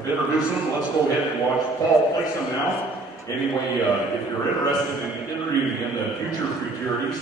I've introduced them. Let's go ahead and watch Paul place them now. Anyway, if you're interested in interviewing in the future futurities,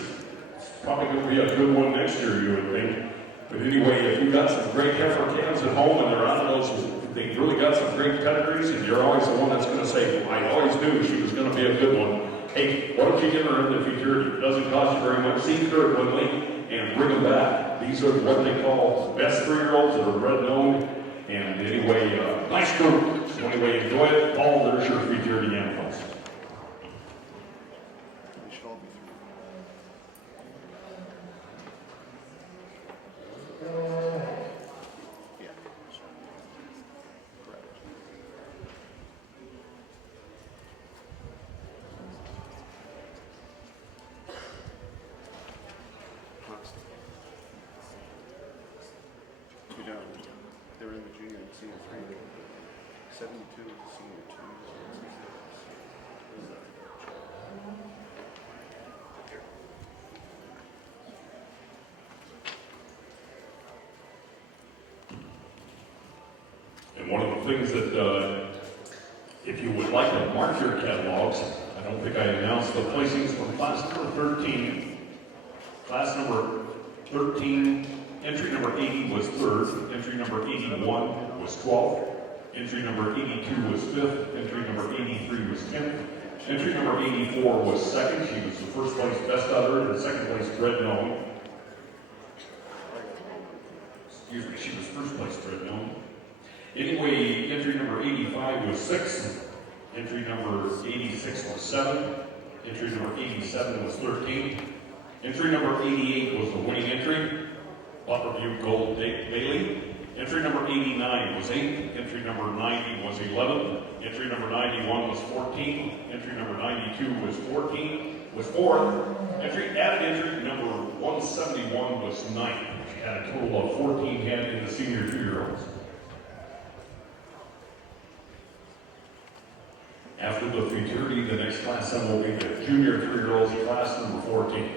it's probably going to be a good one next year, you would think. But anyway, if you've got some great heifer calves at home and they're out of those, they've really got some great pedigrees, and you're always the one that's going to say, I always knew she was going to be a good one. Hey, why don't you get her in the futurity? It doesn't cost you very much. See her at Woodley and bring them back. These are what they call best 3-year-olds that are bred known. And anyway, nice group. So anyway, enjoy it. Paul, there's your futurity animals. They're in the junior and senior 3. 72, senior 2. And one of the things that, if you would like to mark your catalogs, I don't think I announced the placings for class number 13. Class number 13, entry number 80 was 3rd, entry number 81 was 12th, entry number 82 was 5th, entry number 83 was 10th, entry number 84 was 2nd. She was the first place best other and second place bred known. Excuse me, she was first place bred known. Anyway, entry number 85 was 6th, entry number 86 was 7th, entry number 87 was 13th, entry number 88 was the winning entry, Butlerview Gold Bailey. Entry number 89 was 8th, entry number 90 was 11th, entry number 91 was 14th, entry number 92 was 4th, added entry number 171 was 9th. She had a total of 14 head in the senior 2-year-olds. After the futurity, the next class then will be the junior 3-year-olds, class number 14.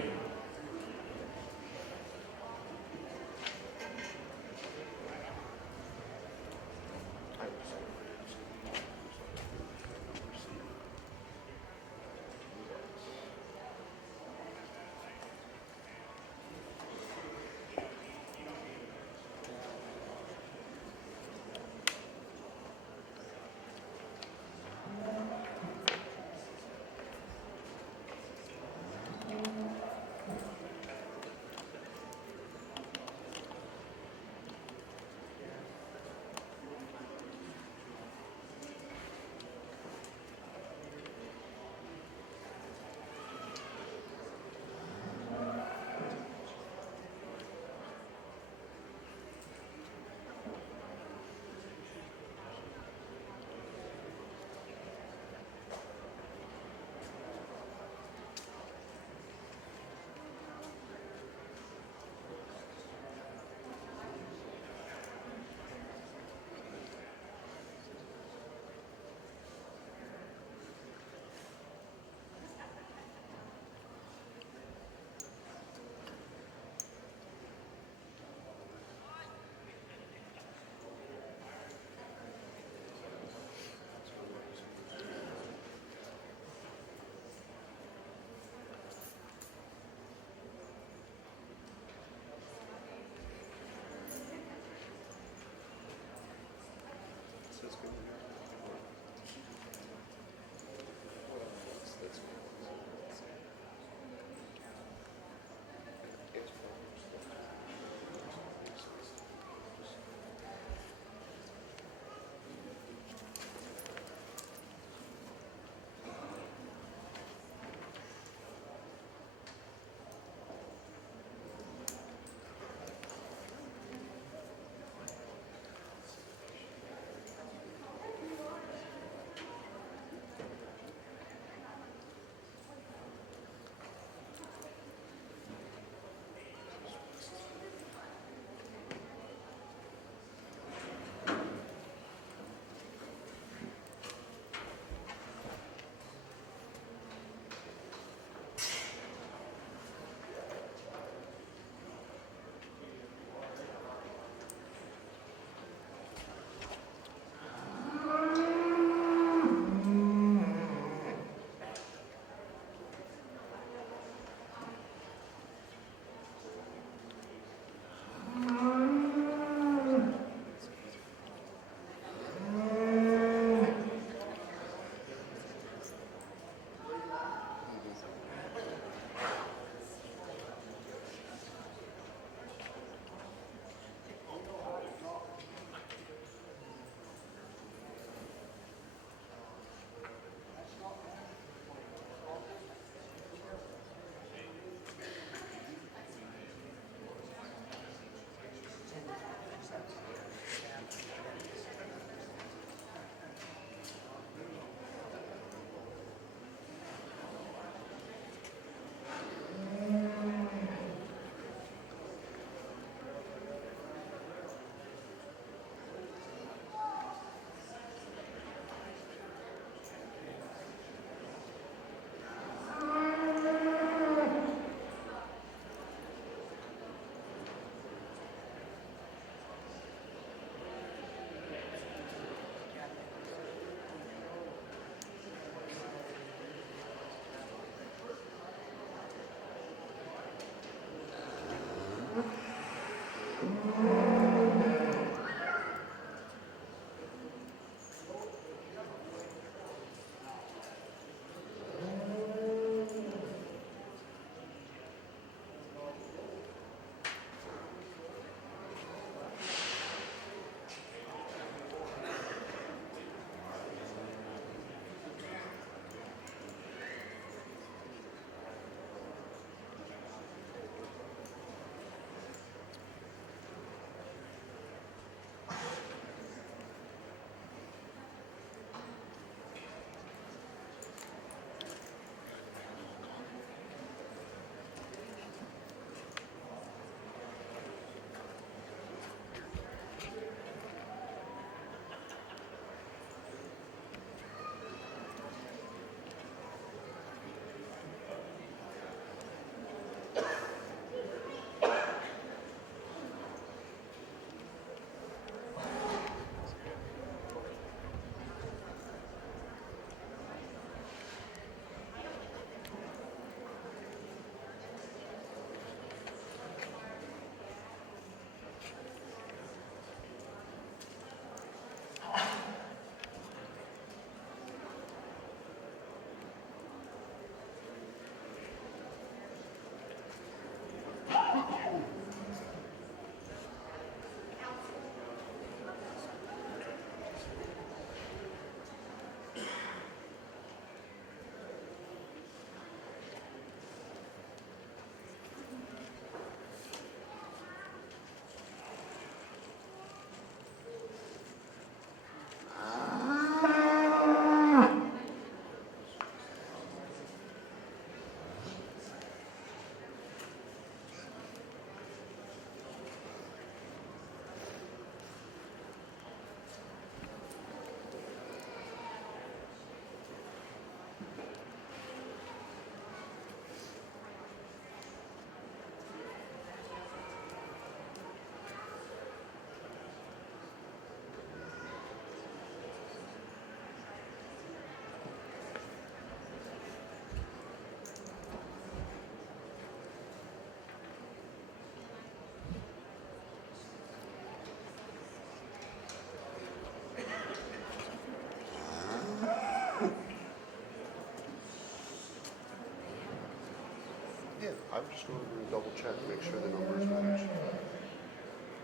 Just go over and double check, make sure the numbers match.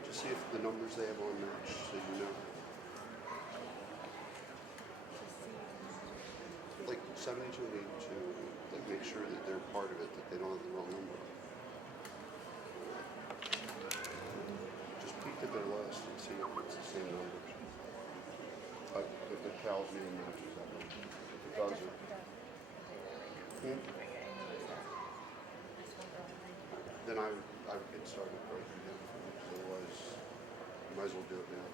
Just see if the numbers they have on match, so you know. Like 72 and 82, like make sure that they're part of it, that they don't have the wrong number. Just peek at their list and see if it's the same numbers. If it tells me it matches that number. If it doesn't. Then I would get started breaking down. Otherwise, you might as well do it now.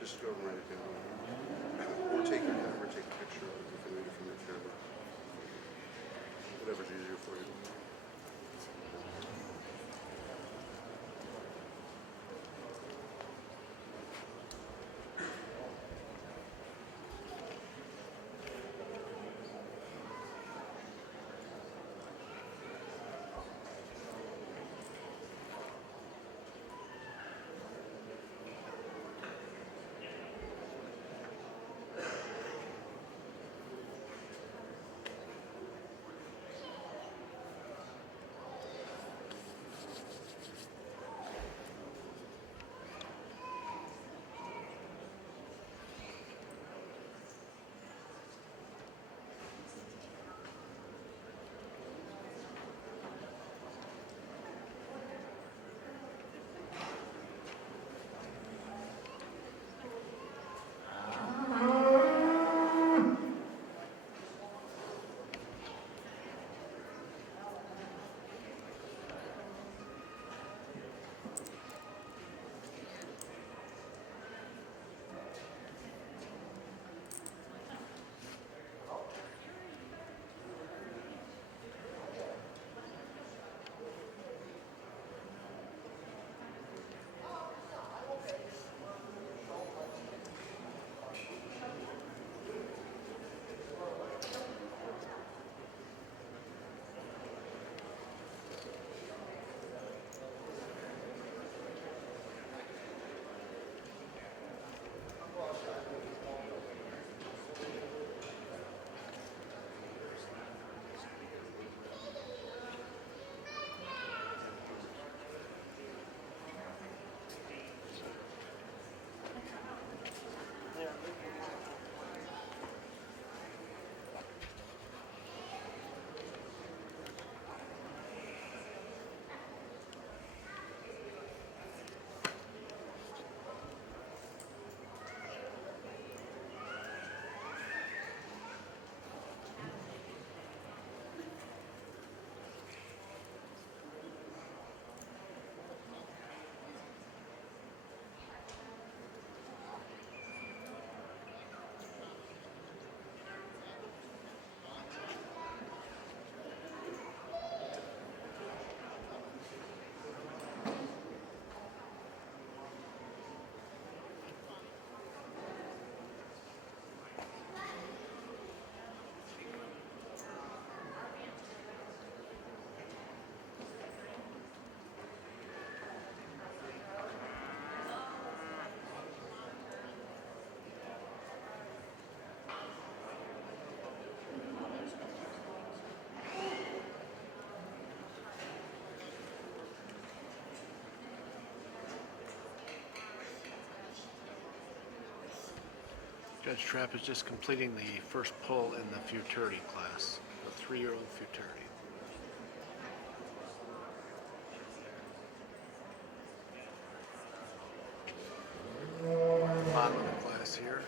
Just go and write it down. Or take your camera, take a picture of it if you need it from your camera. Whatever's easier for you. Judge Trapp is just completing the first pull in the futurity class, the 3-year-old futurity. Bottom of the class here.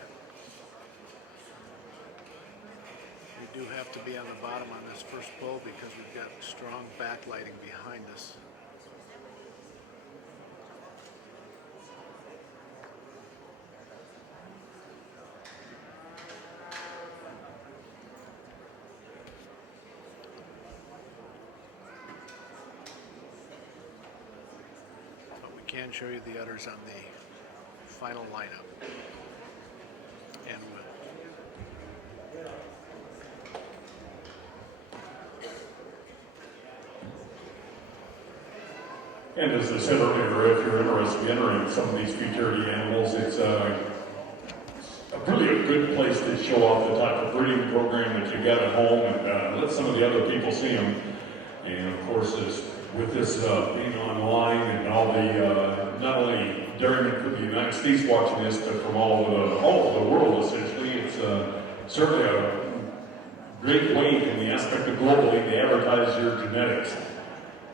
We do have to be on the bottom on this first pull because we've got strong backlighting behind us. Can show you the udders on the final lineup. And And as I said earlier, if you're interested in entering some of these futurity animals, it's really a good place to show off the type of breeding program that you got at home and let some of the other people see them. And of course, with this being online and all the, not only dairymen from the United States watching this, but from all over the world, essentially, it's certainly a great way in the aspect of globally to advertise your genetics.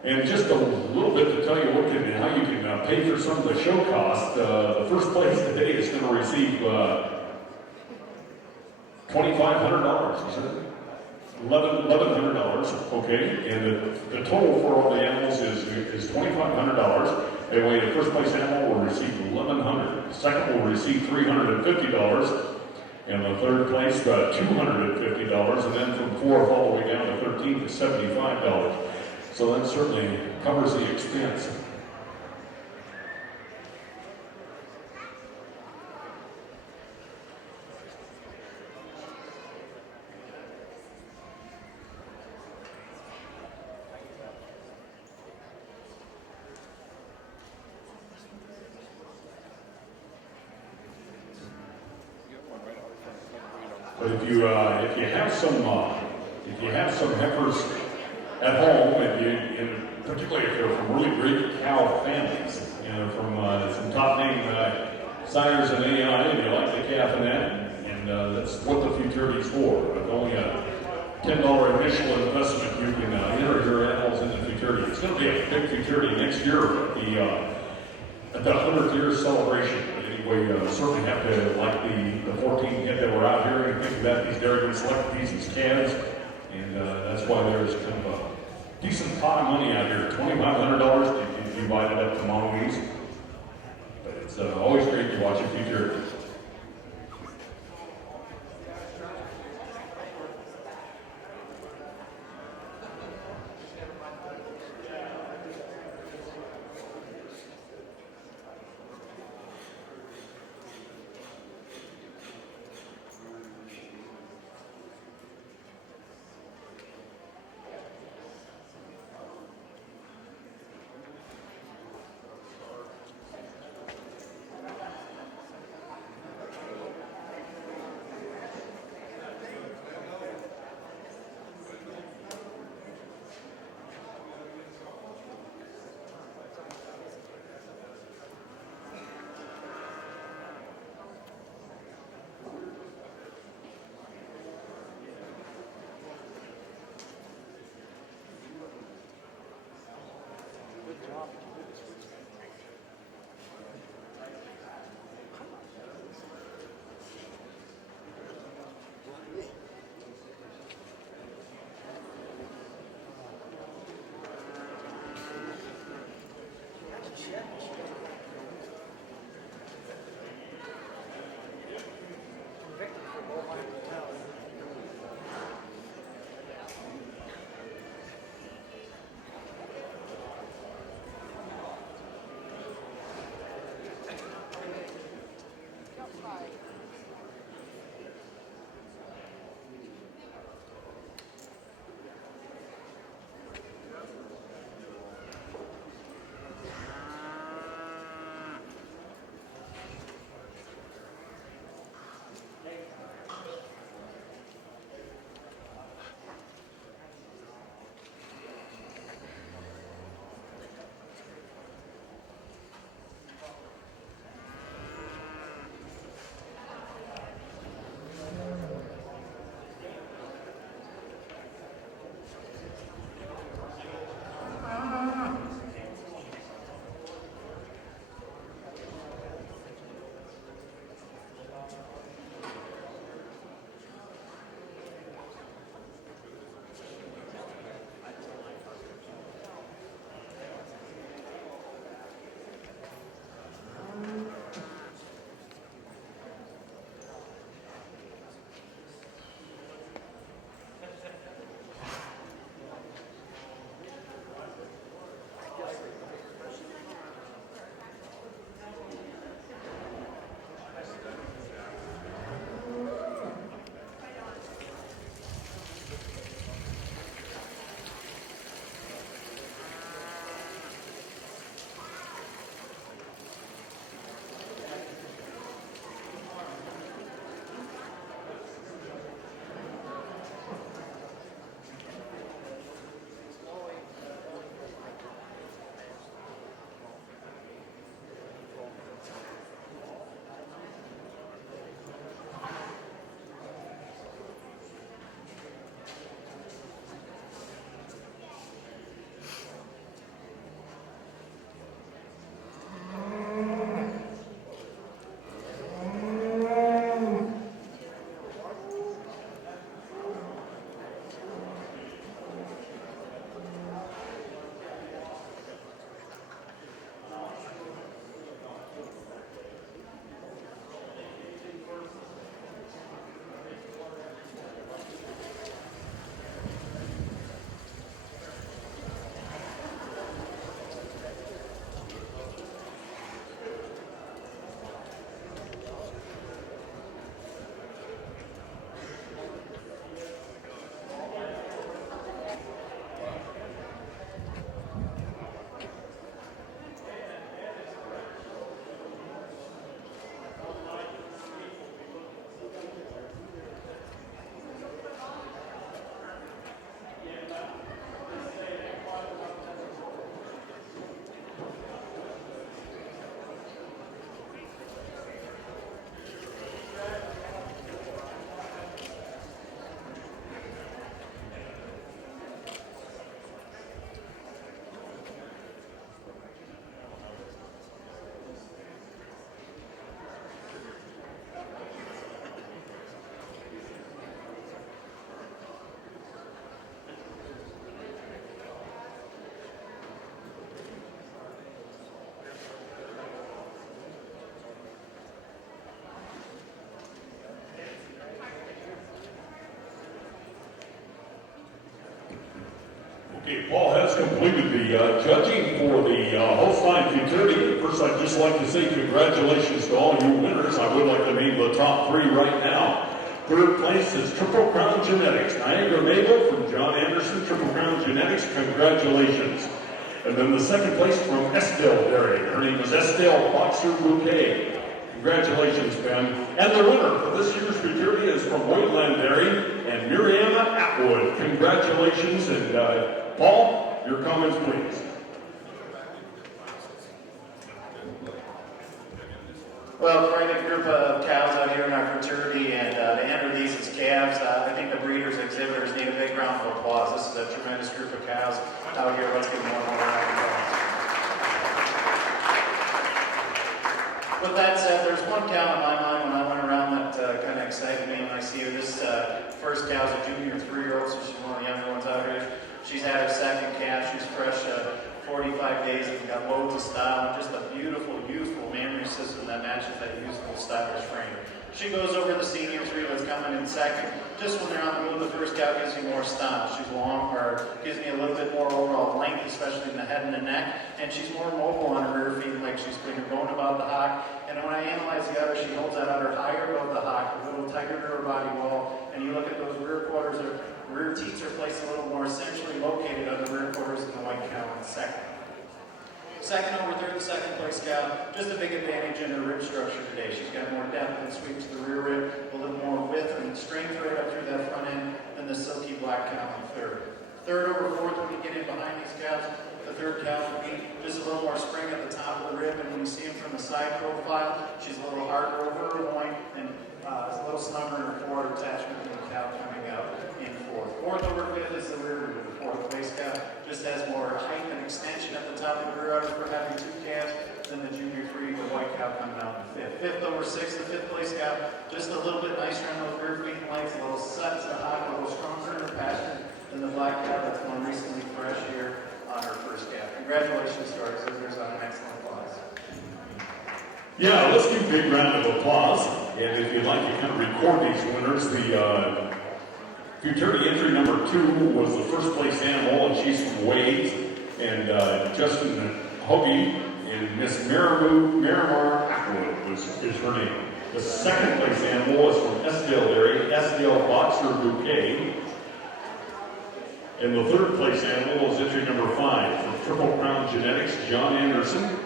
And just a little bit to tell you how you can pay for some of the show costs. The first place today is going to receive $2,500. $1,100, okay, and the total for all the animals is $2,500. Anyway, the first place animal will receive $1,100. The second will receive $350, and the third place $250, and then from fourth all the way down to 13 to $75. So that certainly covers the expense. But if you have some heifers at home, and particularly if they're from really great cow families, from some top name sires and AI, and you like the calf and that, and that's what the Futurity is for. With only a $10 initial investment, you can enter your animals in the Futurity. It's going to be a big Futurity next year at the 100th year celebration. We certainly have to, like the 14 head that were out here, and think about these dairymen select these as calves, and that's why there's kind of a decent pot of money out here, $2,500 if you divide it up to mono-weeds. But it's always great to watch a future. Okay, Paul has completed the judging for the Holstein Futurity. First, I'd just like to say congratulations to all you winners. I would like to name the top three right now. Third place is Triple Crown Genetics. Niagara Mabel from John Anderson, Triple Crown Genetics, congratulations. And then the second place from Estelle Dairy. Her name is Estelle Boxer Bouquet. Congratulations, Ben. And the winner for this year's Futurity is from Wayland Dairy and Miriam Atwood. Congratulations. And Paul, your comments, please. Well, quite a group of cows out here in our fraternity, and to enter these as calves, I think the breeders, exhibitors need a big round of applause. This is a tremendous group of cows out here. Let's give them one more round of applause. With that said, there's one cow in my mind when I went around that kind of excited me when I see her. This first cow is a junior 3-year-old, so she's one of the younger ones out here. She's had her second calf. She's fresh 45 days and got loads of style, and just a beautiful, youthful mammary system that matches that youthful, stylish frame. She goes over the senior 3 that's coming in second. Just when they're on the move, the first cow gives you more style. She's long, or gives me a little bit more overall length, especially in the head and the neck, and she's more mobile on her rear feet, like she's been going about the hock. And when I analyze the udder, she holds that udder higher above the hock, a little tighter to her body wall, and you look at those rear quarters, her rear teats are placed a little more centrally located on the rear quarters than the white cow in second. Second over third, the second place cow, just a big advantage in her rib structure today. She's got more depth and sweep to the rear rib, a little more width and strength right up through that front end than the silky black cow in third. Third over fourth, when you get in behind these cows, the third cow would be just a little more spring at the top of the rib, and when you see them from the side profile, she's a little harder over her loin and a little snugger in her forward attachment than the cow coming out in fourth. Fourth over fifth is the rear rib. The fourth place cow just has more height and extension at the top of the rear udder for having 2 calves than the junior 3, the white cow coming out in fifth. Fifth over sixth, the fifth place cow, just a little bit nicer on those rear feet and legs, a little set to the hock, a little stronger in her pasture than the black cow that's more recently fresh here on her first calf. Congratulations to our exhibitors on an excellent class. Yeah, let's give a big round of applause. And if you'd like, you can record these winners. The Futurity entry number 2 was the first place animal, and she's from Wade. And Justin Hoagie and Miss Miramar Ackwood is her name. The second place animal is from Estelle Dairy, Estelle Boxer Bouquet. And the third place animal is entry number 5 from Triple Crown Genetics, John Anderson.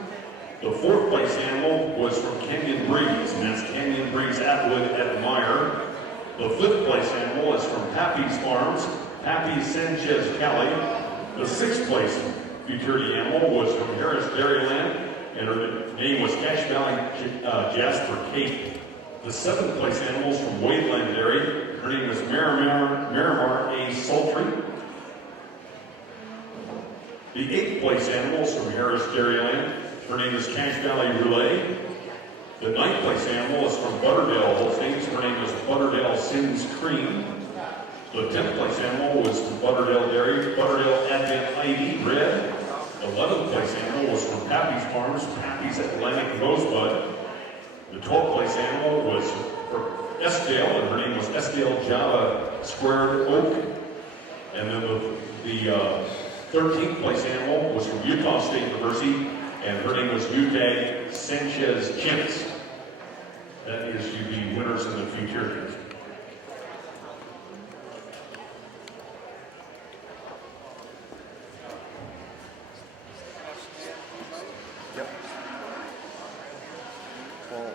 The fourth place animal was from Canyon Breeze, and that's Canyon Breeze Atwood at Meyer. The fifth place animal is from Pappy's Farms, Pappy Sanchez Cali. The sixth place Futurity animal was from Harris Dairyland, and her name was Cache Valley Jasper Kate. The seventh place animal is from Wadeland Dairy. Her name is Miramar A. Sultry. The eighth place animal is from Harris Dairyland. Her name is Cache Valley Relay. The ninth place animal is from Butterdale Holsteins. Her name is Butterdale Sins Cream. The 10th place animal was from Butterdale Dairy, Butterdale Advent ID Red. The 11th place animal was from Pappy's Farms, Pappy's Atlantic Rosebud. The 12th place animal was for Estelle, and her name was Estelle Java Squared Oak. And then the 13th place animal was from Utah State University, and her name was Utah Sanchez Chintz. That is to be winners in the Futurities. Yep. Paul.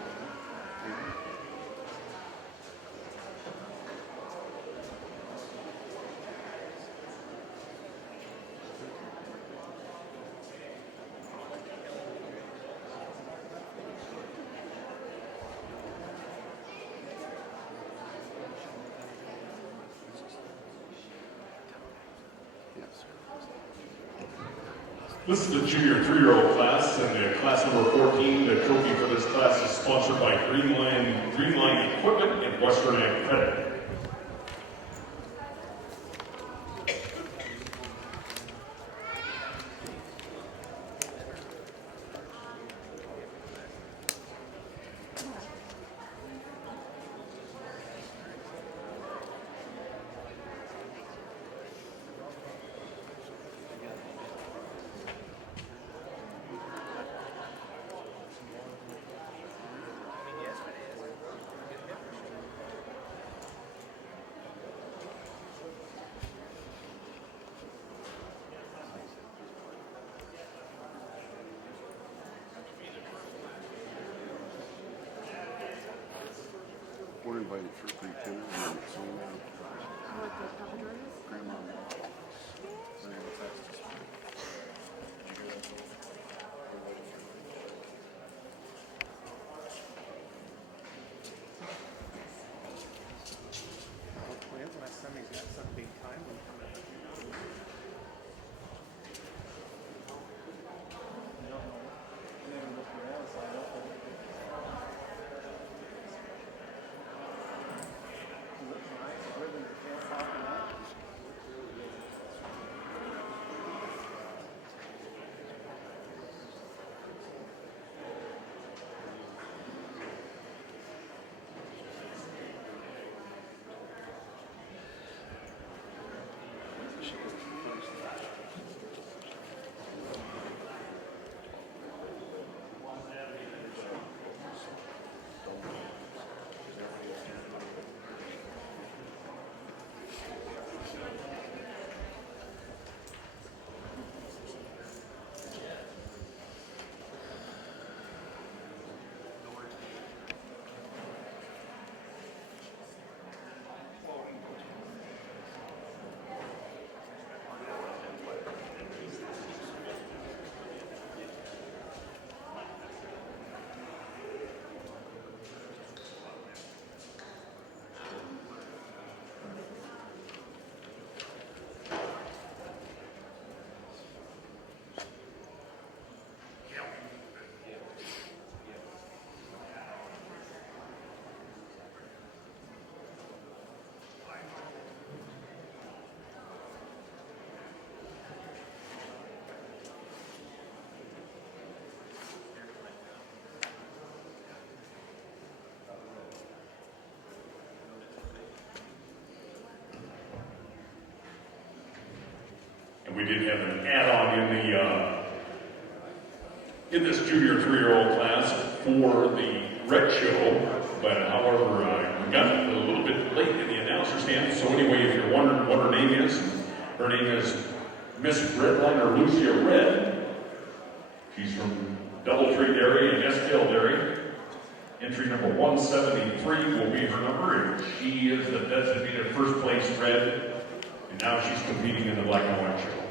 This is the junior 3-year-old class, and the class number 14. The trophy for this class is sponsored by Greenline Equipment and Western Ag Credit. We're invited for a Greek dinner, and so Oh, like the Papa Jordan's? Grandma sent me a text this morning. Did you hear that? We're invited for a Greek dinner. When's the last time he's got something timely from it? And we did have an add-on in this junior 3-year-old class for the rec show, but however, we got a little bit late in the announcer stand. So anyway, if you're wondering what her name is Miss Redliner Lucia Red. She's from Doubletree Dairy and Eskdale Dairy. Entry number 173 will be her number, and she is the designated first place red, and now she's competing in the black and white show.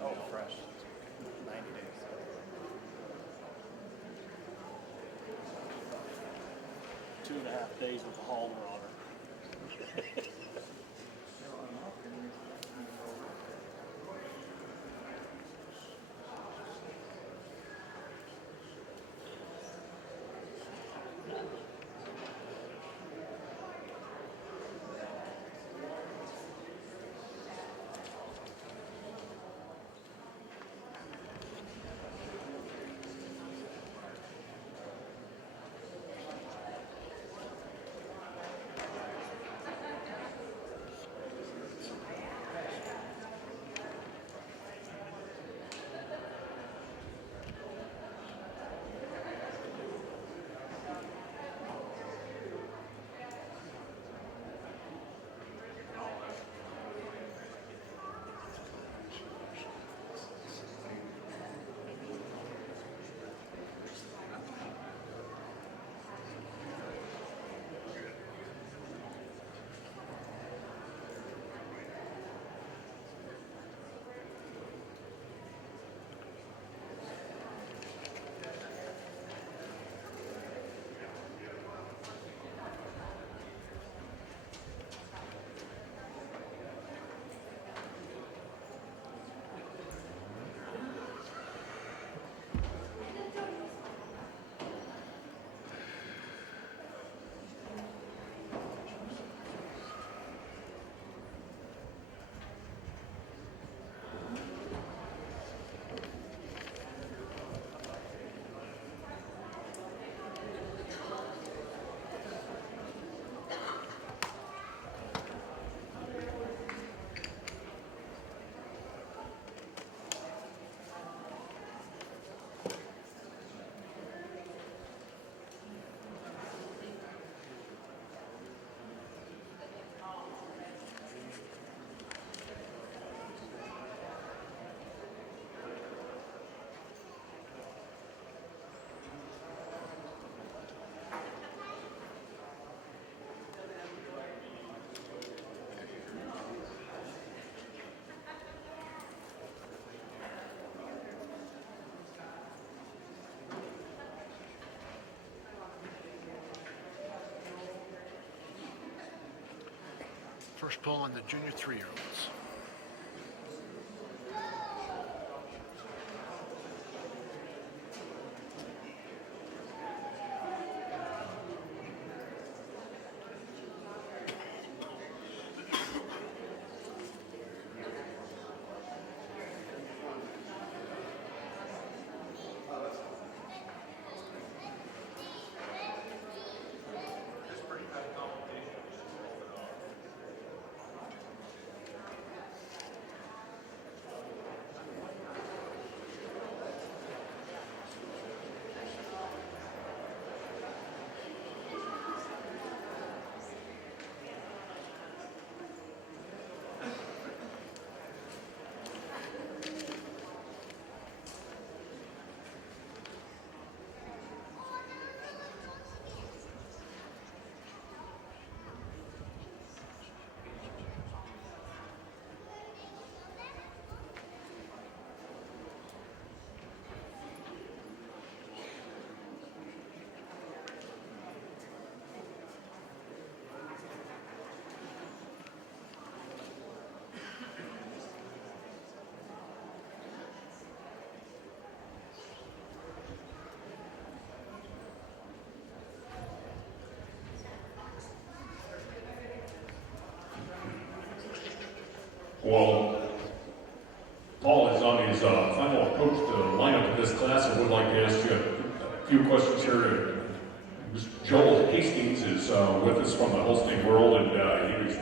Oh, fresh. 90 days. Two and a half days with a halter on her. First poll on the junior 3-year-olds. Well, Paul is on his final approach to the lineup of this class. I would like to ask you a few questions here. Joel Hastings is with us from the Holstein World, and he was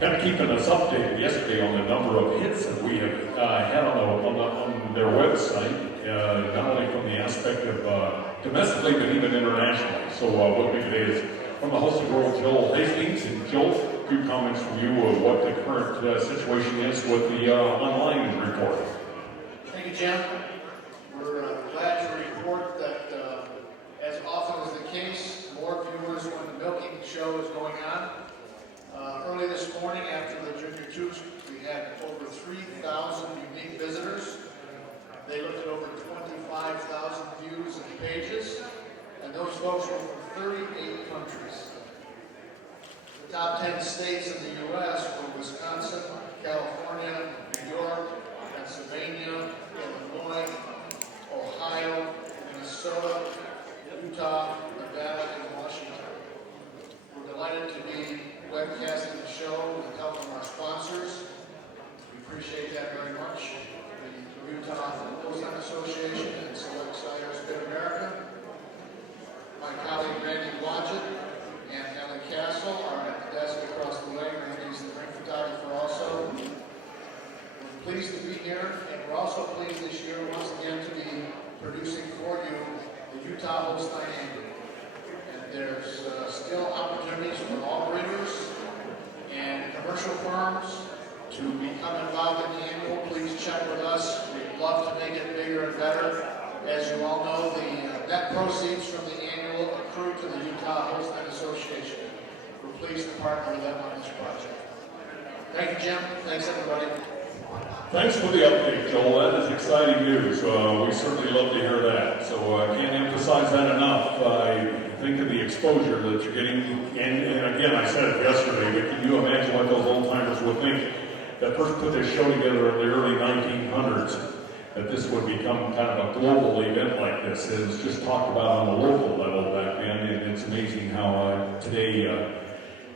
kind of keeping us updated yesterday on the number of hits that we have had on their website, not only from the aspect of domestically, but even internationally. So with me today is from the Holstein World, Joel Hastings. And Joel, a few comments from you of what the current situation is with the online report. Thank you, Jim. We're glad to report that, as often is the case, more viewers when the milking show is going on. Early this morning, after the Junior 2s, we had over 3,000 unique visitors. They looked at over 25,000 views and pages, and those folks were from 38 countries. The top 10 states in the U.S. were Wisconsin, California, New York, Pennsylvania, Illinois, Ohio, Minnesota, Utah, Nevada, and Washington. We're delighted to be webcasting the show with the help of our sponsors. We appreciate that very much. The Utah Holstein Association and Select Sires Mid-America. My colleague Randy Blodgett and Ellie Castle are at the desk across the way. Randy's the ring photographer also. We're pleased to be here, and we're also pleased this year once again to be producing for you the Utah Holstein Annual. And there's still opportunities for all breeders and commercial firms to become involved in the annual. Please check with us. We'd love to make it bigger and better. As you all know, the net proceeds from the annual accrue to the Utah Holstein Association. We're pleased to partner with them on this project. Thank you, Jim. Thanks, everybody. Thanks for the update, Joel. That is exciting news. We certainly love to hear that. So I can't emphasize that enough. I think of the exposure that you're getting. And again, I said it yesterday, but can you imagine what those old timers would think that first put this show together in the early 1900s, that this would become kind of a global event like this? It was just talked about on a local level back then, and it's amazing how today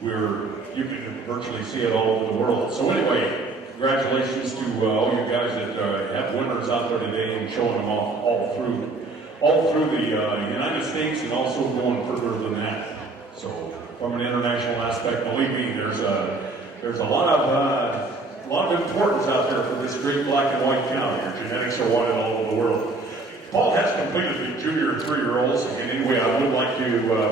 you can virtually see it all over the world. So anyway, congratulations to all you guys that have winners out there today and showing them off all through the United States and also going further than that. So from an international aspect, believe me, there's a lot of importance out there for this great black and white cow. Your genetics are wanted all over the world. Paul has completed the junior 3-year-olds, and anyway, I would like to,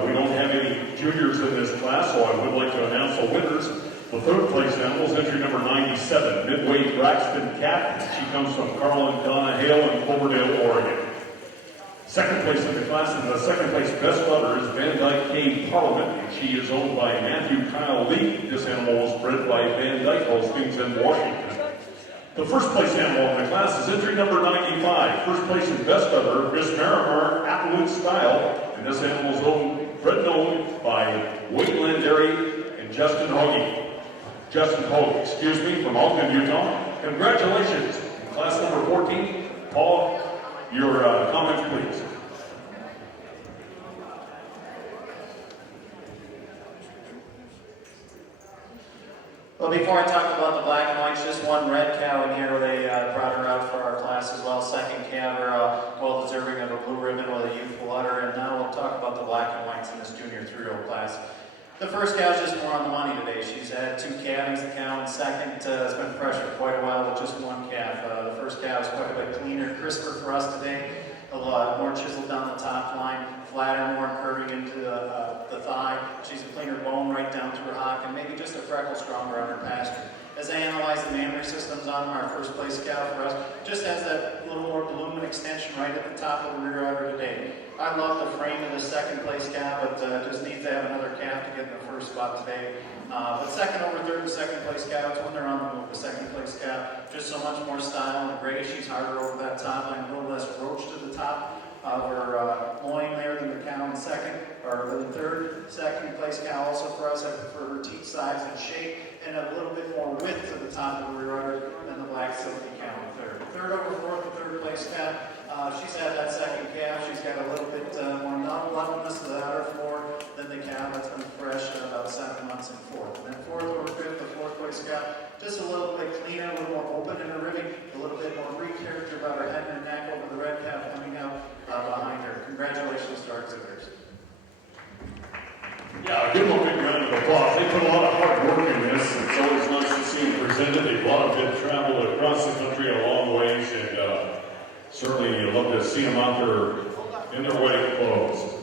we don't have any juniors in this class, so I would like to announce the winners. The third place animal is entry number 97, midweight Braxton Cat. She comes from Carl and Donna Hale in Cloverdale, Oregon. Second place in the class, and the second place best lover is Van Dyke Cave Parliament, and she is owned by Matthew Kyle Lee. This animal was bred by Van Dyke Holsteins in Washington. The first place animal in the class is entry number 95. First place in best lover, Miss Marimar Applewood Style, and this animal is bred and owned by Wayne Landary and Justin Hoggy. Justin Hogue, excuse me, from Ogden, Utah. Congratulations, class number 14. Paul, your comments, please. Well, before I talk about the black and whites, just one red cow in here. They brought her out for our class as well. Second calver, well deserving of a blue ribbon with a youthful udder. And now we'll talk about the black and whites in this junior 3-year-old class. The first cow's just more on the money today. She's had 2 calvings. The cow in second has been fresh for quite a while with just 1 calf. The first cow is quite a bit cleaner, crisper for us today. A lot more chiseled down the top line, flatter, more curving into the thigh. She's a cleaner bone right down through her hock, and maybe just a freckle stronger on her pasture. As I analyze the mammary systems on our first place cow for us, just has that little more bloom and extension right at the top of the rear udder today. I love the frame of the second place cow, but just needs to have another calf to get in the first spot today. But second over third and second place cow, it's when they're on the move, the second place cow. Just so much more style and grace. She's harder over that top line, a little less roach to the top of her loin there than the cow in second, or the third. Second place cow also for us, I prefer her teeth size and shape, and a little bit more width to the top of the rear udder than the black silky cow in third. Third over fourth and third place cow. She's had that second calf. She's got a little bit more non-levelness to the outer floor than the cow that's been fresh at about 7 months in fourth. And then fourth over fifth, the fourth place cow, just a little bit cleaner, a little more open in her ribbing, a little bit more Greek character about her head and her neck over the red calf coming out behind her. Congratulations to our exhibitors. Yeah, give them a big round of applause. They put a lot of hard work in this. It's always nice to see them presented. A lot of them traveled across the country a long ways, and certainly you love to see them out there in their wedding clothes.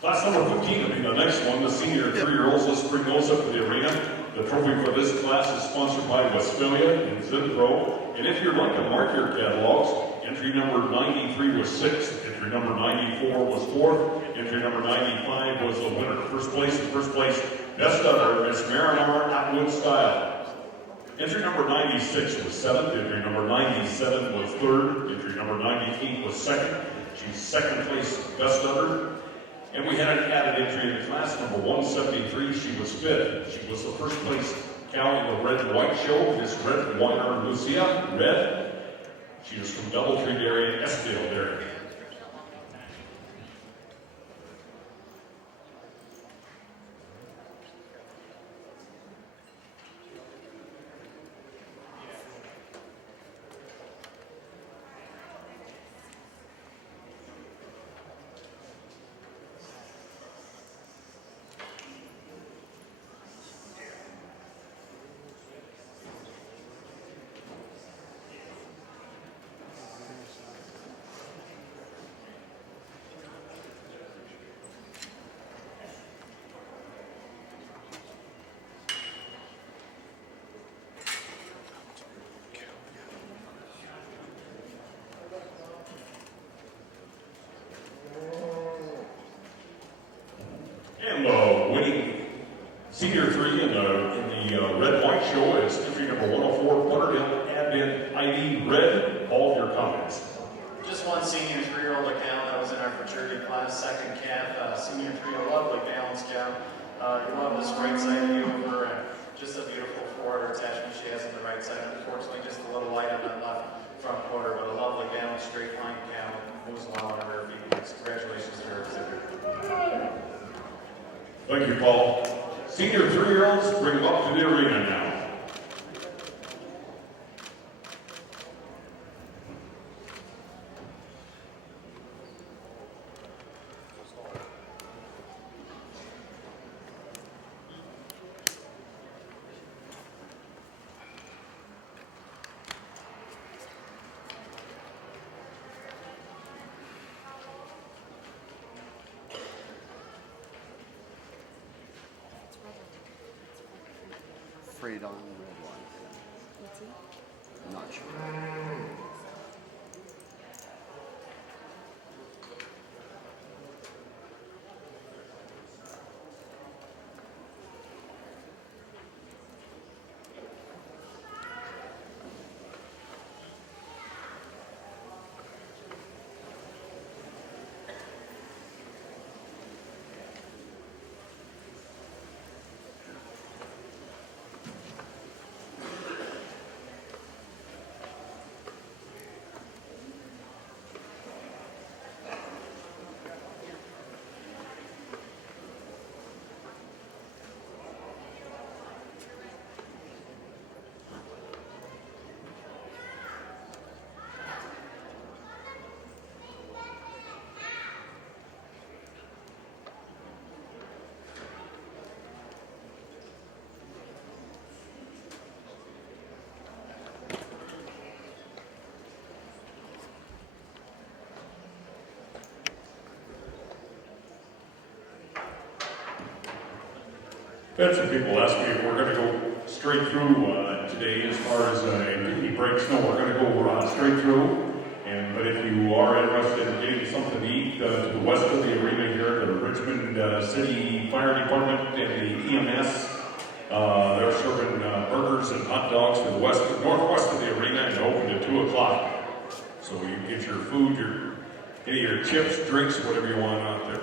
Class number 15 will be the next one, the senior 3-year-olds. Let's bring those up to the arena. The trophy for this class is sponsored by Westphalia and Zinpro. And if you'd like to mark your catalogs, entry number 93 was 6th, entry number 94 was 4th, entry number 95 was the winner. First place and first place, best udder, Miss Marinara Atwood Style. Entry number 96 was 7th, entry number 97 was 3rd, entry number 98 was 2nd. She's second place best udder. And we had an added entry in the class, number 173, she was 5th. She was the first place cow in the red and white show, Miss Red Weiner Lucia, red. She is from Doubletree Dairy and Estdale Dairy. And the winning senior 3 in the red white show is entry number 104, Butterhill Advent ID Red. All of your comments. Just one senior 3-year-old cow that was in our fraternity class, second calf, senior 3, a lovely balanced cow. You love this right side view of her, and just a beautiful forward attachment she has on the right side. Unfortunately, just a little light on that left front quarter, but a lovely balanced straight line cow. Moves well on her feet. Congratulations to her exhibitor. Thank you, Paul. Senior 3-year-olds, bring them up to the arena now. Afraid on red line. What's it? I'm not sure. Had some people ask me if we're going to go straight through today as far as any breaks. No, we're going to go straight through. But if you are interested in getting something to eat to the west of the arena here, the Richmond City Fire Department and the EMS, they're serving burgers and hot dogs to the northwest of the arena and open at 2 o'clock. So you can get your food, any of your chips, drinks, whatever you want out there.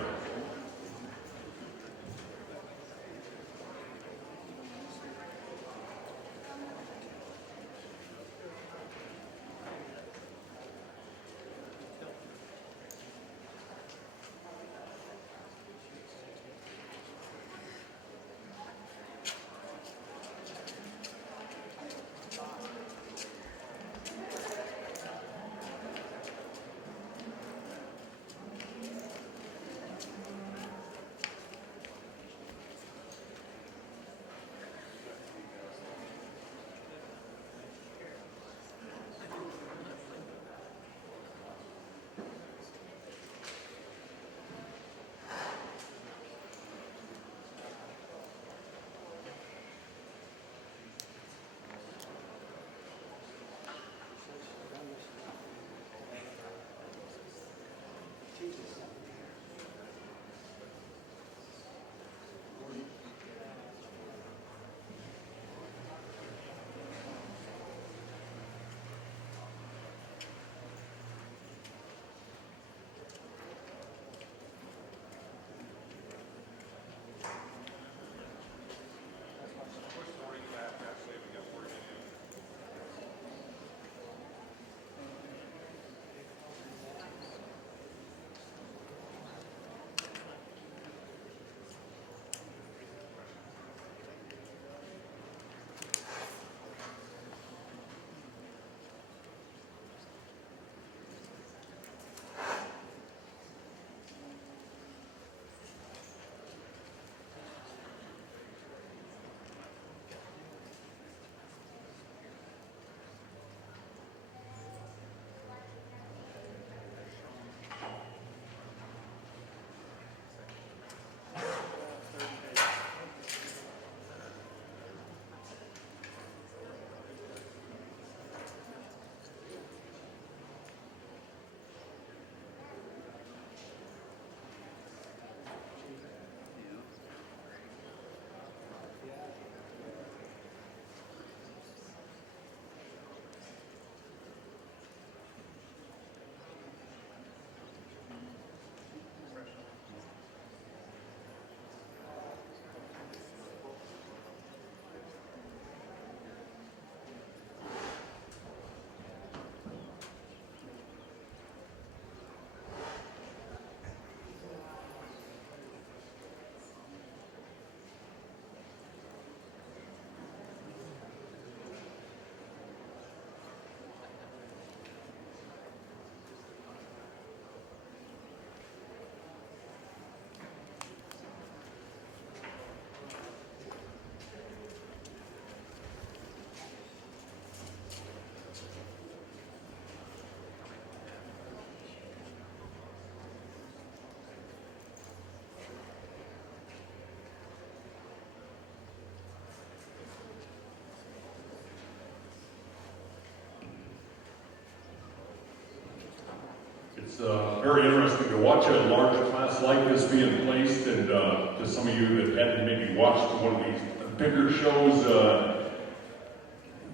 It's very interesting to watch a large class like this being placed, and to some of you that hadn't maybe watched one of these bigger shows,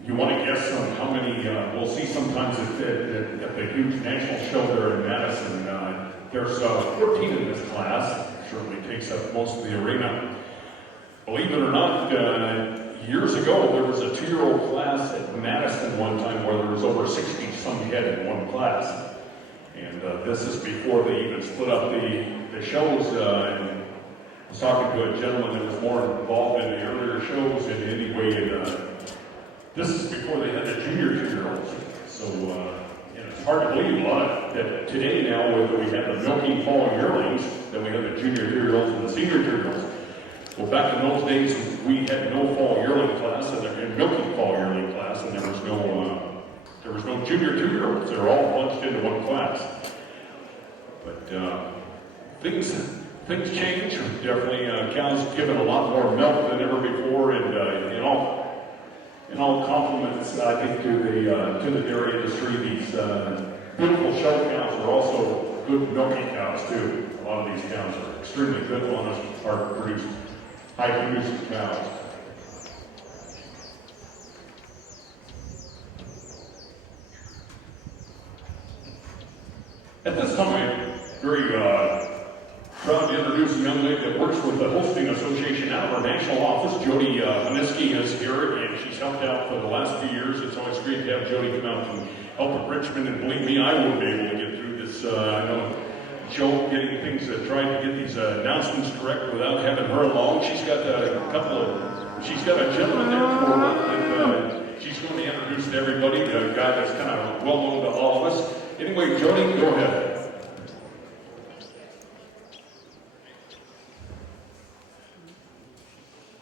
you want to guess on how many we'll see sometimes at the huge national show there in Madison. There's 14 in this class. Certainly takes up most of the arena. Believe it or not, years ago there was a 2-year-old class at Madison one time where there was over 60-some head in one class. And this is before they even split up the shows. And I was talking to a gentleman that was more involved in the earlier shows in any way. This is before they had the junior 2-year-olds. So it's hard to believe a lot that today now, whether we have the milking fall yearlings, then we have the junior 2-year-olds and the senior 2-year-olds. Well, back in those days, we had no fall yearling class and milking fall yearling class, and there was no junior 2-year-olds. They were all bunched into one class. But things things change. Definitely, cows giving a lot more milk than ever before, and in all compliments, I think to the dairy industry, these beautiful show cows are also good milking cows too. A lot of these cows are extremely good, honest, high producing cows. At this time, I'm very proud to introduce a young lady that works with the Holstein Association out of our national office. Jody Oniski is here, and she's helped out for the last few years. It's always great to have Jody come out and help at Richmond, and believe me, I wouldn't be able to get through this. I know Joe getting things, trying to get these announcements correct without having her along. She's got she's got a gentleman there for her, and she's going to introduce to everybody, a guy that's kind of well known to all of us. Anyway, Jody, go ahead.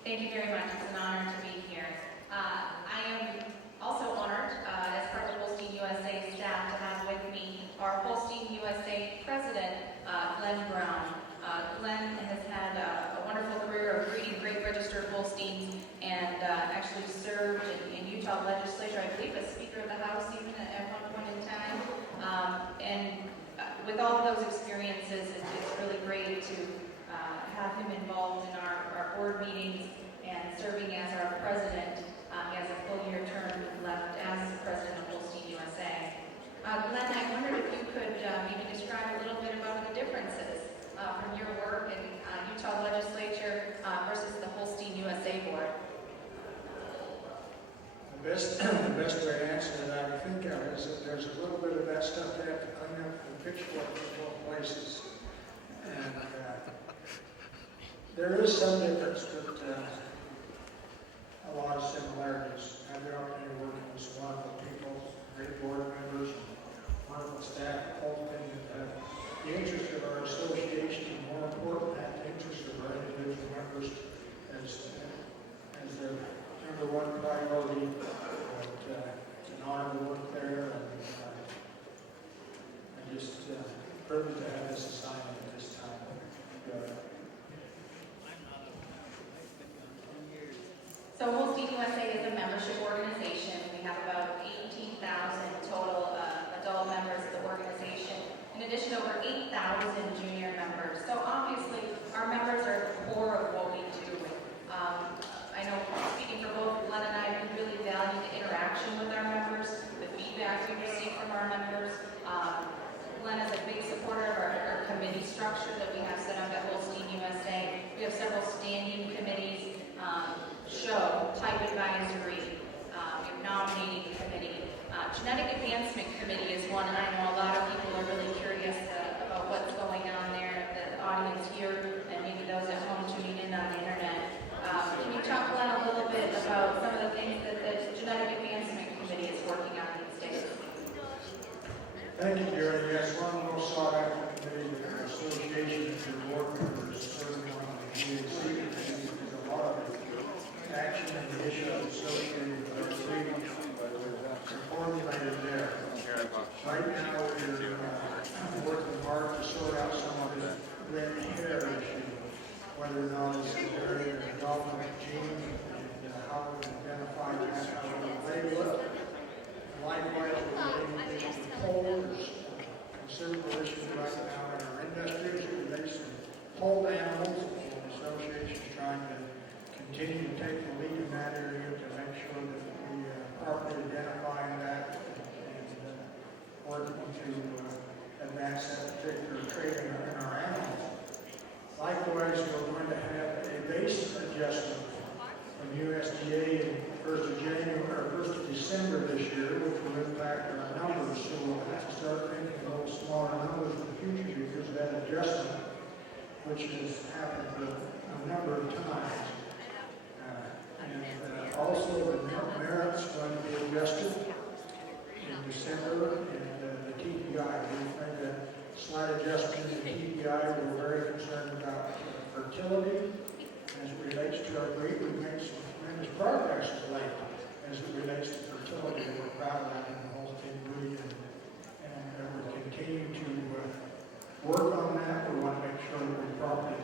Thank you very much. It's an honor to be here. I am also honored, as part of the Holstein USA staff, to have with me our Holstein USA president, Glenn Brown. Glenn has had a wonderful career of breeding great registered Holsteins and actually served in Utah legislature, I believe, as Speaker of the House even at one point in time. With all of those experiences, it's really great to have him involved in our board meetings and serving as our president. He has a full year term left as president of Holstein USA. Glenn, I wondered if you could maybe describe a little bit about the differences from your work in Utah legislature versus the Holstein USA board. The best way to answer that I think of is that there's a little bit of that stuff they have to clean up from pitchfork in both places. And there is some difference, but a lot of similarities. I have the opportunity to work with some wonderful people, great board members, wonderful staff, Holstein. The interest of our association is more important than the interest of our individual members as their number one priority. It's an honor to work there, and I'm just privileged to have this assignment at this time. So Holstein USA is a membership organization. We have about 18,000 total adult members of the organization. In addition, over 8,000 junior members. So obviously, our members are the core of what we do. I know, speaking for both Glenn and I, we really value the interaction with our members, the feedback we receive from our members. Glenn is a big supporter of our committee structure that we have set up at Holstein USA. We have several standing committees, type advisory, we have nominating committee. Genetic Advancement Committee is one I know a lot of people are really curious about what's going on there, the audience here, and maybe those at home tuning in on the internet. Can you talk, Glenn, a little bit about some of the things that the Genetic Advancement Committee is working on these days? Thank you, Gary. Yes, one of the most sought after committees in our association is your board members serving on the community secret committee. There's a lot of action and the issues associated with our freedom formulated there. Right now, we're working hard to sort out some of the red hair issue, whether or not it's an area of dominant gene and how we identify that, how we label it. Likewise, we're getting into pollers, considerable issues right now in our industry as it relates to polled animals. The association is trying to continue to take the lead in that area to make sure that we properly identify that and working to advance that particular trait in our animals. Likewise, we're going to have a base adjustment from USDA in 1st of January or 1st of December this year, which will impact our numbers. So we'll have to start thinking a little smaller numbers in the future because of that adjustment, which has happened a number of times. Also, the merit's going to be adjusted in December, and the TPI. We've made a slight adjustment in the TPI. We're very concerned about fertility as it relates to our breed. We've made some tremendous progress of late as it relates to fertility. We're proud of that in the Holstein breed, and we're continuing to work on that. We want to make sure that we properly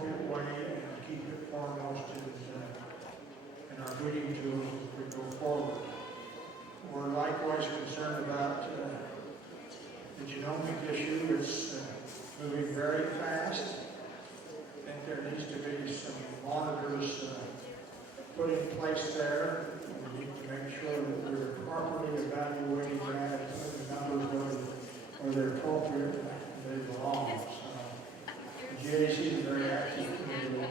appropriate way and keep it foremost in our meeting tools as we go forward. We're likewise concerned about the genomic issue. It's moving very fast. I think there needs to be some monitors put in place there. We need to make sure that we're properly evaluating that, putting the numbers where they're appropriate and they belong. The GAC is very active in the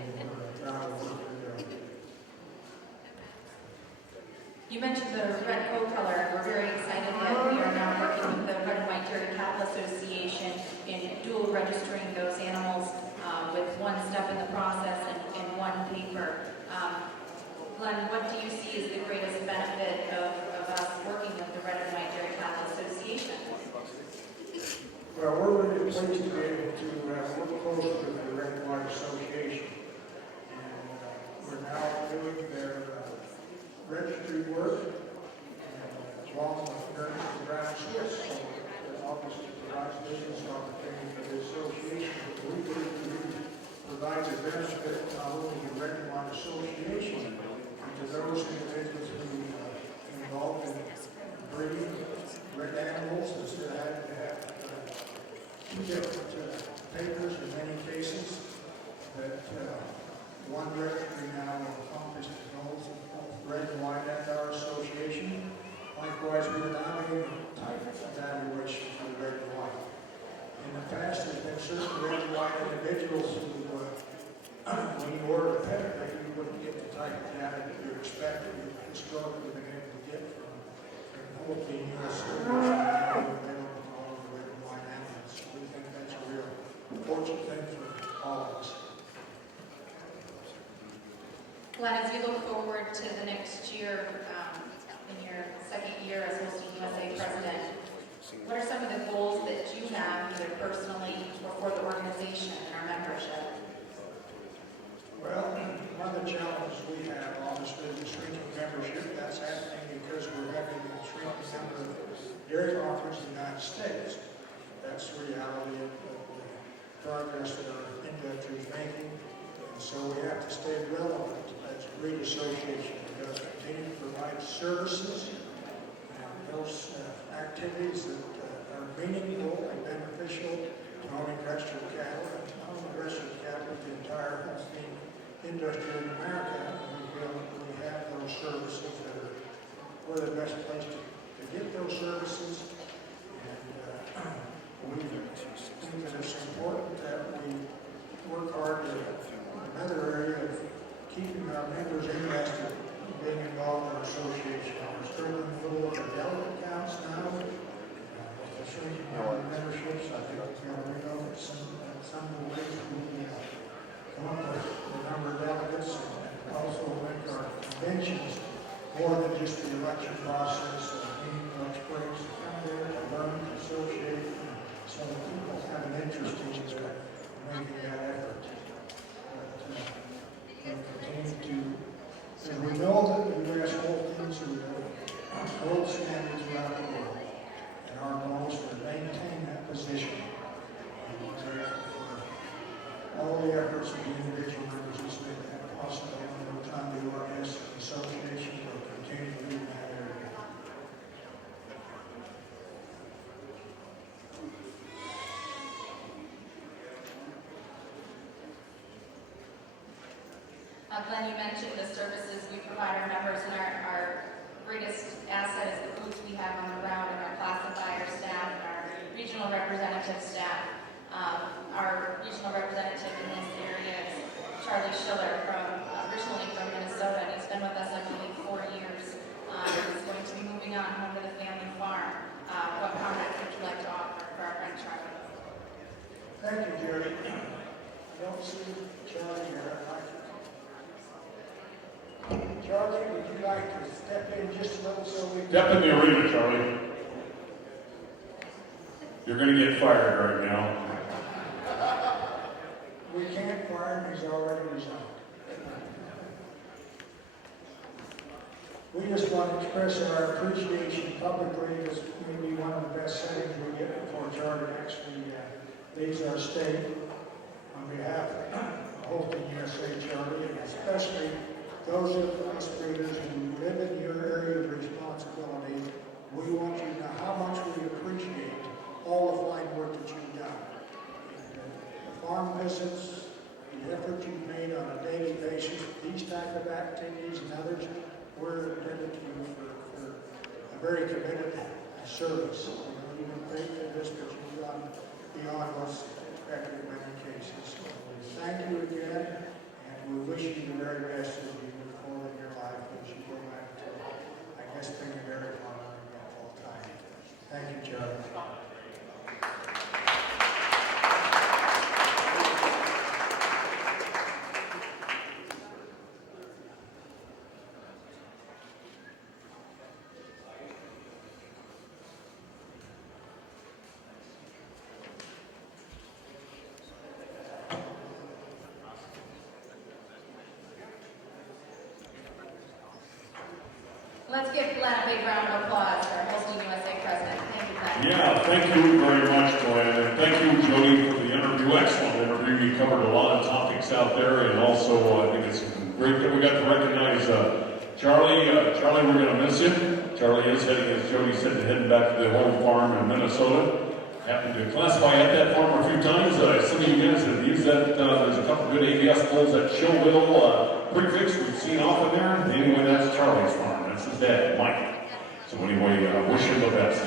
ground work they're doing. You mentioned the red coat color, and we're very excited that we are now working with the Red and White Dairy Cattle Association in dual registering those animals with one step in the process and one paper. Glenn, what do you see as the greatest benefit of us working with the Red and White Dairy Cattle Association? Well, we're really pleased to be able to work closely with the Red and White Association. And we're now doing their registry work along with Ernst & Brown Swiss. So it obviously provides business opportunity for the association. But we believe it provides a benefit not only to the Red and White Association, but to those individuals who are involved in breeding red animals instead of having to have two different papers in many cases. That one registry now will accomplish the goals of both Red and White and our association. Likewise, we're now doing type evaluation for the Red and White. In the past, there's been certain Red and White individuals who, when you order a pedigree, you wouldn't get the type of data that you're expecting. You historically been able to get from hopefully U.S. available for all of the Red and White animals. So we think that's a real fortunate thing for all of us. Glenn, as you look forward to the next year, in your second year as Holstein USA president, what are some of the goals that you have, either personally or for the organization and our membership? Well, one of the challenges we have, obviously, is shrinking membership. That's happening because we're having a shrinking number of dairy farmers in the United States. That's the reality of the progress that our industry is making. And so we have to stay relevant as a breed association. We have to continue to provide services and those activities that are meaningful and beneficial to owning registered cattle, and not only registered cattle, but the entire Holstein industry in America. And we feel that we have those services that are, we're the best place to get those services. And we think that it's important that we work hard to another area of keeping our members interested in being involved in our association. We're struggling a little with our delegate counts now. The shrinking number of memberships, I think we know that some of the ways we come up with the number of delegates and also make our conventions more than just the election process, meeting much breaks to come there to learn, to associate, so that people have an interest in making that effort. But continue to, and we know that the U.S. Holsteins are gold standards around the world, and our goal is to maintain that position. And we're grateful for all the efforts of the individual members who make that possible. And over time, the ORS Association will continue to lead in that area. Glenn, you mentioned the services we provide our members, and our greatest asset is the boots we have on the ground, and our classifier staff and our regional representative staff. Our regional representative in this area is Charlie Schiller, originally from Minnesota, and he's been with us, I believe, 4 years. He's going to be moving on home to the family farm. What comments would you like to offer for our friend Charlie? Thank you, Jerry. I don't see Charlie here. Charlie, would you like to step in just a little so we can... Step in the arena, Charlie. You're going to get fired right now. We can't fire him, he's already resigned. We just want to express our appreciation publicly. This may be one of the best settings we get before Charlie actually leaves our state. On behalf of Holton USA, Charlie, and especially those of us breeders who live in your area of responsibility. We want you to know how much we appreciate all the fine work that you've done. The farm visits, the effort you've made on a daily basis, these type of activities and others, we're indebted to you for a very committed service. You know, you've been great at this, but you've gone beyond what's expected in many cases. Thank you again, and we wish you the very best as you move forward in your life as you go back to, I guess, being a dairy farmer again full time. Thank you, Charlie. Let's give Glenn a big round of applause for Holstein USA president. Thank you, Glenn. Yeah, thank you very much, Glenn, and thank you, Jody, for the interview. Excellent interview. You covered a lot of topics out there, and also I think it's great that we got to recognize Charlie. Charlie, we're going to miss you. Charlie is heading, as Jody said, heading back to the home farm in Minnesota. Happened to classify at that farm a few times. Some of you guys have used that. There's a couple good ABS polls at Showville prefix we've seen off in there. Anyway, that's Charlie's farm. That's his dad, Mike. So anyway, wish him the best.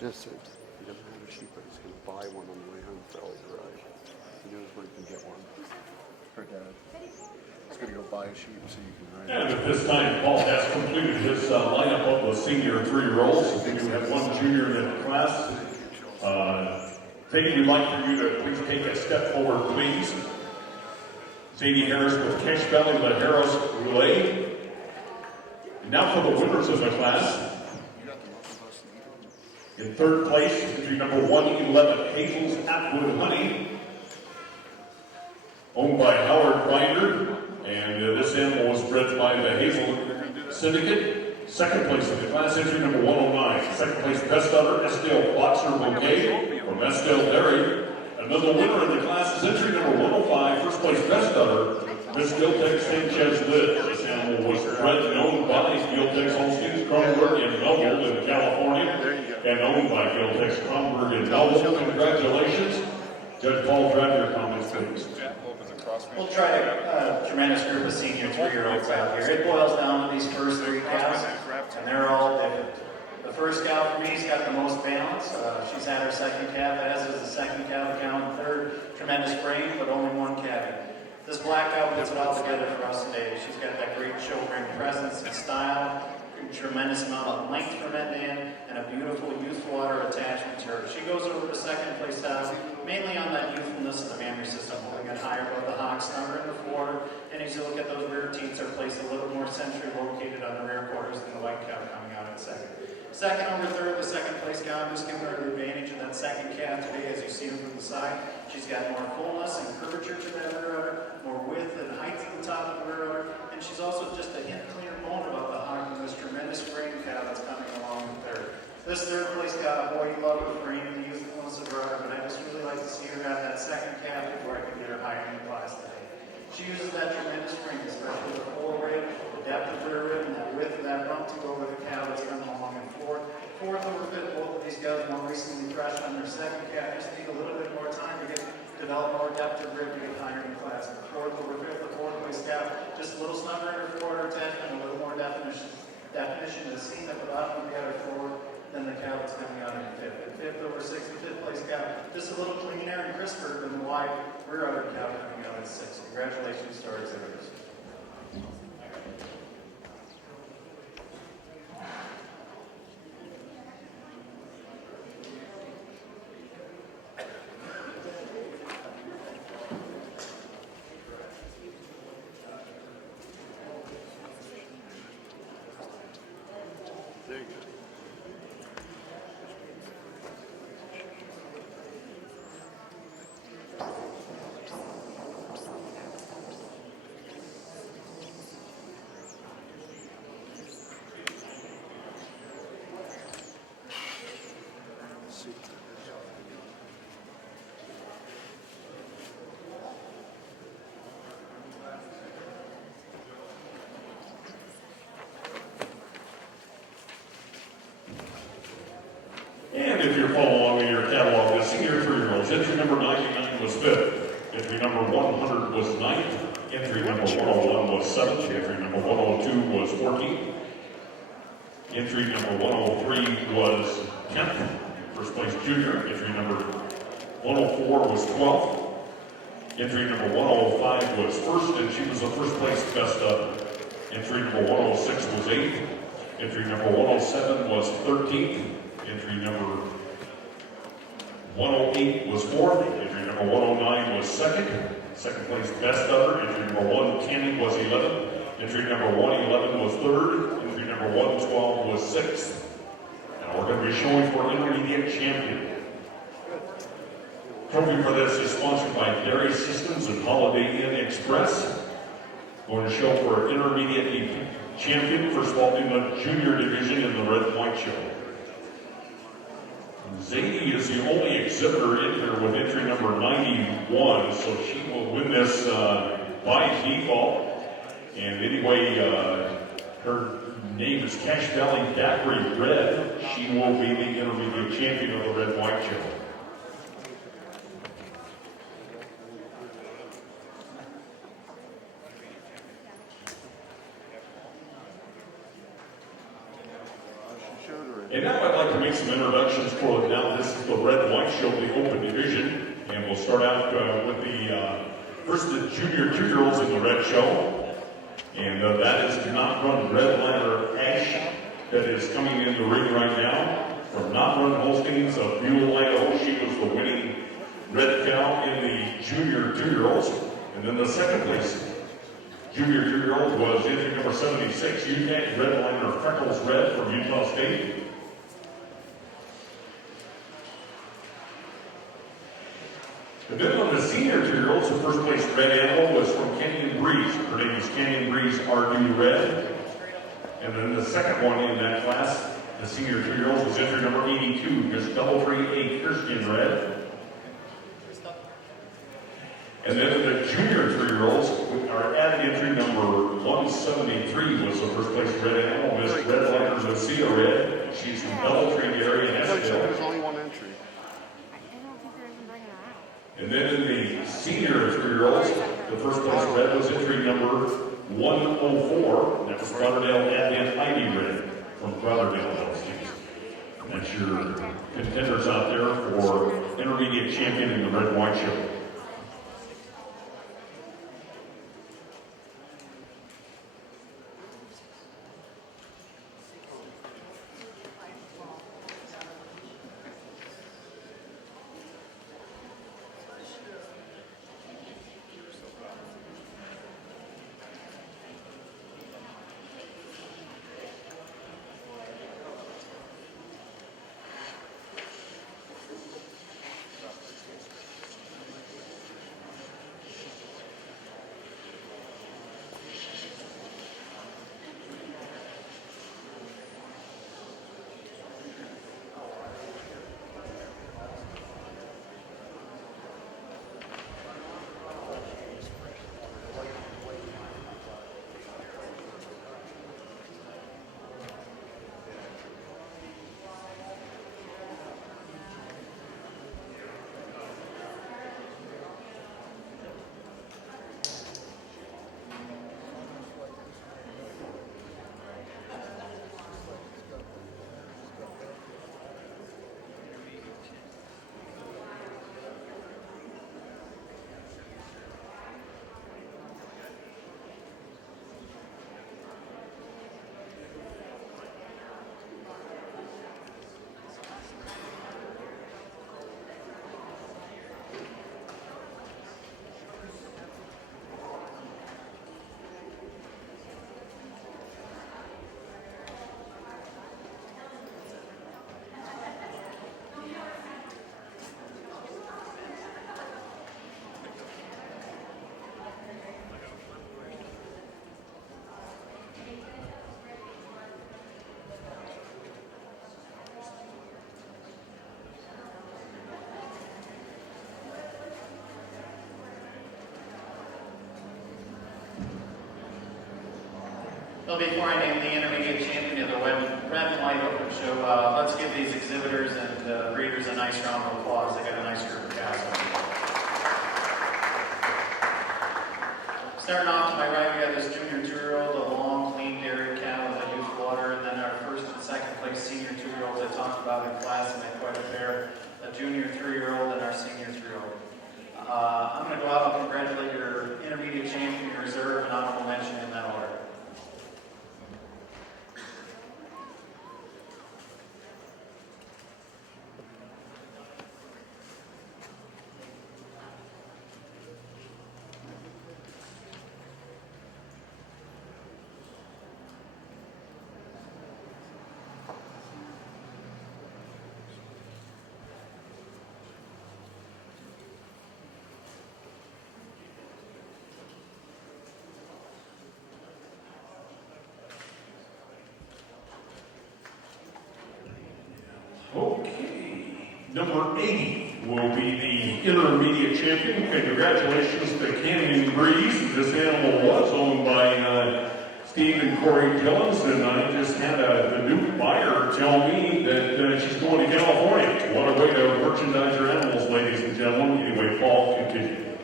Just said he doesn't have a sheep, but he's going to buy one on the way home for all his garage. He knows where he can get one. Her dad. He's going to go buy a sheep so you can ride. And at this time, Paul has completed his lineup of the senior 3-year-olds. We do have one junior in the class. Katie, we'd like for you to please take a step forward, please. Sadie Harris with Cache Valley Harris Relay. And now for the winners of the class. In third place, entry number 111, Hazel's Atwood Honey, owned by Howard Binder. And this animal was bred by the Hazel Syndicate. Second place in the class, entry number 109. Second place, Best Udder, Estelle Boxer Bouquet from Estelle Dairy. Another winner in the class is entry number 105. First place, Best Udder, Miss Giltex Sanchez Liz. This animal was bred and owned by Giltex Holsteins Kronberg in Melville in California. And owned by Giltex Kronberg in Melville. Congratulations. Judge Paul, drive your comments, please. We'll try a tremendous group of senior 3-year-olds out here. It boils down to these first 3 cows, and they're all different. The first cow for me's got the most balance. She's had her second calf, as is the second cow, the cow in third. Tremendous frame, but only one calving. This black cow puts it all together for us today. She's got that great show ring presence and style, a tremendous amount of length from end to end, and a beautiful youthful water attachment to her. She goes over to second place out, mainly on that youthfulness of the mammary system, holding it higher above the hock, stronger in the fore. And as you look at those rear teats, are placed a little more centrally located on the rear quarters than the white cow coming out at second. Second over third, the second place cow, I'm just giving her the advantage of that second calf today as you see her from the side. She's got more fullness and curvature to that rear udder, more width and height to the top of the rear udder, and she's also just a hint cleaner bone about the hock than this tremendous frame cow that's coming along in third. This third place cow, boy, you love her frame and the youthfulness of her udder, but I just really like to see her have that second calf before I can get her higher in the class today. She uses that tremendous frame, especially the full rib, the depth of her rib, and that width of that rump to go over the cow that's coming along in fourth. Fourth over fifth, both of these cows more recently fresh on their second calf. Just need a little bit more time to develop more depth of rib to get higher in the class. But fourth over fifth, the fourth place cow, just a little snugger in her forward attachment, a little more definition is seen at the bottom of the other forward than the cow that's coming out in fifth. And fifth over sixth, the fifth place cow, just a little cleaner and crisper than the wide rear udder cow coming out in sixth. Congratulations to our exhibitors. There you go. And if you're following along in your catalog, the senior 3-year-olds, entry number 99 was 5th. Entry number 100 was 9th. Entry number 101 was 7th. Entry number 102 was 14th. Entry number 103 was 10th. First place junior. Entry number 104 was 12th. Entry number 105 was 1st, and she was the first place best of. Entry number 106 was 8th. Entry number 107 was 13th. Entry number 108 was 4th. Entry number 109 was 2nd. Second place best udder. Entry number 110 was 11th. Entry number 111 was 3rd. Entry number 112 was 6th. Now we're going to be showing for intermediate champion. Trophy for this is sponsored by Dairy Systems and Holiday Inn Express. Going to show for intermediate champion, first of all in the junior division in the red and white show. Zadie is the only exhibitor in here with entry number 91, so she will win this by default. And anyway, her name is Cache Valley Daiquiri Red. She will be the intermediate champion of the red and white show. She showed her And now I'd like to make some introductions for it. Now this is the Red and White Show, the open division. And we'll start out with first the junior 2-year-olds in the Red Show. And that is Not Run Redliner Ash that is coming in the ring right now. From Not Run Holsteins of Buell, Idaho. She was the winning Red cow in the junior 2-year-olds. And then the second place junior 2-year-old was entry number 76, UTAC Redliner Freckles Red from Utah State. And then on the senior 2-year-olds, the first place red animal was from Canyon Breeze. Her name is Canyon Breeze RD Red. And then the second one in that class, the senior 2-year-olds, was entry number 82, Miss Doubletree A. Kirsten Red. And then the junior 3-year-olds are at entry number 173 was the first place red animal, Miss Redliner Lucia Red. She's from Doubletree area in Eskdale. There's only one entry. I don't think they're even bringing her out. And then in the senior 3-year-olds, the first place red was entry number 104. That was Rotterdale Advent Ivy Red from Rotterdale. That's your contenders out there for intermediate champion in the Red and White Show. Well, before I name the intermediate champion of the Red and White Open Show, let's give these exhibitors and breeders a nice round of applause. They got a nice group of cows. Starting off to my right, we have this junior 2-year-old, a long, clean dairy cow with a huge water, and then our first and second place senior 2-year-olds I talked about in class and they quite a pair, a junior 3-year-old and our senior 3-year-old. I'm going to go out and congratulate your intermediate champion, your reserve, and honorable mention in that order. Okay, number 80 will be the intermediate champion. Okay, congratulations to Canyon Breeze. This animal was owned by Steve and Corey Gillens, and I just had the new buyer tell me that she's going to California. What a way to merchandise your animals, ladies and gentlemen. Anyway, Paul, continue.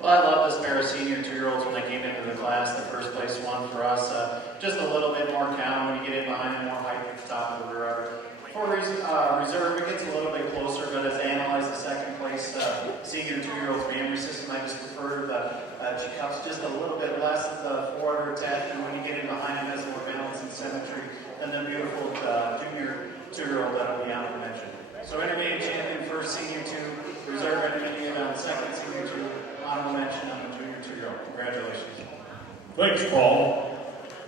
Well, I love this pair of senior 2-year-olds when they came into the class. The first place one for us, just a little bit more cow when you get in behind them, more height at the top of the rear. For reserve, it gets a little bit closer, but as I analyze the second place senior 2-year-old's memory system, I just prefer that she cups just a little bit less forward or attached, and when you get in behind it, has more balance and symmetry than the beautiful junior 2-year-old that will be honorable mention. So intermediate champion for senior 2, reserve intermediate on second senior 2, honorable mention on the junior 2-year-old. Congratulations. Thanks, Paul.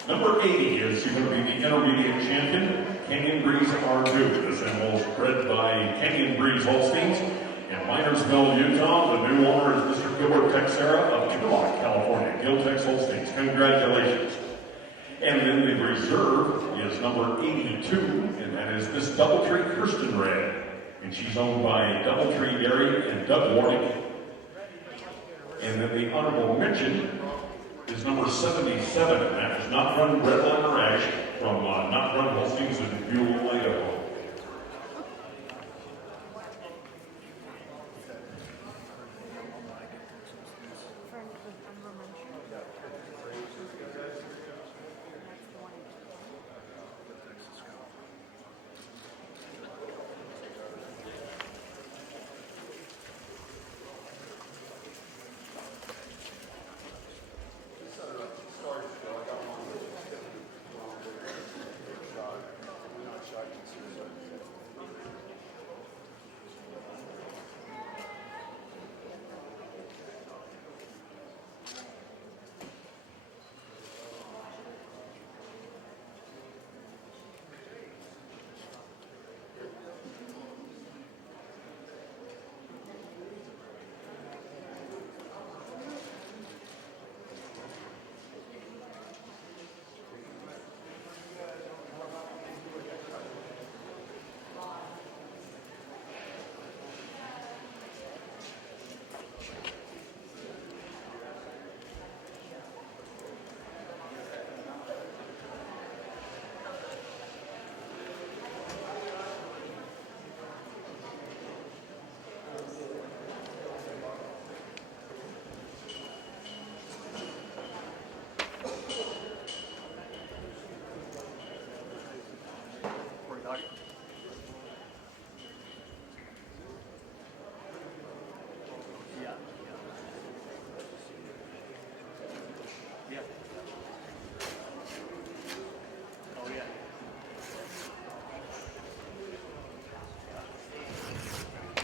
Number 80 is going to be the intermediate champion, Canyon Breeze R2. This animal is bred by Canyon Breeze Holsteins in Minersville, Utah. The new owner is Mr. Gilbert Texera of Turlock, California. Giltex Holsteins. Congratulations. And then the reserve is number 82, and that is Miss Doubletree Kirsten Red. And she's owned by Doubletree Dairy and Doug Warnick. And then the honorable mention is number 77, and that is Not Run Redliner Ash from Not Run Holsteins in Buell, Idaho.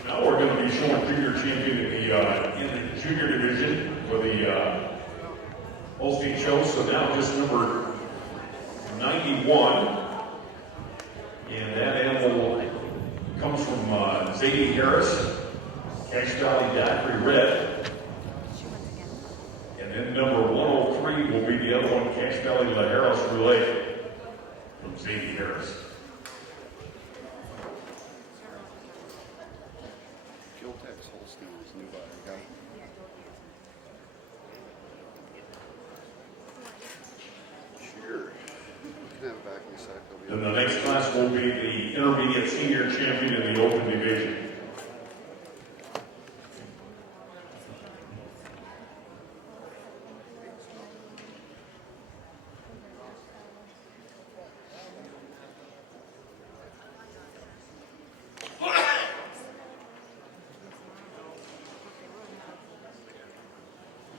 Now we're going to be showing junior champion in the junior division for the Holstein show. So now just number 91, and that animal comes from Zadie Harris, Cache Valley Daiquiri Red. And then number 103 will be the other one, Cache Valley La Harris Relay from Zadie Harris. Giltex Holsteins, new guy. Sure. We can have it back in a sec. Then the next class will be the intermediate senior champion in the open division.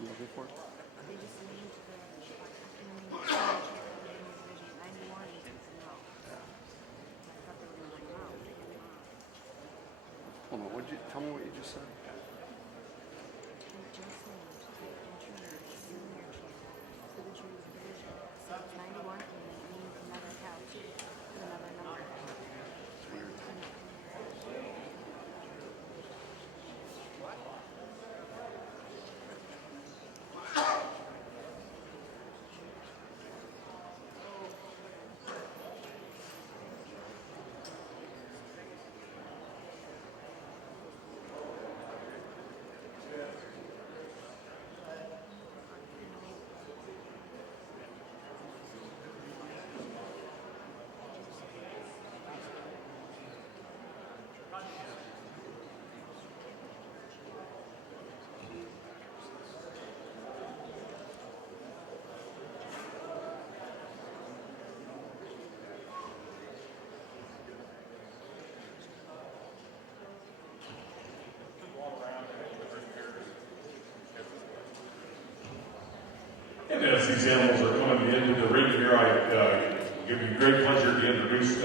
Looking for it? They just named the division 91 and no. I thought they were going to no. Hold on, tell me what you just said. They just named the junior champion for the junior division. So it's 91 and they named another cow too with another number. It's weird. And as these animals are coming into the ring here, I give you great pleasure to introduce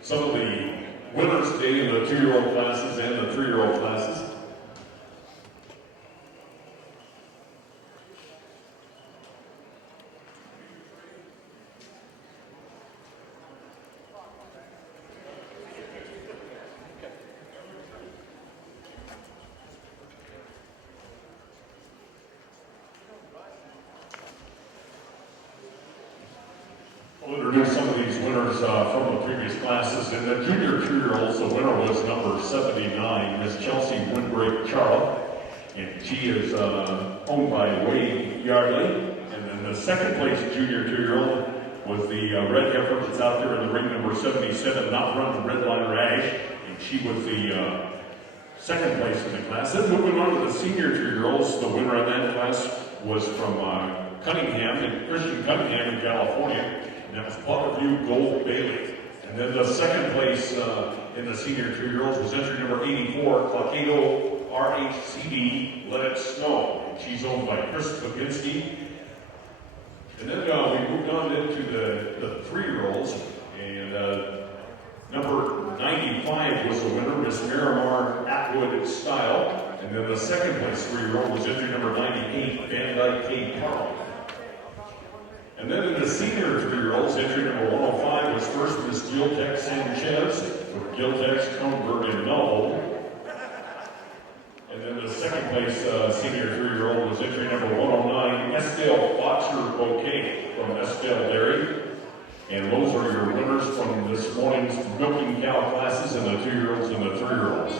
some of the winners today in the 2-year-old classes and the 3-year-old classes. I'll introduce some of these winners from the previous classes. In the junior 2-year-olds, the winner was number 79, Miss Chelsea Windbreak Charlotte, and she is owned by Wade Yardley. And then the second place junior 2-year-old was the red heifer that's out there in the ring, number 77, Not Run the Red Line Rash, and she was the second place in the class. Then moving on to the senior 2-year-olds, the winner in that class was from Cunningham, and Christian Cunningham in California. And that was Buckview Gold Bailey. And then the second place in the senior 2-year-olds was entry number 84, Cloquedo RHCD Let It Snow. And she's owned by Chris Baginski. And then we moved on into the 3-year-olds. And number 95 was the winner, Miss Miramar Atwood Style. And then the second place 3-year-old was entry number 98, Van Dyke K. Carl. And then in the senior 3-year-olds, entry number 105 was first Miss Giltex Sanchez with Giltex, Kronberg, and Melville. And then the second place senior 3-year-old was entry number 109, Estelle Boxer Bouquet from Estelle Dairy. And those are your winners from this morning's milking cow classes in the 2-year-olds and the 3-year-olds.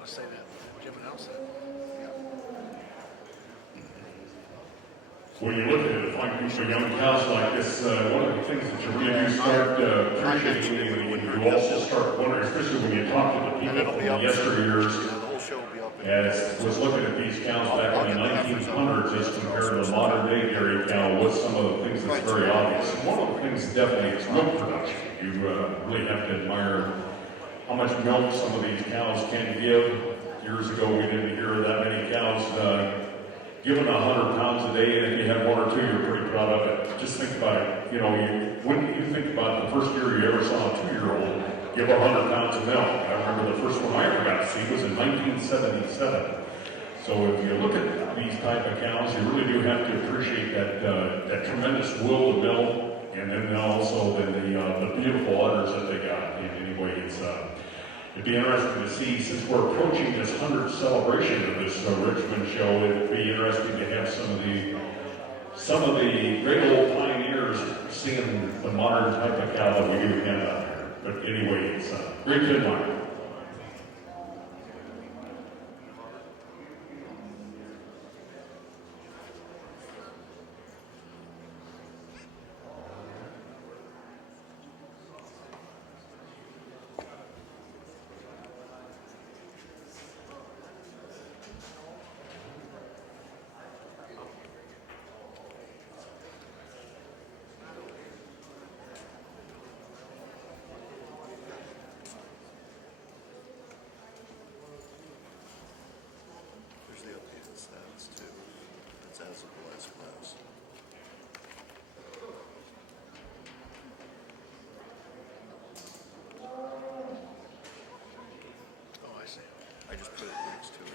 want to say that. Jim announced it. When you look at it, fine group of young cows like this, one of the things that you really do start appreciating, and you also start wondering, especially when you talk to the people from the yesteryears, The whole show will be up. as was looking at these cows back in the 1900s as compared to the modern day dairy cow, what's some of the things that's very obvious? And one of the things definitely is milk production. You really have to admire how much milk some of these cows can give. Years ago, we didn't hear that many cows giving 100 pounds a day, and if you had one or two, you're pretty proud of it. Just think about it. You know, when you think about the first year you ever saw a 2-year-old give 100 pounds of milk. I remember the first one I ever got to see was in 1977. So if you look at these type of cows, you really do have to appreciate that tremendous will to milk, and then also the beautiful udders that they got. And anyway, it'd be interesting to see, since we're approaching this 100th celebration of this Richmond show, it'd be interesting to have some of the great old pioneers seeing the modern type of cow that we do have out there. But anyway, it's great to admire. There's the updated stats too. It's as of the last class. Oh, I see. I just put it next to it.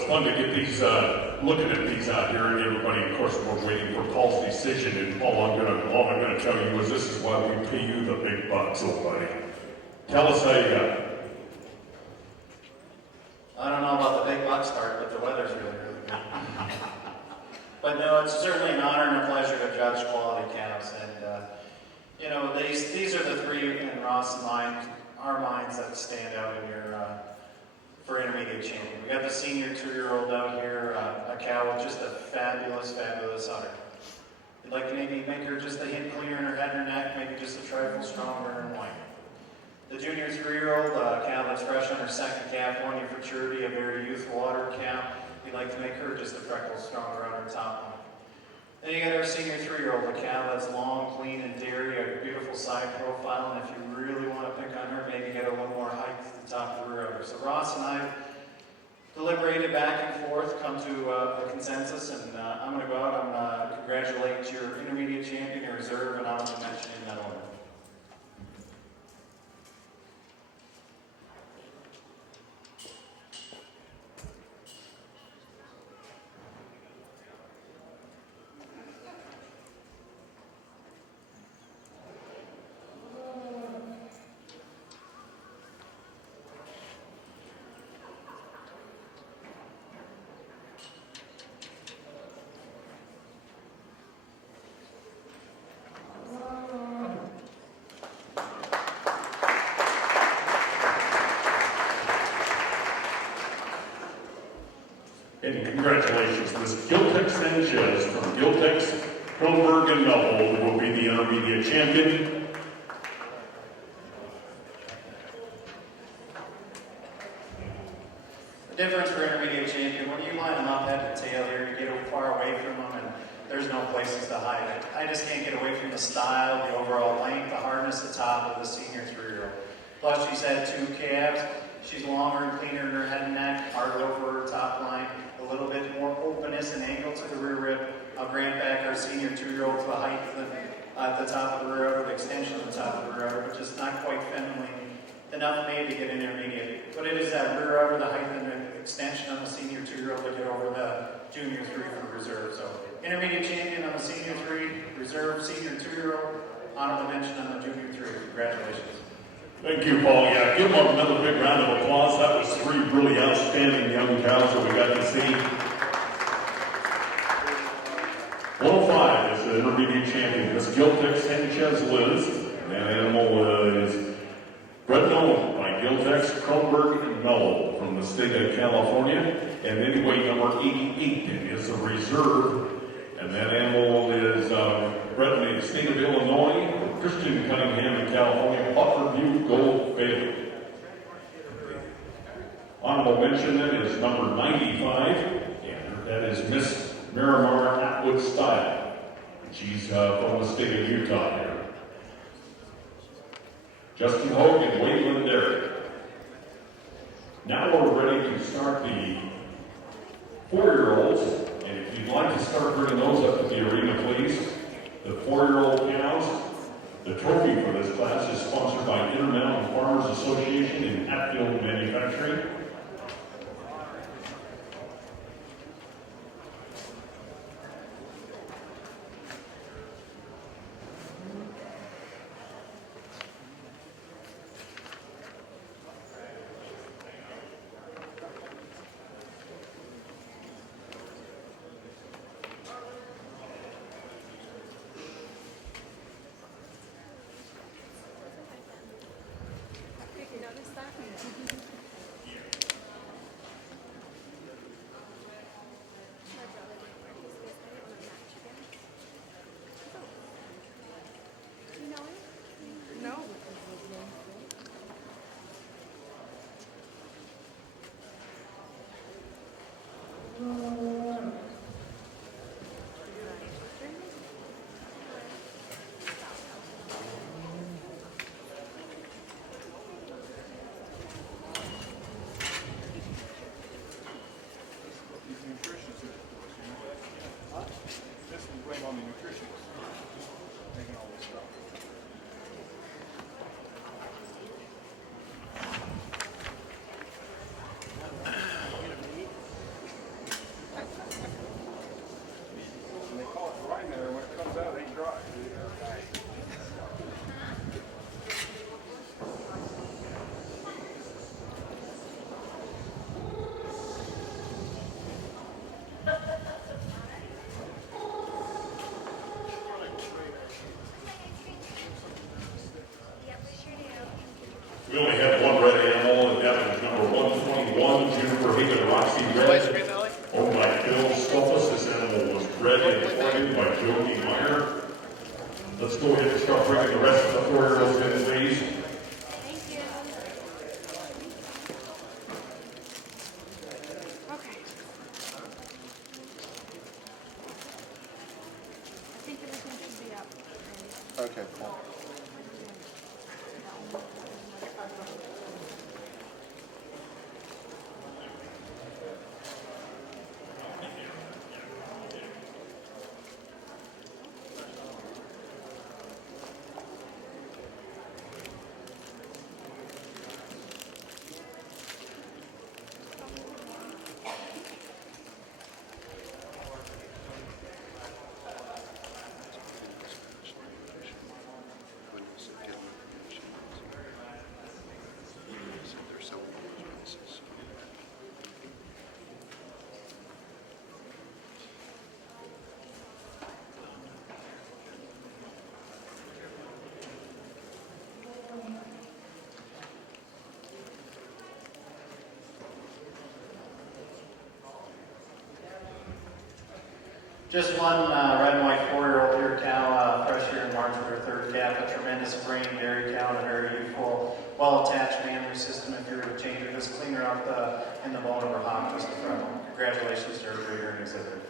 it's fun to get these, looking at these out here, and everybody, of course, we're waiting for Paul's decision, and Paul, all I'm gonna tell you is this is why we pay you the big bucks, old buddy. Tell us how you got it. I don't know about the big bucks part, but the weather's really, really good. But no, it's certainly an honor and a pleasure to judge quality cows, and you know, these are the three in Ross and our minds that stand out in your for intermediate champion. We got the senior 2-year-old out here, a cow with just a fabulous, fabulous udder. You'd like to maybe make her just a hint cleaner in her head and her neck, maybe just a trifle stronger in white. The junior 3-year-old cow that's fresh on her second calf, 1 year maturity, a very youthful udder cow. We'd like to make her just a freckle stronger on her top line. Then you got our senior 3-year-old, a cow that's long, clean, and dairy, a beautiful side profile, and if you really want to pick on her, maybe get a little more height at the top of the rear udder. So Ross and I deliberated back and forth, come to a consensus, and I'm going to go out and congratulate your intermediate champion, your reserve, and I'll mention in that order. And congratulations, Ms. Giltex Sanchez from Giltex, Kronberg, and Melville will be the intermediate champion. The difference for intermediate champion, when you line them up head to tail here, you get far away from them and there's no places to hide it. I just can't get away from the style, the overall length, the hardness, the top of the senior 3-year-old. Plus she's had 2 calves. She's longer and cleaner in her head and neck, harder over her top line, a little bit more openness and angle to the rear rib. I'll grant back our senior 2-year-old to the height at the top of the rear udder, the extension of the top of the rear udder, but just not quite feminine enough maybe to get intermediate. But it is that rear udder, the height and the extension on the senior 2-year-old to get over the junior 3 for reserve. So intermediate champion on the senior 3, reserve senior 2-year-old, honorable mention on the junior 3. Congratulations. Thank you, Paul. Yeah, give them another big round of applause. That was 3 really outstanding young cows that we got to see. 105 is the intermediate champion, Ms. Giltex Sanchez Liz. That animal is bred known by Giltex, Kronberg, and Mello from the state of California. And anyway, number 88 is a reserve. And that animal is bred in the state of Illinois, Christian Cunningham in California, Butlerview Gold Bailey. Honorable mention then is number 95, and that is Miss Miramar Atwood Style. She's from the state of Utah here. Justin Hogue and Waylon Derrick. Now we're ready to start the 4-year-olds. And if you'd like to start bringing those up to the arena, please. The 4-year-old cows. The trophy for this class is sponsored by Intermountain Farmers Association in Hatfield Manufacturing. start bringing the rest of the 4-year-olds in, please. Thank you. Okay. I think everything should be up. Randy. Okay, cool. Just one red and white 4-year-old here, Cal, fresh year in March with her third calf, a tremendous brain, very Cal, and a very youthful, well-attached mammary system. If you were to change her, just clean her up in the bone of her hock, just the front. Congratulations to her breeder and exhibitor.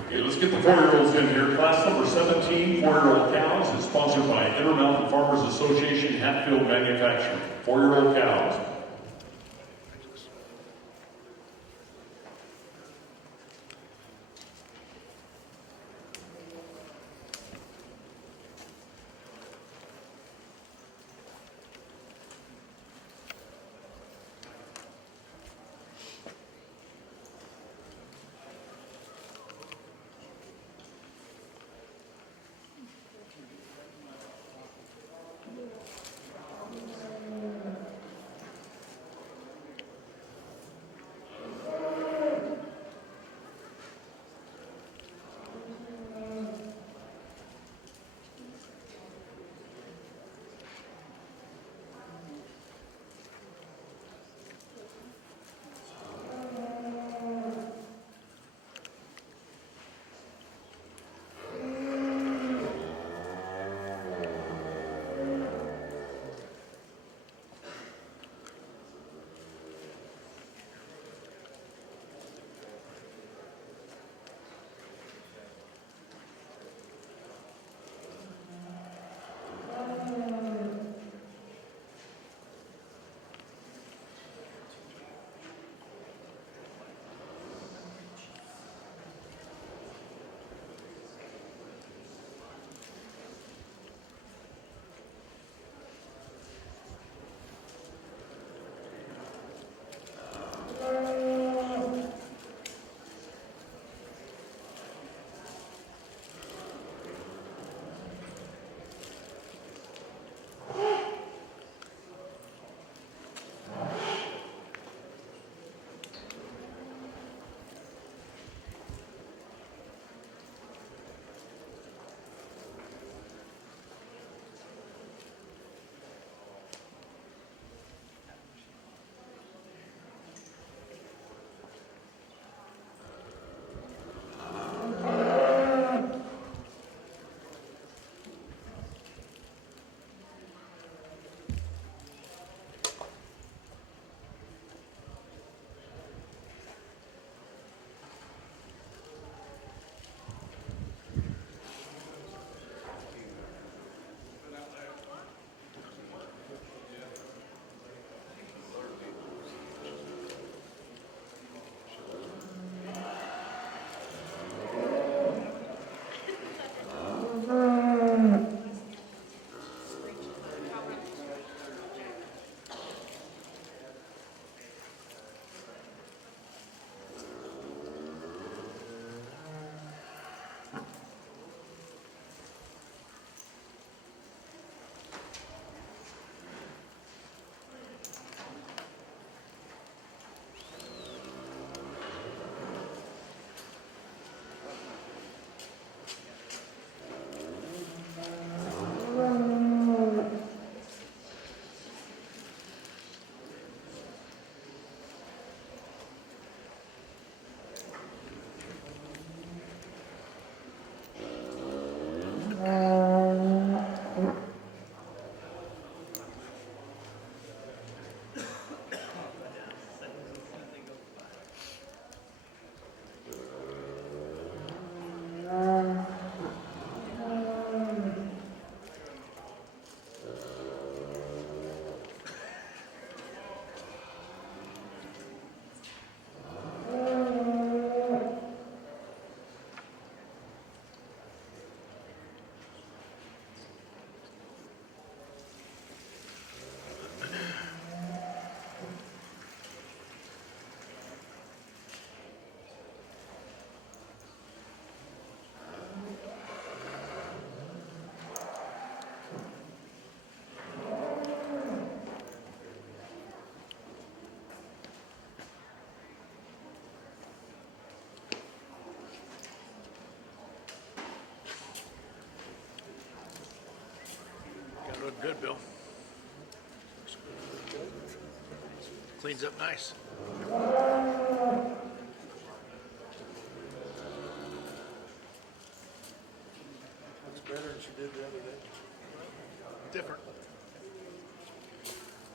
Okay, let's get the 4-year-olds in here. Class number 17, 4-year-old cows, is sponsored by Intermountain Farmers Association, Hatfield Manufacturing. 4-year-old cows. Look good, Bill. Cleans up nice. Looks better than she did the other day. Different.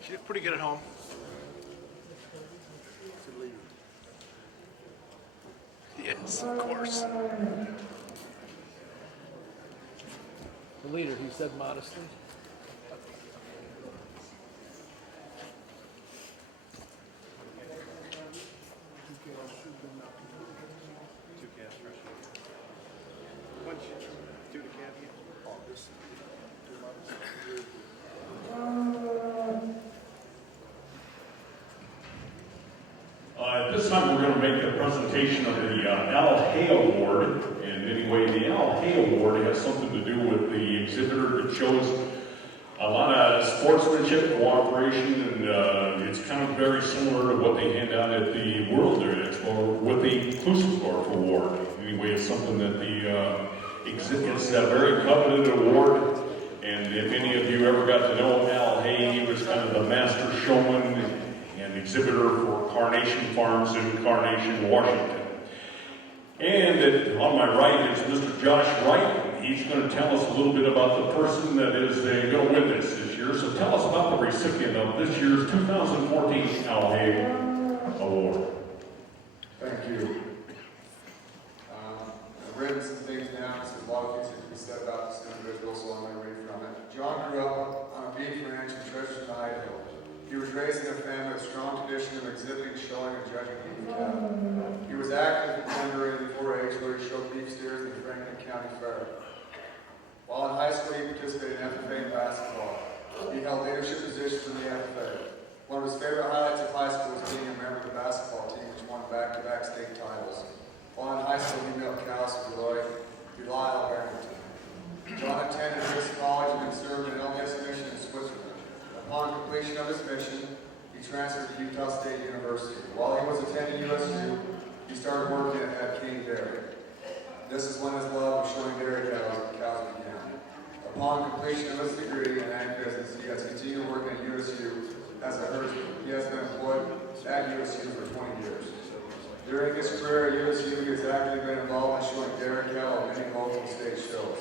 She did pretty good at home. Good leader. Yes, of course. The leader, he said modestly. Do the caveat. Oh, this. At this time, we're going to make the presentation of the Al Hay Award. And anyway, the Al Hay Award has something to do with the exhibitor that shows a lot of sportsmanship, cooperation, and it's kind of very similar to what they hand out at the World Expo with the Inclusive Golf Award. Anyway, it's something that it's a very coveted award. And if any of you ever got to know Al Hay, he was kind of the master showman and exhibitor for Carnation Farms in Carnation, Washington. And on my right is Mr. Josh Wright. He's going to tell us a little bit about the person that is going to win this year. So tell us about the recipient of this year's 2014 Al Hay Award. Thank you. I've written some things down. There's a lot of things that can be said about this individual, so I'm going to read from it. John grew up on a beef ranch in Treasure, Idaho. He was raised in a family with strong tradition of exhibiting, showing, and judging beef cattle. He was active member in 4-H, where he showed beef steers in the Franklin County Fair. While in high school, he participated in FFA and basketball. He held leadership positions in the FFA. One of his favorite highlights of high school was being a member of the basketball team, which won back-to-back state titles. While in high school, he milked cows for Delisle Barrington. John attended this college and then served an LDS mission in Switzerland. Upon completion of his mission, he transferred to Utah State University. While he was attending USU, he started working at King Dairy. This is when his love of showing dairy cows began. Upon completion of his degree in ag business, he has continued working at USU as a herdsman. He has been employed at USU for 20 years. During his career at USU, he has actively been involved in showing dairy cattle at many local and state shows.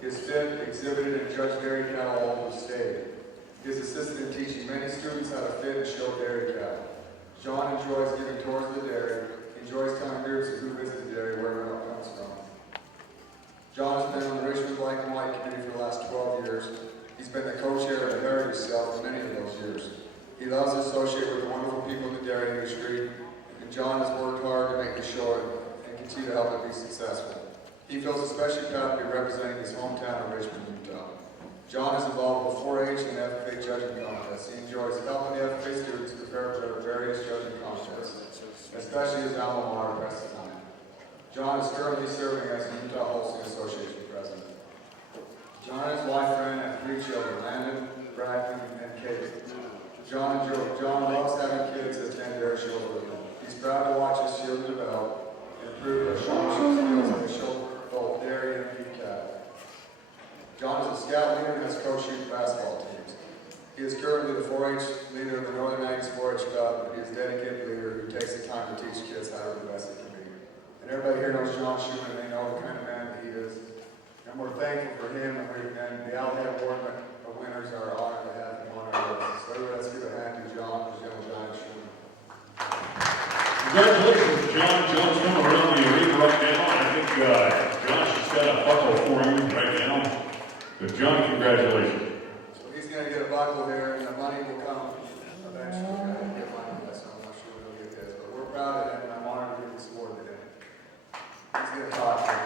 He has fed, exhibited, and judged dairy cattle all over the state. He has assisted in teaching many students how to fit and show dairy cattle. John enjoys giving tours of the dairy. He enjoys telling groups of who visit the dairy, where it all comes from. John has been on the Richmond Black and White Committee for the last 12 years. He's been the co-chair of the Heritage Cell for many of those years. He loves to associate with the wonderful people in the dairy industry, and John has worked hard to make the show and continue to help it be successful. He feels especially proud to be representing his hometown of Richmond, Utah. John is involved with 4-H and FFA judging contests. He enjoys helping the FFA students prepare for various judging contests, especially his alma mater, Preston High. John is currently serving as the Utah Holstein Association president. John and his wife Fran have 3 children, Landon, Bradley, and Kate. John loves having kids that attend dairy shows with him. He's proud to watch his children develop and improve their showmanship skills in the show both dairy and beef cattle. John is a scout leader and has coached youth basketball teams. He is currently the 4-H leader of the Northern Aggies 4-H Club, and he is a dedicated leader who takes the time to teach kids how to be the best they can be. And everybody here knows John Schumann, and they know the kind of man that he is. And we're thankful for him, and the Al Hay Award winners are honored to have him on our list. So let's give a hand to John, for John Schumann. Congratulations, John. John's coming around the arena right now. I think Josh has got a buckle for you right now. But John, congratulations. So he's going to get a buckle here, and the money will come eventually. I didn't get money for that, so I'm not sure when he'll get this. But we're proud of him, and I'm honored to give this award to him. He's going to talk to you.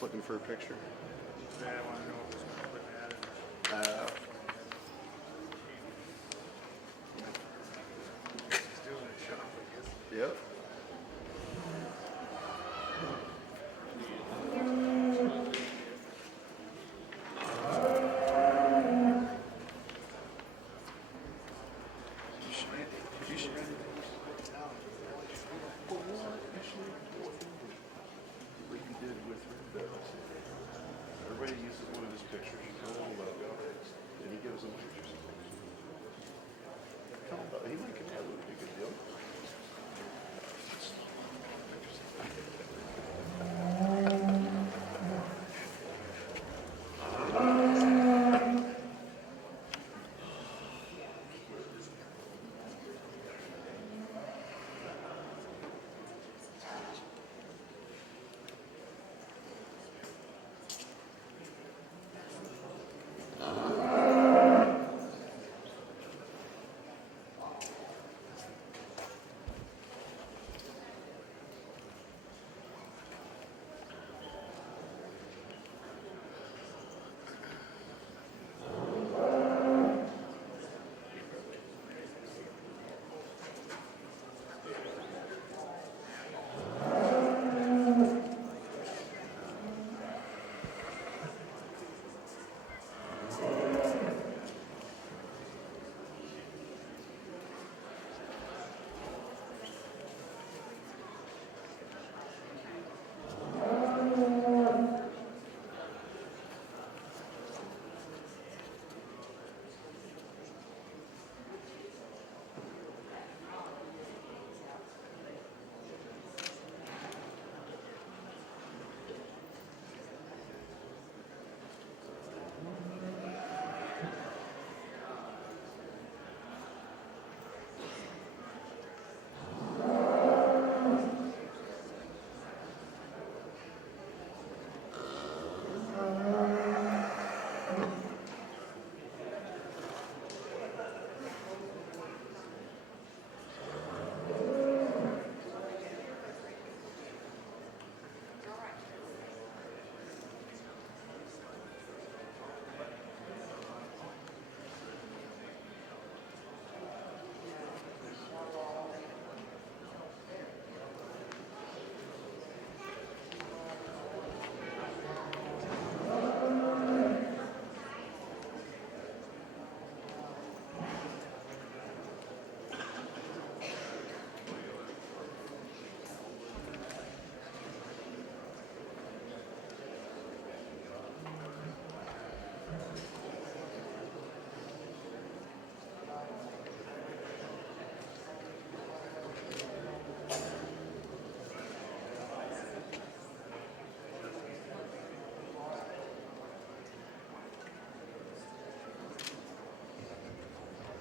Just looking for a picture. Yeah, I want to know if it's going to put that in. He's doing a shop, I guess. Yep. Everybody uses one of his pictures. You tell him about it, and he gives them pictures. Tell him about it. He might get that. Would be a good deal.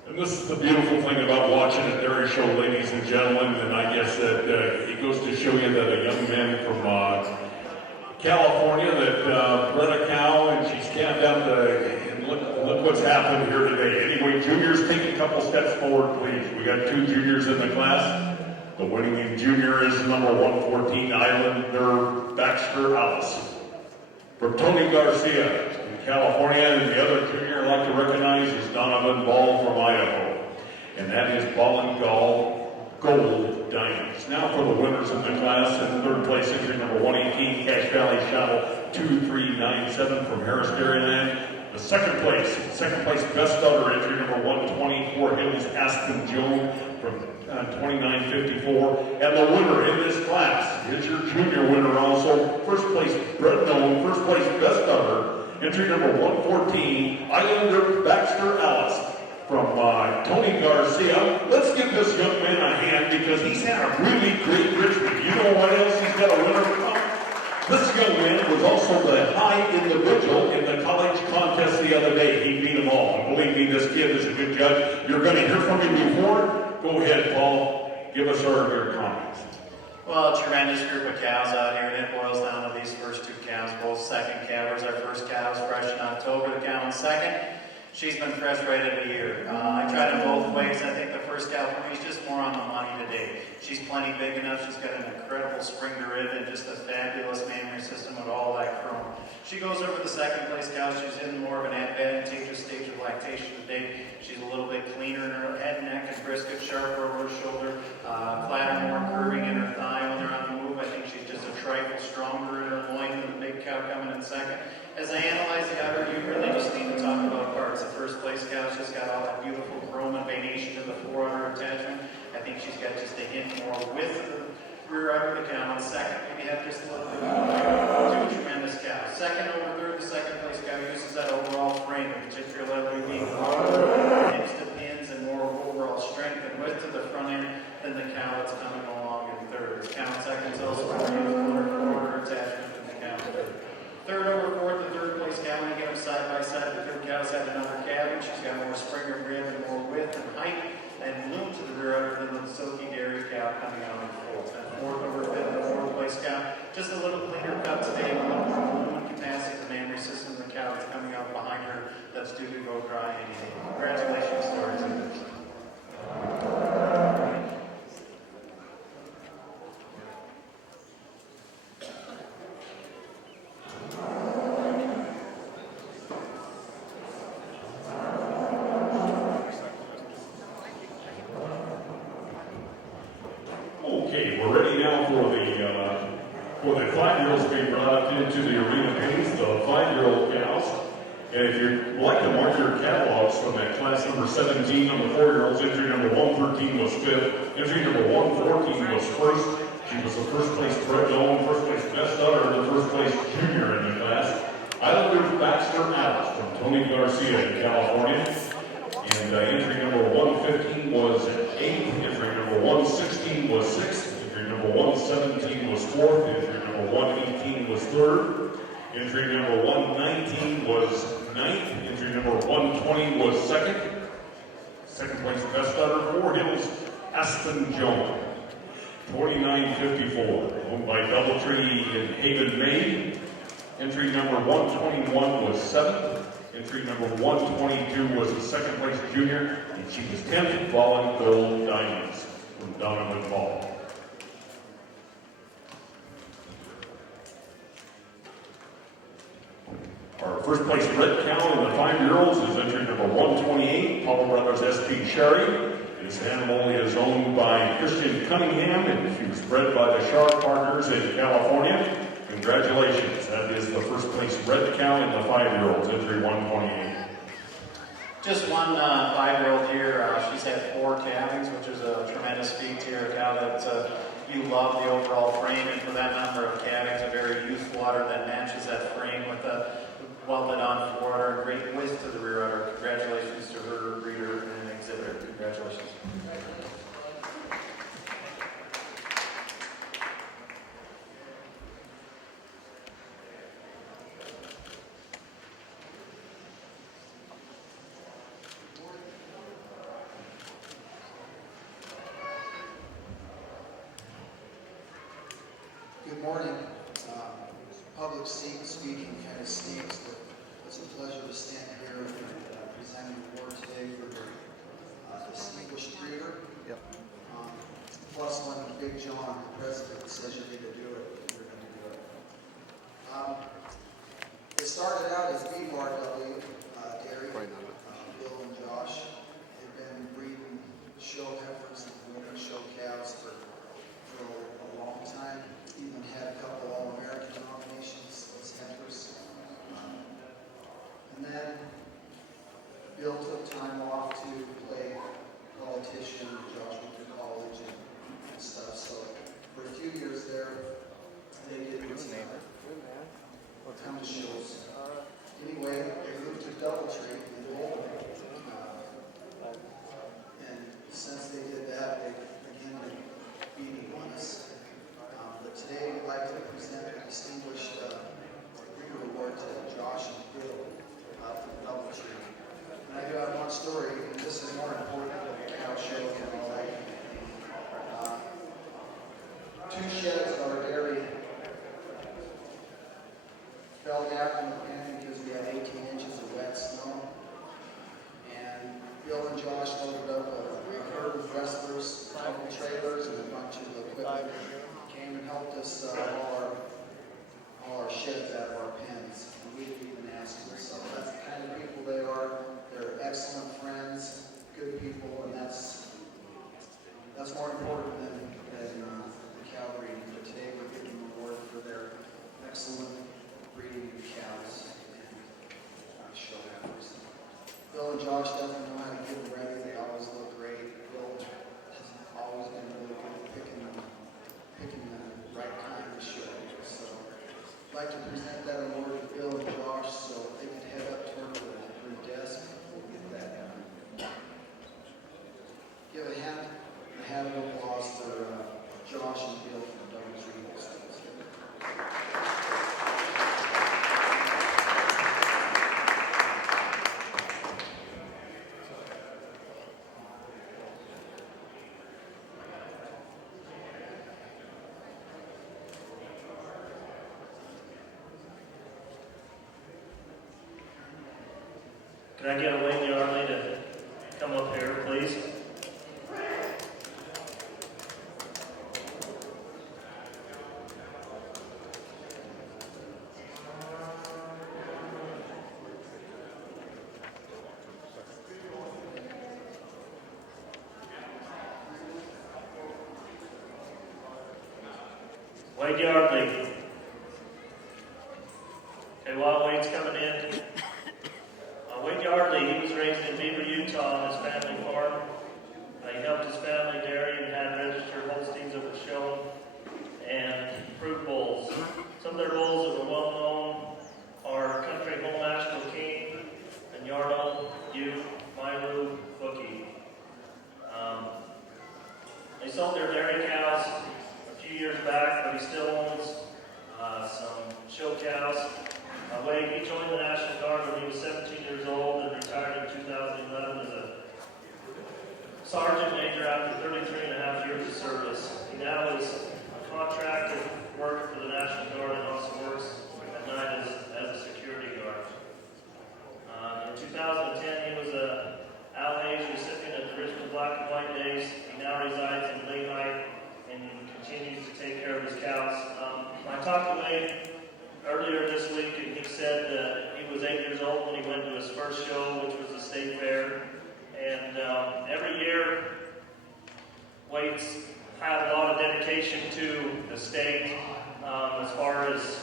And this is the beautiful thing about watching a dairy show, ladies and gentlemen, and I guess that it goes to show you that a young man from California that bred a cow and she's camped out and look what's happened here today. Anyway, juniors, take a couple steps forward, please. We got 2 juniors in the class. The winning junior is number 114, Islander Baxter Alice. From Tony Garcia from California, and the other junior I'd like to recognize is Donovan Ball from Idaho. And that is Ball and Gall Gold Diamonds. Now for the winners in the class. In third place, entry number 118, Cache Valley Shuttle 2397 from Harris Dairyland. The second place best starter, entry number 120, Fort Hills Aspen Joan from 2954. And the winner in this class is your junior winner also. First place best starter, entry number 114, Islander Baxter Alice from Tony Garcia. Let's give this young man a hand because he's had a really great Richmond. You know what else he's got a winner from? This young man was also the high individual in the college contest the other day. He beat them all. And believe me, this kid is a good judge. You're going to hear from him before. Go ahead, Paul. Give us your comments. Well, a tremendous group of cows out here, and it boils down to these first 2 cows. Both second calvers. Our first cows fresh in October. The cow in second She's been fresh right at a year. I tried them both ways. I think the first cow for me is just more on the money today. She's plenty big enough. She's got an incredible spring to rib and just a fabulous mammary system with all that chrome. She goes over the second place cow. She's in more of an advantageous stage of lactation today. She's a little bit cleaner in her head, neck, and brisket, sharper over her shoulder, flatter, more curving in her thigh when they're on the move. I think she's just a trifle stronger in her loin than the big cow coming in second. As I analyze the udder, you really just need to talk about parts. The first place cow, she's got all that beautiful chrome and veination to the foreudder attachment. I think she's got just a hint more width of the rear udder of the cow. And second, maybe have just a little bit more. Two tremendous cows. Second over third, the second place cow uses that overall frame, particularly being longer hips to pins and more overall strength and width to the front end than the cow that's coming along in third. This cow in second is also a foreudder attachment than the cow in third. Third over fourth, the third place cow, when you get them side by side, the third cow's had another calving. She's got more springer rib and more width and height and bloom to the rear udder than the silky dairy cow coming out in fourth. And fourth over fifth, the fourth place cow, just a little cleaner cut today, a little more bloom and capacity, the mammary system of the cow that's coming out behind her that's due to go dry any day. Congratulations, Stories. Okay, we're ready now for the 5-year-olds being brought up into the arena pace, the 5-year-old cows. And if you'd like to mark your catalogs from that class number 17 on the 4-year-olds, entry number 113 was 5th, entry number 114 was 1st. She was the first place bred known, first place best udder, and the first place junior in the class. Islanders Baxter Adams from Tony Garcia in California. And entry number 115 was 8th, entry number 116 was 6th, entry number 117 was 4th, entry number 118 was 3rd, entry number 119 was 9th, entry number 120 was 2nd. Second place best udder, 4 Hills, Aspen Joan, 2954, owned by Doubletree in Haven, Maine. Entry number 121 was 7th. Entry number 122 was the second place junior, and she was 10th, Fallen Gold Diamonds from Donovan Hall. Our first place red cow in the 5-year-olds is entry number 128, Paul Brothers SP Sherry. This animal is owned by Christian Cunningham, and she was bred by the Sharp Partners in California. Congratulations, that is the first place red cow in the 5-year-olds, entry 128. Just one 5-year-old here. She's had 4 calvings, which is a tremendous feat here. A cow that you love the overall frame, and for that number of calvings, a very youthful udder that matches that frame with a welded on foreudder, great width to the rear udder. Congratulations to her breeder and exhibitor. Congratulations. Good morning. Public speaking kind of stinks, but it's a pleasure to stand here and present an award today for the distinguished breeder. Yep. Plus, when Big John, the president, says you need to do it, you're going to do it. It started out as BRW Dairy, Bill and Josh. They've been breeding show heifers and women show calves for a long time. Even had a couple All-American nominations as heifers. And then Bill took time off to play politician. Josh went to college and stuff. So for a few years there, they didn't come to shows. Anyway, they came and helped us haul our sheds out of our pens. And we didn't even ask them. So that's the kind of people they are. They're excellent friends, good people, and that's more important than the cow breeding. But today we're giving them an award for their excellent breeding of cows and show heifers. Bill and Josh definitely know how to get them ready. They always look great. Bill has always been really good at picking the right kind of show. So I'd like to present that award to Bill and Josh so they can head up toward their desk and get that done. Give a hand of applause for Josh and Bill from Double Tree Holsteins. Can I get a Wayne Yarley to come up here, please? Wade Yardley. Okay, while Wade's coming in, Wade Yardley, he was raised in Beaver, Utah on his family farm. He helped his family dairy and had registered Holsteins that were shown and fruit bulls. Some of their bulls that were well known are Country Home National King and Yarnell, Youth, Milo, Bookie. They sold their dairy cows a few years back, but he still owns some show cows. Wade, he joined the National Guard when he was 17 years old and retired in 2011 as a sergeant major after 33 and a half years of service. He now is a contracted worker for the National Guard and also works at night as a security guard. In 2010, he was a Al Hayes recipient at the Richmond Black and White Days. He now resides in Lehigh and continues to take care of his cows. I talked to Wade earlier this week, and he said that he was 8 years old when he went to his first show, which was the state fair. And every year, Wade's had a lot of dedication to the state. As far as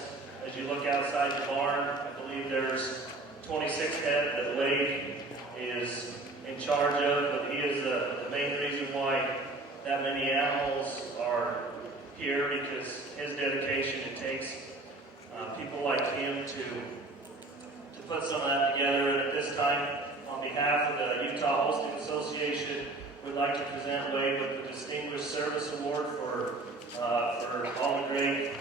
you look outside the barn, I believe there's 26 head that Wade is in charge of, but he is the main reason why that many animals are here, because his dedication, it takes people like him to put some of that together. And at this time, on behalf of the Utah Holstein Association, we'd like to present Wade with the Distinguished Service Award for all the great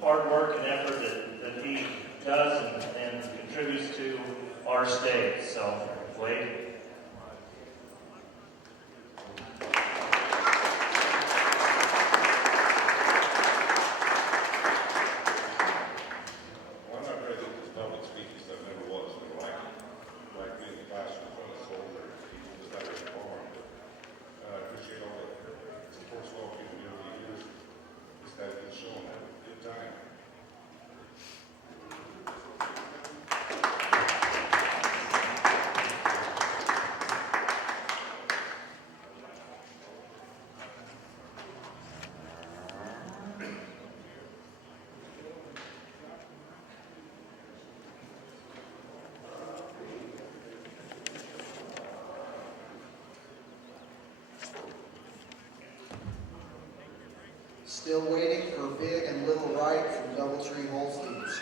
hard work and effort that he does and contributes to our state. So, Wade. Still waiting for Big and Little Wright from Doubletree Holsteins.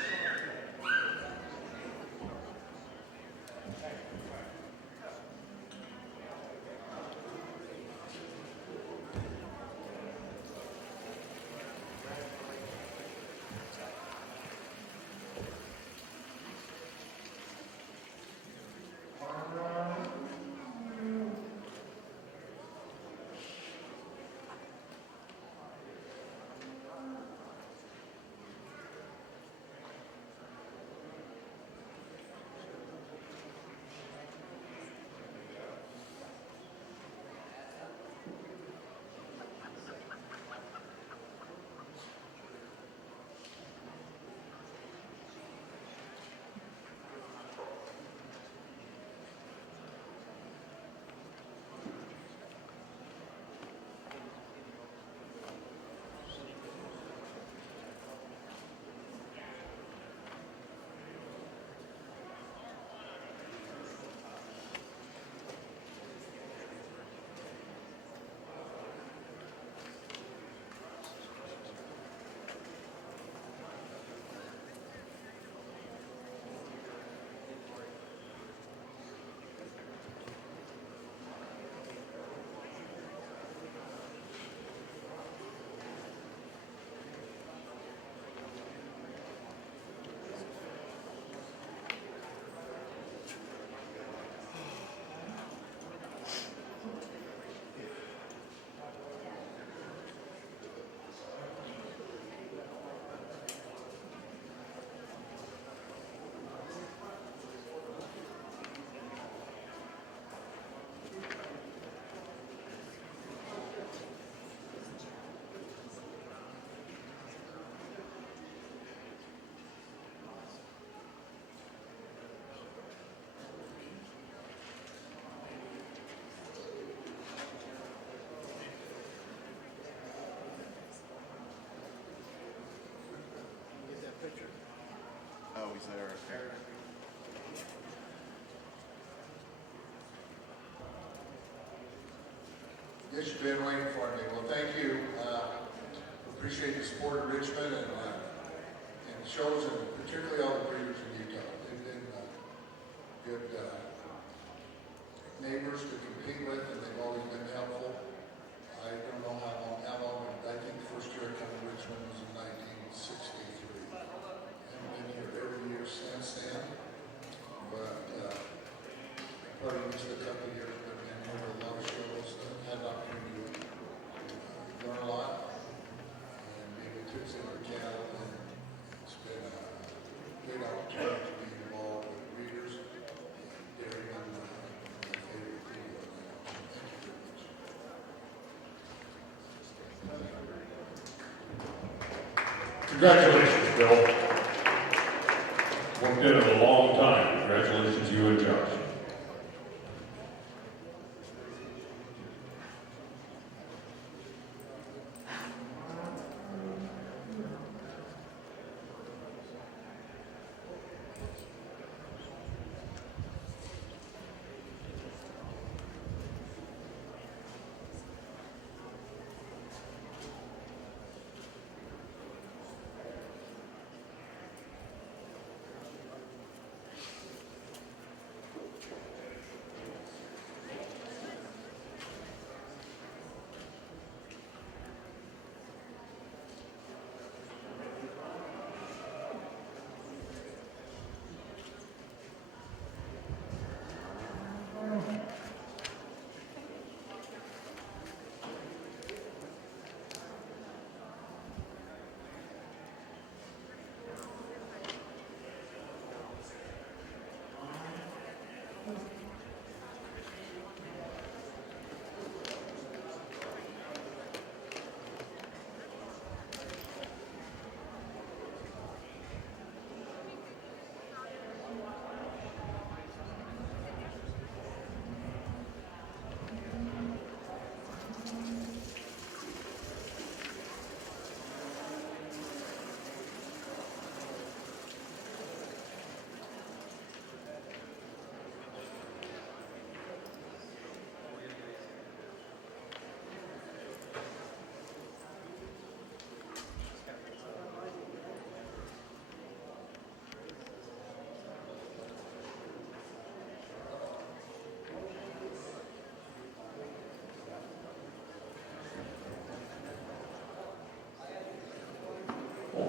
was there. Yes, you've been waiting for me. Well, thank you. Appreciate the support of Richmond and shows, and particularly all the breeders in Utah. They've been good neighbors to compete with, and they've always been helpful. I don't know how long, but I think the first year I came to Richmond was in 1963. Haven't been here every year since then, but probably missed a couple of years, but been here a lot of shows, had the opportunity to learn a lot, and be able to see our cattle, and it's been a great opportunity to be involved with breeders, dairymen, my favorite thing. Congratulations, Bill. Worked in it a long time. Congratulations, you and Josh.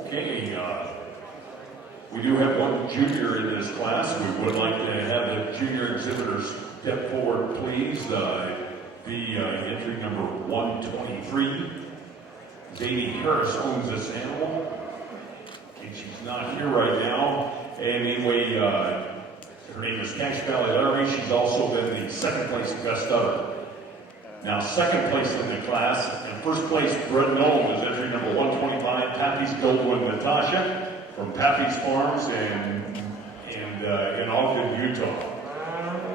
Okay, we do have one junior in this class. We would like to have the junior exhibitors step forward, please. Entry number 123. Zadie Harris owns this animal. And she's not here right now. And anyway, her name is Cache Valley Larry. She's also been the second place best udder. Now, second place in the class, and first place, Brett Nolan, is entry number 125, Pappy's Goldwood Natasha, from Pappy's Farms in Ogden, Utah.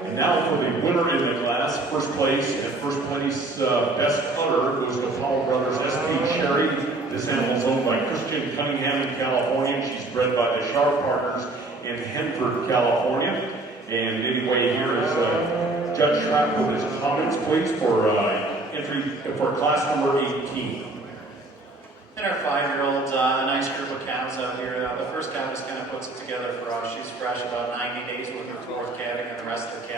And now for the winner in the class, first place best udder goes to Powell Brothers SP Sherry. This animal is owned by Christian Cunningham in California. She's bred by the Sharp Partners in Henford, California. And anyway, here is Judge Trapp with his comments, please, for entry for class number 18. And our 5-year-old, a nice group of cows out here. The first cow just kind of puts it together for us. She's fresh, about 90 days with her 4th calving, and the rest of the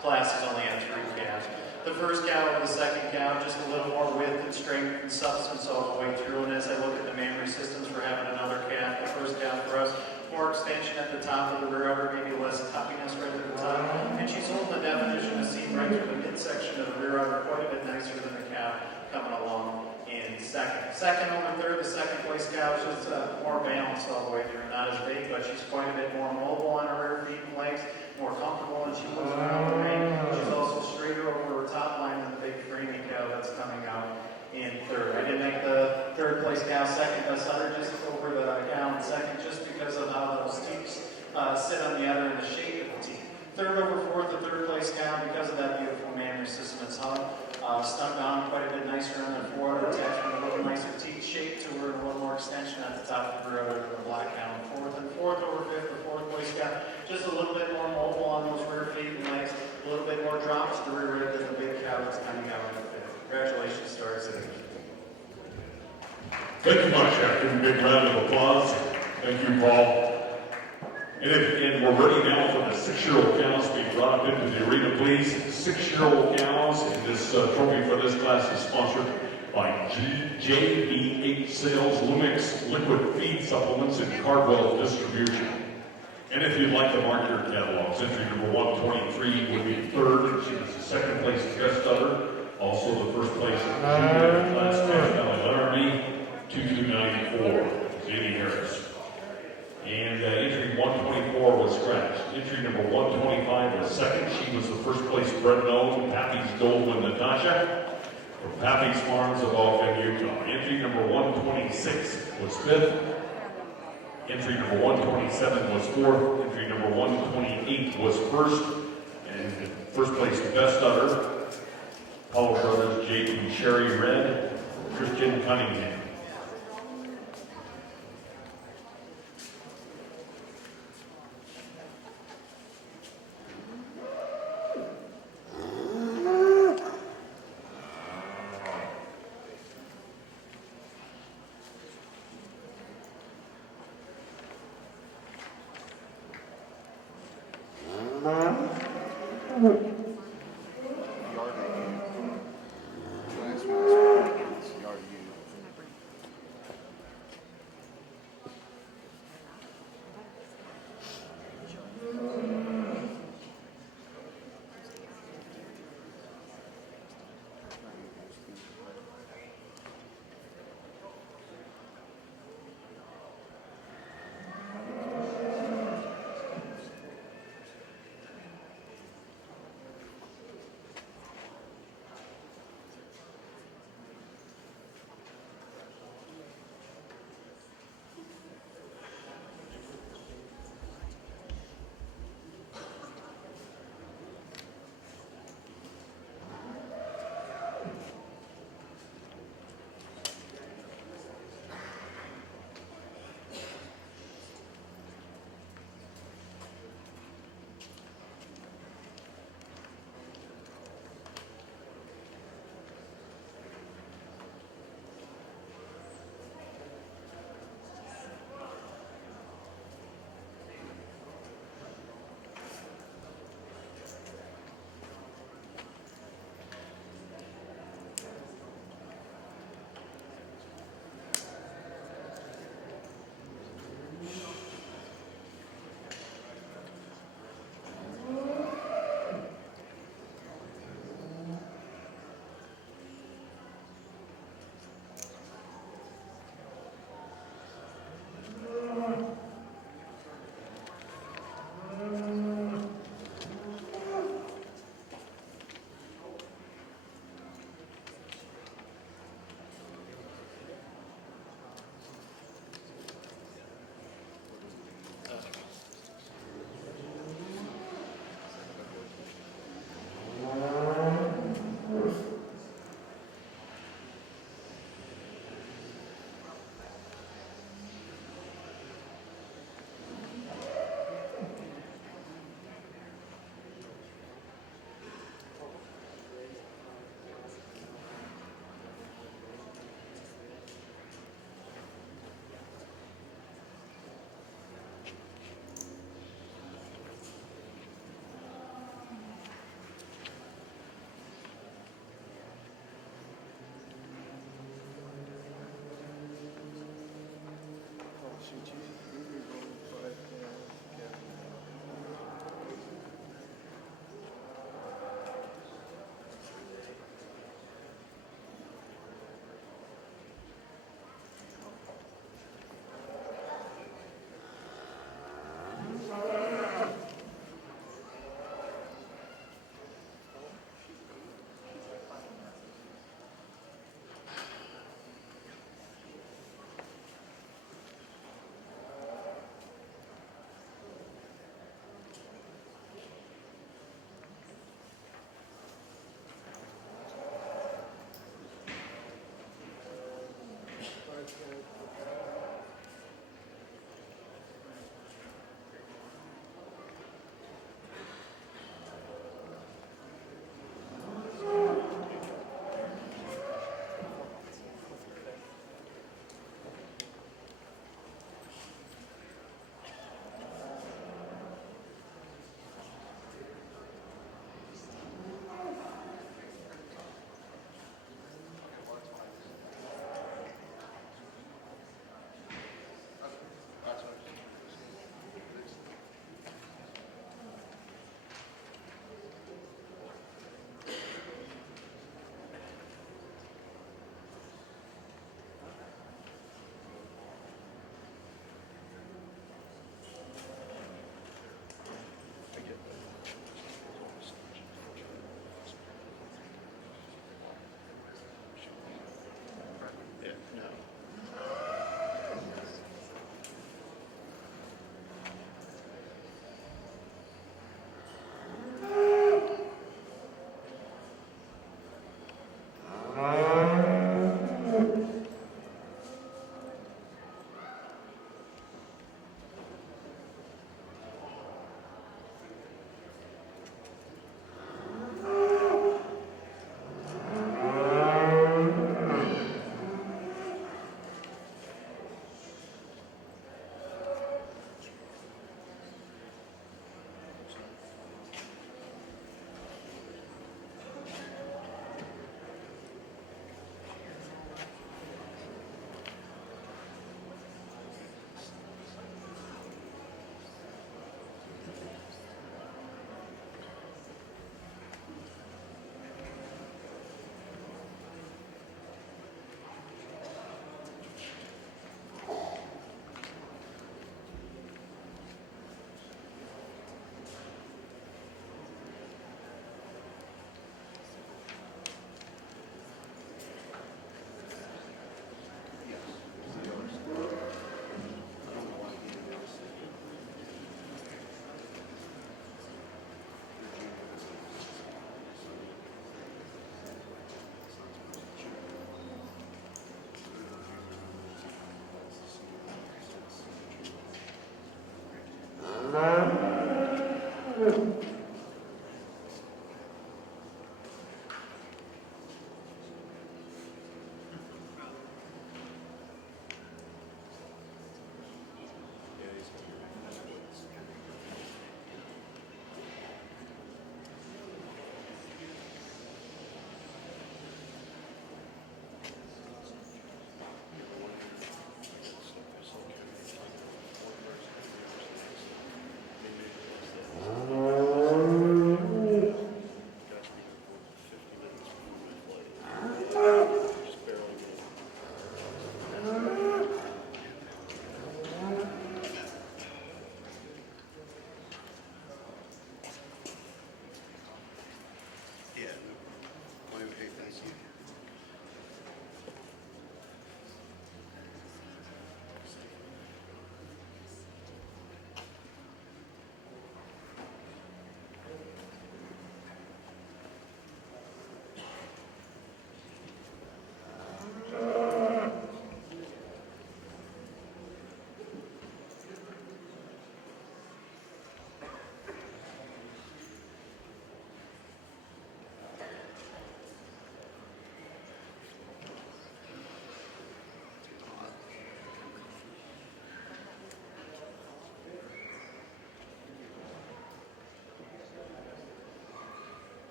class is only at 3 calves. The first cow and the second cow, just a little more width and strength and substance all the way through. And as I look at the mammary systems for having another calf, the first cow for us, more extension at the top of the rear udder, maybe less tuffiness right at the top. And she's holding the definition of seam right through the midsection of the rear udder, quite a bit nicer than the cow coming along in second. Second over third, the second place cow is just more balanced all the way through. Not as big, but she's quite a bit more mobile on her rear feet and legs, more comfortable, and she moves around the ring. She's also straighter over her top line than the big framing cow that's coming out in third. I did make the third place cow second best udder, just over the cow in second, just because of how those teeth sit on the udder and the shape of the teeth. Third over fourth, the third place cow, because of that beautiful mammary system it's hung. Stuck down quite a bit nicer on the forehead, attachment, a little nicer teeth shape to her, and a little more extension at the top of the rear udder than the black cow in fourth. And fourth over fifth, the fourth Boy Scout. Just a little bit more mobile on those rear feet and legs, a little bit more drops to the rear end than the big cow that's coming out in the fifth. Congratulations, Star City. Thank you much, Captain. Big round of applause. Thank you, Paul. And we're ready now for the 6-year-old cows being brought up into the arena, please. 6-year-old cows, and this trophy for this class is sponsored by JB8 Sales, Lumix Liquid Feed Supplements, and Cardwell Distribution. And if you'd like to mark your catalogs, entry number 123 would be third. She was the second place guest stunner. Also the first place junior class Cache Valley Laramie, 2294, Jamie Harris. And entry 124 was scratched. Entry number 125 was second. She was the first place bred known, Pappy's Goldwyn Natasha, from Pappy's Farms of Ogden, Utah. Entry number 126 was fifth. Entry number 127 was fourth. Entry number 128 was first. And first place best udder, Paulo Brothers, J.P. Sherry Red, Christian Cunningham.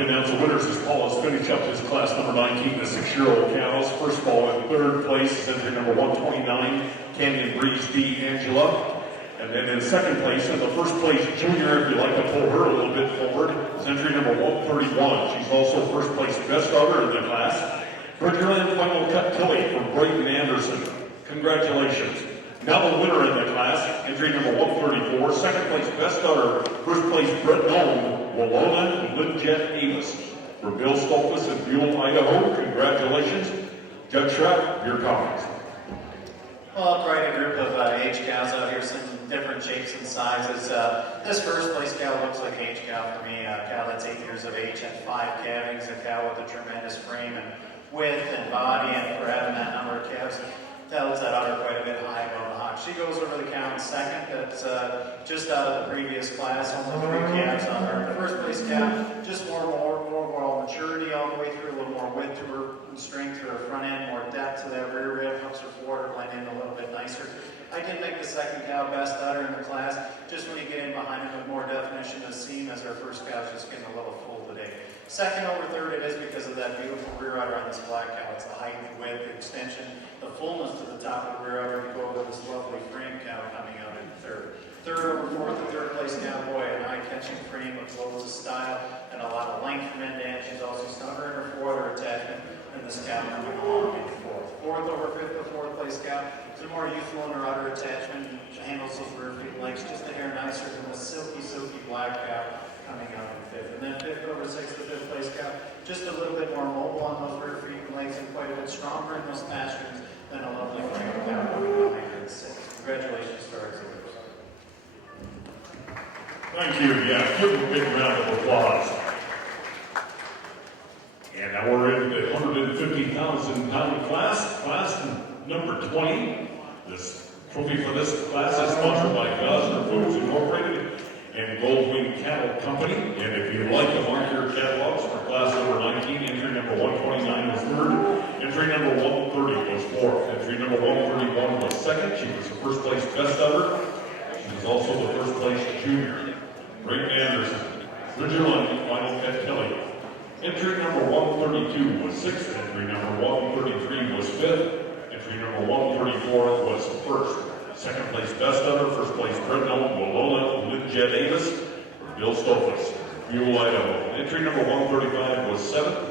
to announce the winners as Paul has finished up his class number 19, the 6-year-old cows. First of all, in third place is entry number 129, Canyon Breeze D'Angela. And then in second place, in the first place junior, if you'd like to pull her a little bit forward, is entry number 131. She's also first place best udder in the class. Bridgerland Final Cut Tilly from Brayton Anderson. Congratulations. Now the winner in the class, entry number 134, second place best udder, first place Brett Nolan, Walona Lidjet Avis. For Bill Stolfus and Buell, Idaho, congratulations. Judge Schrapp, your comments. Well, quite a group of age cows out here, some different shapes and sizes. This first place cow looks like age cow for me. A cow that's 8 years of age and 5 calvings, a cow with a tremendous frame and width and body, and for having that number of calves, tells that udder quite a bit high above the hock. She goes over the cow in second. That's just out of the previous class, only 3 calves on her. The first place cow, just more maturity all the way through, a little more width to her strength to her front end, more depth to that rear rib, helps her forward blend in a little bit nicer. I did make the second cow best udder in the class, just when you get in behind him with more definition of seam, as our first cow's just getting a little full today. Second over third, it is because of that beautiful rear udder on this black cow. It's the height, the width, the extension, the fullness to the top of the rear udder to go over this lovely frame cow coming out in third. Third over fourth, the third place cow, boy, an eye-catching frame with loads of style and a lot of length from end to end. She's also stronger in her forward attachment than this cow coming along in fourth. Fourth over fifth, the fourth place cow. It's more youthful in her udder attachment, and handles those rear feet legs just a hair nicer than the silky, silky black cow coming out in fifth. And then fifth over sixth, the fifth place cow, just a little bit more mobile on those rear feet and legs and quite a bit stronger in those pasterns than a lovely frame cow coming out in sixth. Congratulations to our exhibitors. Thank you. Yeah, give them a big round of applause. And now we're in the 150,000 pound class number 20. This trophy for this class is sponsored by Gosner Foods Incorporated and Goldwing Cattle Company. And if you'd like to mark your catalogs for class number 19, entry number 129 was third, entry number 130 was fourth, entry number 131 was second. She was the first place best udder. She was also the first place junior. Brayton Anderson, Bridgerland Final Cut Tilly. Entry number 132 was sixth, entry number 133 was fifth, entry number 134 was first. Second place best udder, first place Brett Nolan, Walona Lidjet Avis, for Bill Stolfus, Buell, Idaho. Entry number 135 was seventh.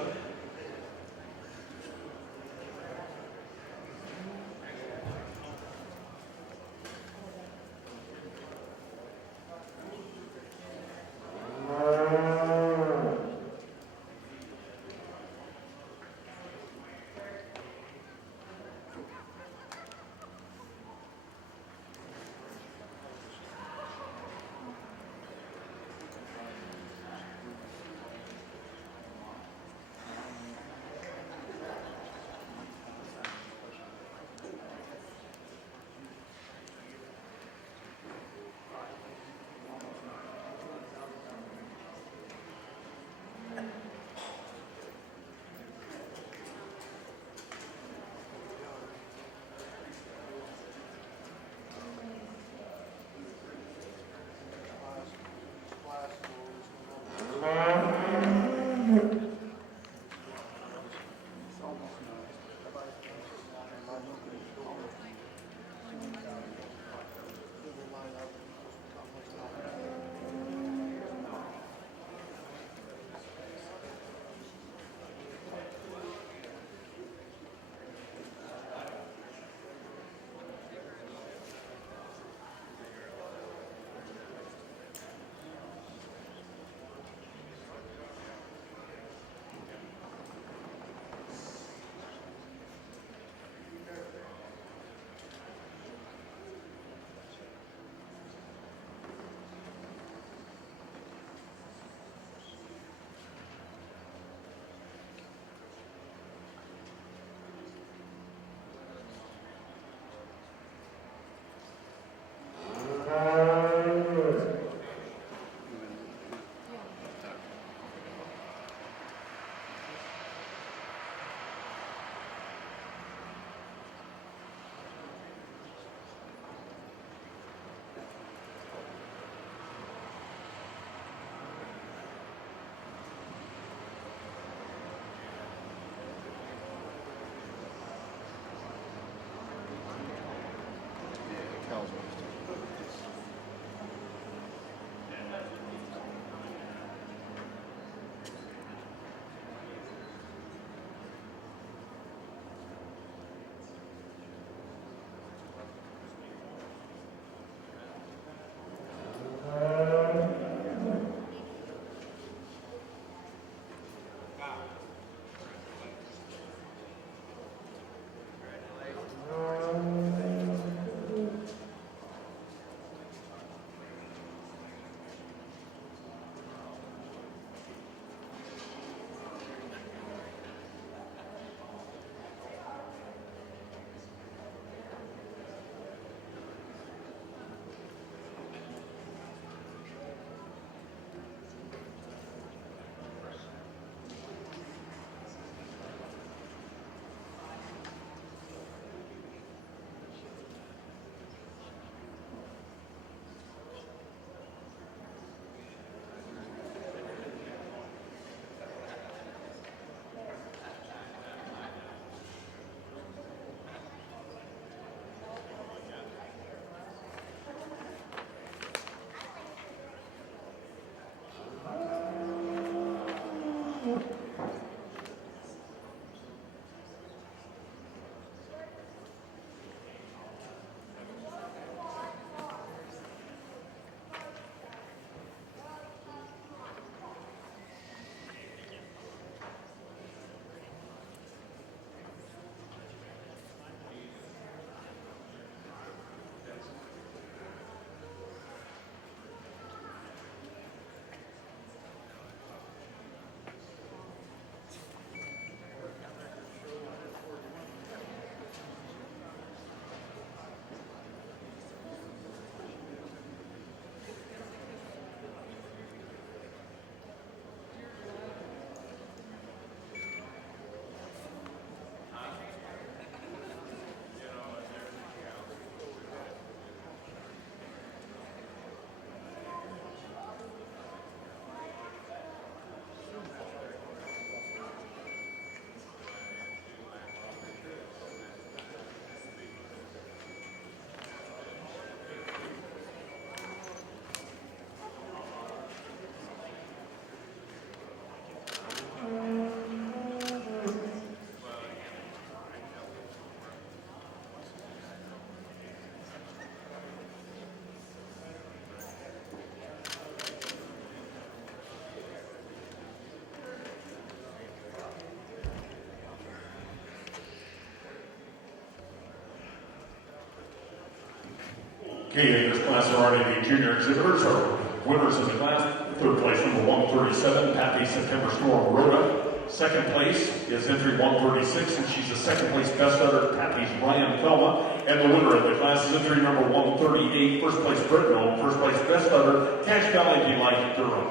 Okay, in this class there aren't any junior exhibitors. Our winners in the class, third place number 137, Pappy September Storm Rhoda. Second place is entry 136, and she's the second place best udder, Pappy's Ryan Thelma. And the winner of the class is entry number 138, first place Britnell, first place best udder, Cache Valley Delight Durham.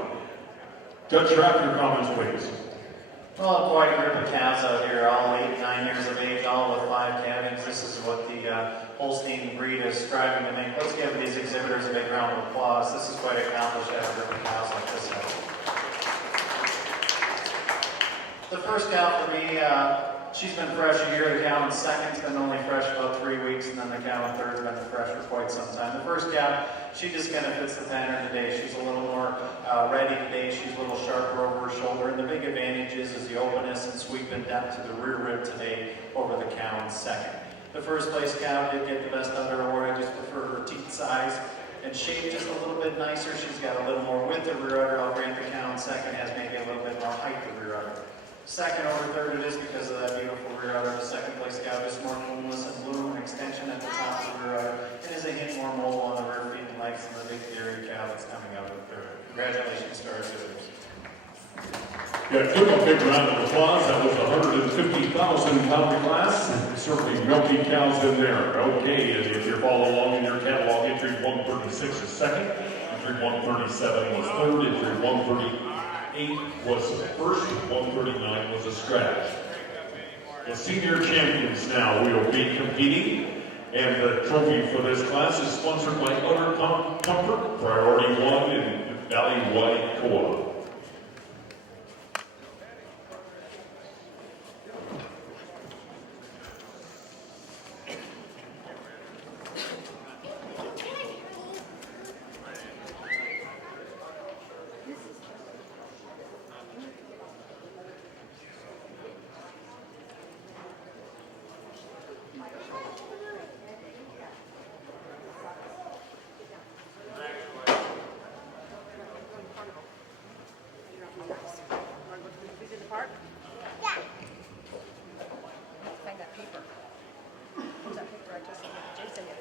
Judge Schrapp, your comments, please. Well, quite a group of calves out here, all 8, 9 years of age, all with 5 calvings. This is what the Holstein breed is striving to make. Let's give these exhibitors a big round of applause. This is quite accomplished to have a group of cows like this out. The first cow for me, she's been fresh a year. The cow in second's been only fresh about 3 weeks, and then the cow in third's been fresh for quite some time. The first cow, she just kind of fits the pattern today. She's a little more ready today. She's a little sharper over her shoulder, and the big advantage is the openness and sweep and depth to the rear rib today over the cow in second. The first place cow did get the best udder award. I just prefer her teeth size and shape just a little bit nicer. She's got a little more width of rear udder. I'll grant the cow in second has maybe a little bit more height of rear udder. Second over third, it is because of that beautiful rear udder. The second place cow just more coolness and bloom and extension at the top of the rear udder. It is a hint more mole on the rear feet and legs than the big dairy cow that's coming out of the third. Congratulations to our exhibitors. Yeah, give a big round of applause. That was a 150,000 pound class. Certainly milky cows in there. Okay, and if you're following along in your catalog, entry 136 is second, entry 137 was third, entry 138 was first, 139 was a scratch. The senior champions now will be competing, and the trophy for this class is sponsored by Udder Comfort, Priority 1 in Valley Wide Co-op.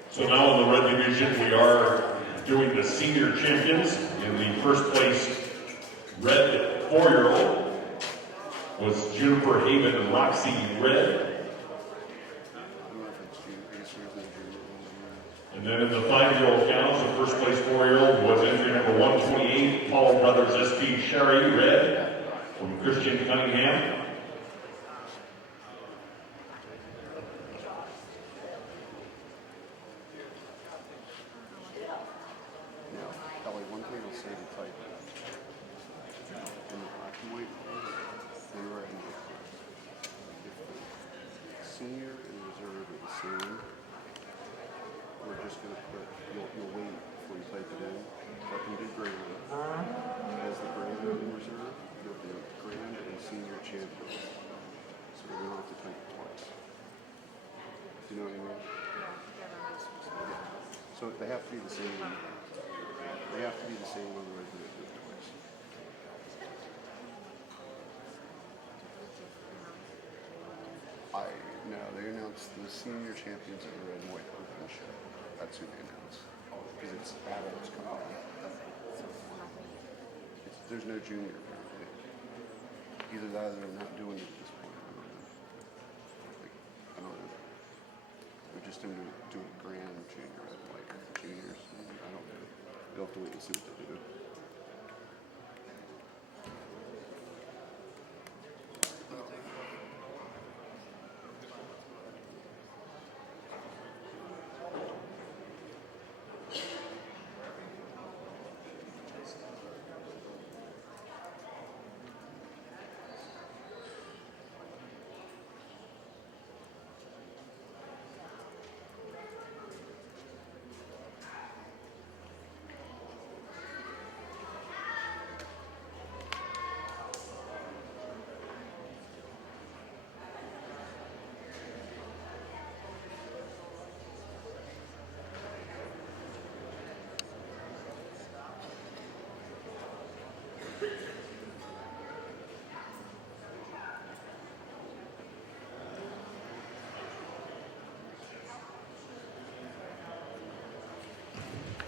So now in the red division, we are doing the senior champions. In the first place, red 4-year-old was Juniper Haven and Roxy Red. And then in the 5-year-old cows, the first place 4-year-old was entry number 128, Paul Brothers SP Sherry Red from Christian Cunningham. Senior and reserve are the same. We're just going to put, you'll wait before you type it in. So I can do grand. As the grand and reserve, you'll do grand and senior champions. So we don't have to type it twice. Do you know what I mean? So they have to be the same. They have to be the same, otherwise we do it twice. No, they announced the senior champions of the Red and White Open Show. That's who they announced. Because it's adults coming on. There's no junior apparently. Either that or they're not doing it at this point. I don't know. We're just going to do a grand junior, like juniors. I don't know. You'll have to wait and see what they do.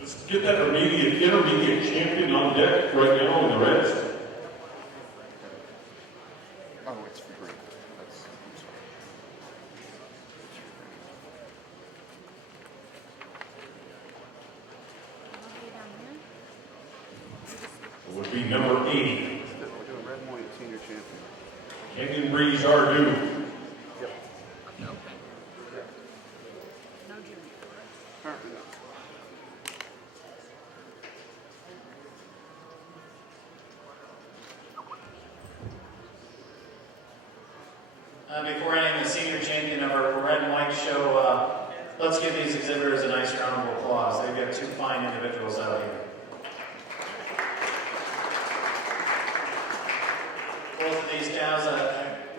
Let's get that intermediate champion on deck right now in the Reds. Oh, it's for green. That's, I'm sorry. Okay, down here. It would be number 80, We're doing red and white senior champion. Canyon Breeze Ardu. Yep. No junior. Apparently not. Before ending the senior champion of our red and white show, let's give these exhibitors a nice round of applause. They've got two fine individuals out here. Both of these cows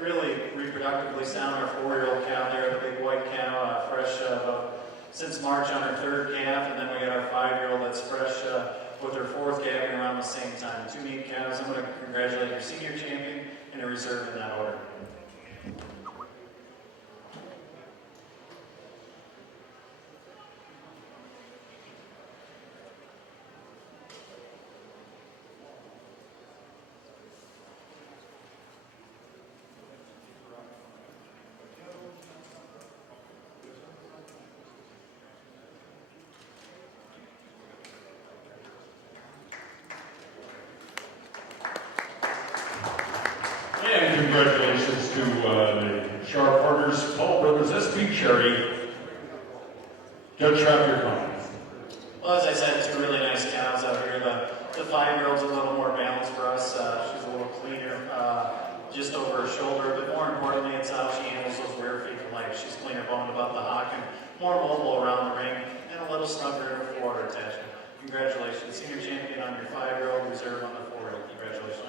really reproductively sound. Our 4-year-old cow there, the big white cow, fresh since March on her 3rd calf, and then we got our 5-year-old that's fresh with her 4th calving around the same time. Two neat cows. I'm going to congratulate your senior champion and a reserve in that order. And congratulations to the Sharp Partners, Paul Brothers, SP Cherry. Judge Trap, your comments. Well, as I said, two really nice cows out here. The 5-year-old's a little more balanced for us. She's a little cleaner, just over her shoulder. But more importantly, it's how she handles those rear feet and legs. She's cleaner boned above the hock and more mobile around the ring, and a little snugger in her forward attachment. Congratulations, senior champion on your 5-year-old, reserve on the 4-year-old. Congratulations.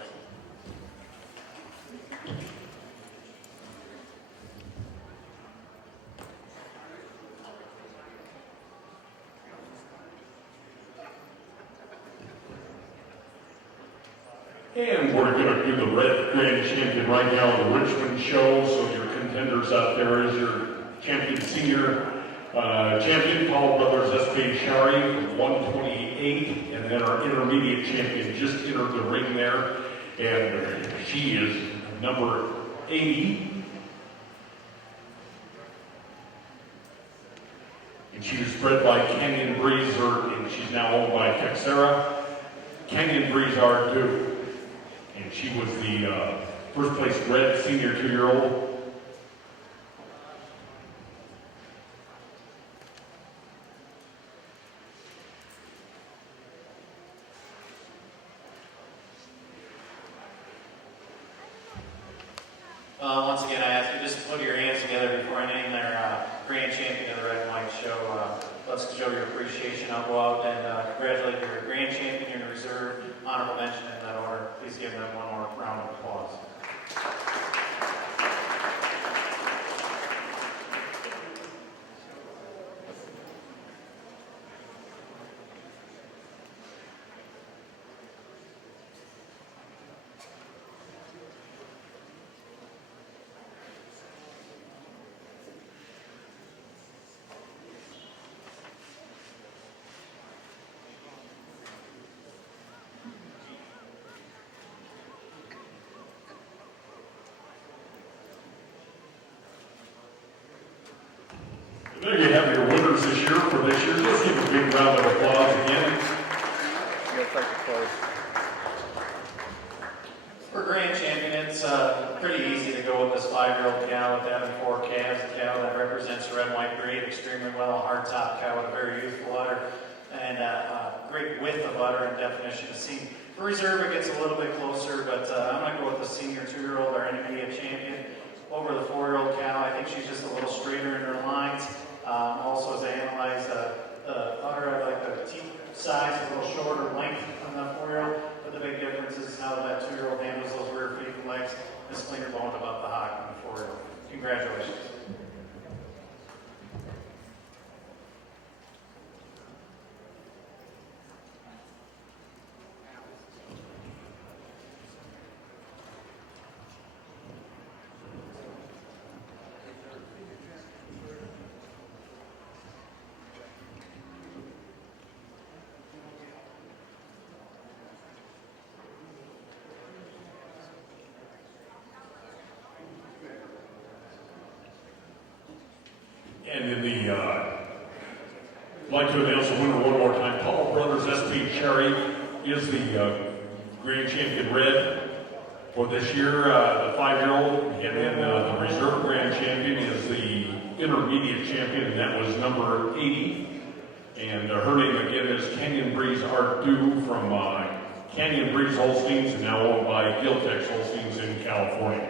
And we're going to do the Red Grand Champion right now, the Richmond Show. So your contenders out there is your champion senior champion, Paul Brothers, SP Cherry, 128. And then our intermediate champion just entered the ring there. And she is number 80. And she was bred by Canyon Breeze, and she's now owned by Texera. Canyon Breeze R2. And she was the first place bred senior 2-year-old. Once again, I ask you just to put your hands together before I name their grand champion of the Red and White Show. Let's show your appreciation. I'll go out and congratulate your grand champion in reserve, honorable mention in that order. Please give them one more round of applause. There you have your winners this year for this year. Let's give a big round of applause again. For grand champion, it's pretty easy to go with this 5-year-old cow with having 4 calves. A cow that represents the red and white breed extremely well. A hard top cow with a very youthful udder and great width of udder and definition of seam. For reserve, it gets a little bit closer, but I'm going to go with the senior 2-year-old, our intermediate champion, over the 4-year-old cow. I think she's just a little straighter in her lines. Also, as I analyze the udder, I like the teeth size, a little shorter length on the 4-year-old. But the big difference is how that 2-year-old handles those rear feet and legs. This cleaner bone above the hock on the 4-year-old. Congratulations. And in the, I'd like to announce the winner one more time. Paul Brothers SP Cherry is the grand champion red for this year, the 5-year-old. And then the reserve grand champion is the intermediate champion, and that was number 80. And her name again is Canyon Breeze Art Dew from Canyon Breeze Holsteins, and now owned by Giltex Holsteins in California.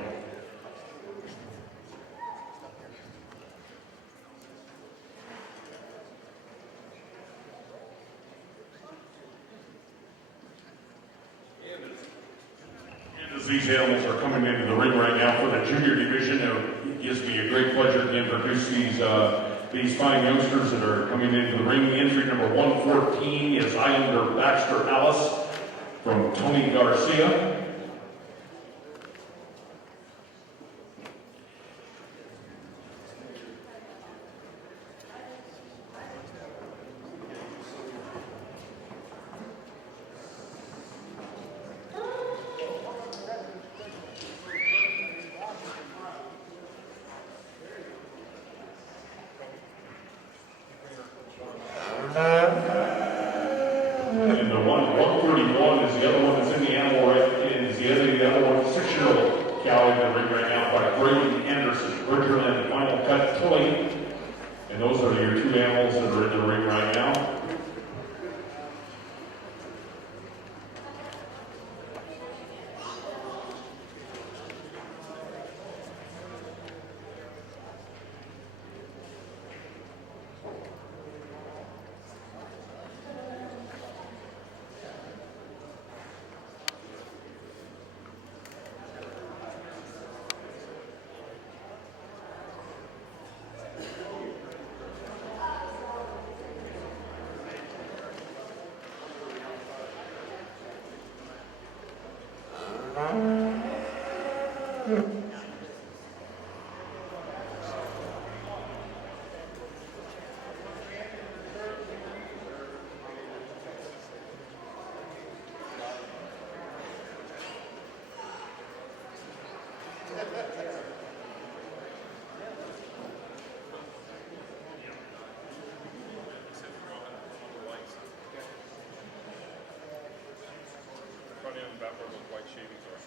As these animals are coming into the ring right now for the junior division, it gives me a great pleasure to introduce these fine youngsters that are coming into the ring. Entry number 114 is Islander Baxter Alice from Tony Garcia. And the 141 is the other one that's in the animal right, is the other one, 6-year-old cow in the ring right now by Braden Anderson, Bridgerland Final Cut Tilly. And those are your two animals that are in the ring right now. Front end and back where those white shavings are.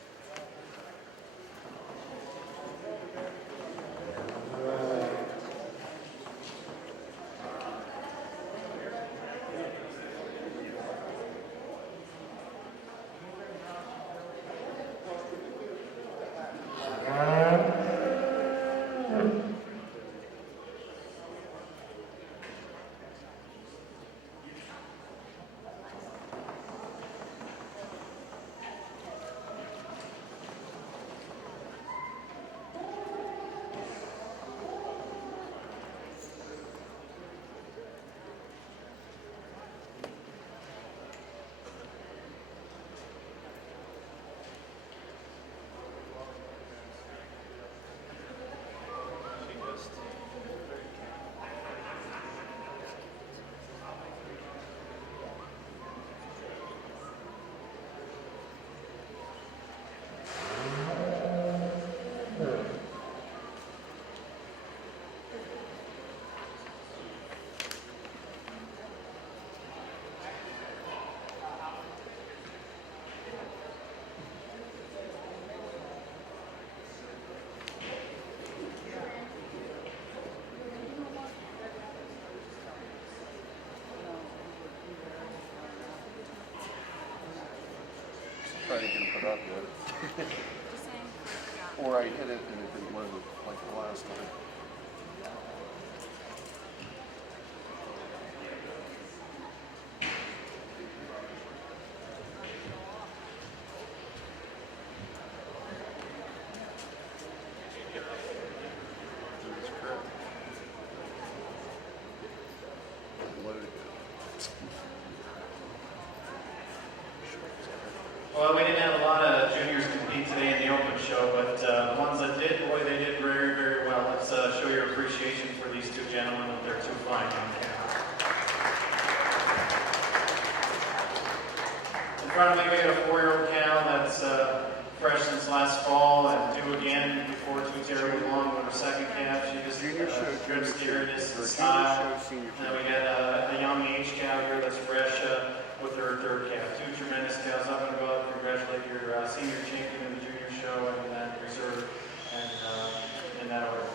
Try to get it put up yet. Or I hit it and it didn't move like the last time. Well, we didn't have a lot of juniors compete today in the open show, but the ones that did, boy, they did very, very well. Let's show your appreciation for these two gentlemen with their two fine young cows. In front of me, we got a 4-year-old cow that's fresh since last fall and due again before too terribly long. We're second calf. She just Junior show, trips junior here in this show, or style. junior show, senior And then show. we got a young age cow here that's fresh with her third calf. Two tremendous cows. I'm going to go out and congratulate your senior champion in the junior show and that reserve and in that order.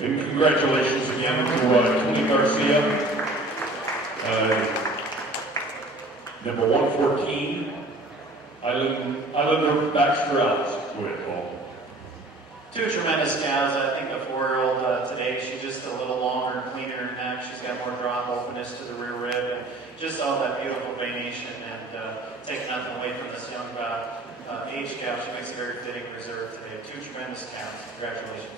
And congratulations again to Tony Garcia, number 114, Islander Baxter Alice. Go ahead, Paul. Two tremendous cows. I think the 4-year-old today, she's just a little longer and cleaner in neck. She's got more drop openness to the rear rib and just all that beautiful venation and take nothing away from this young age cow. She makes a very fitting reserve today. Two tremendous cows. Congratulations.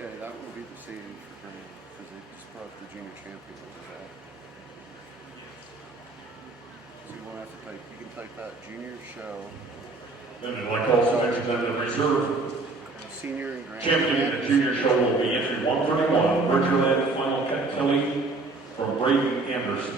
Okay, that will be the same for me because they just brought the junior champion over that. So you won't have to type. You can type that junior show. Then I'd like to also mention that the reserve Senior and grand champion in the junior show will be entry 131, Bridgerland Final Cut Kelly from Braden Anderson.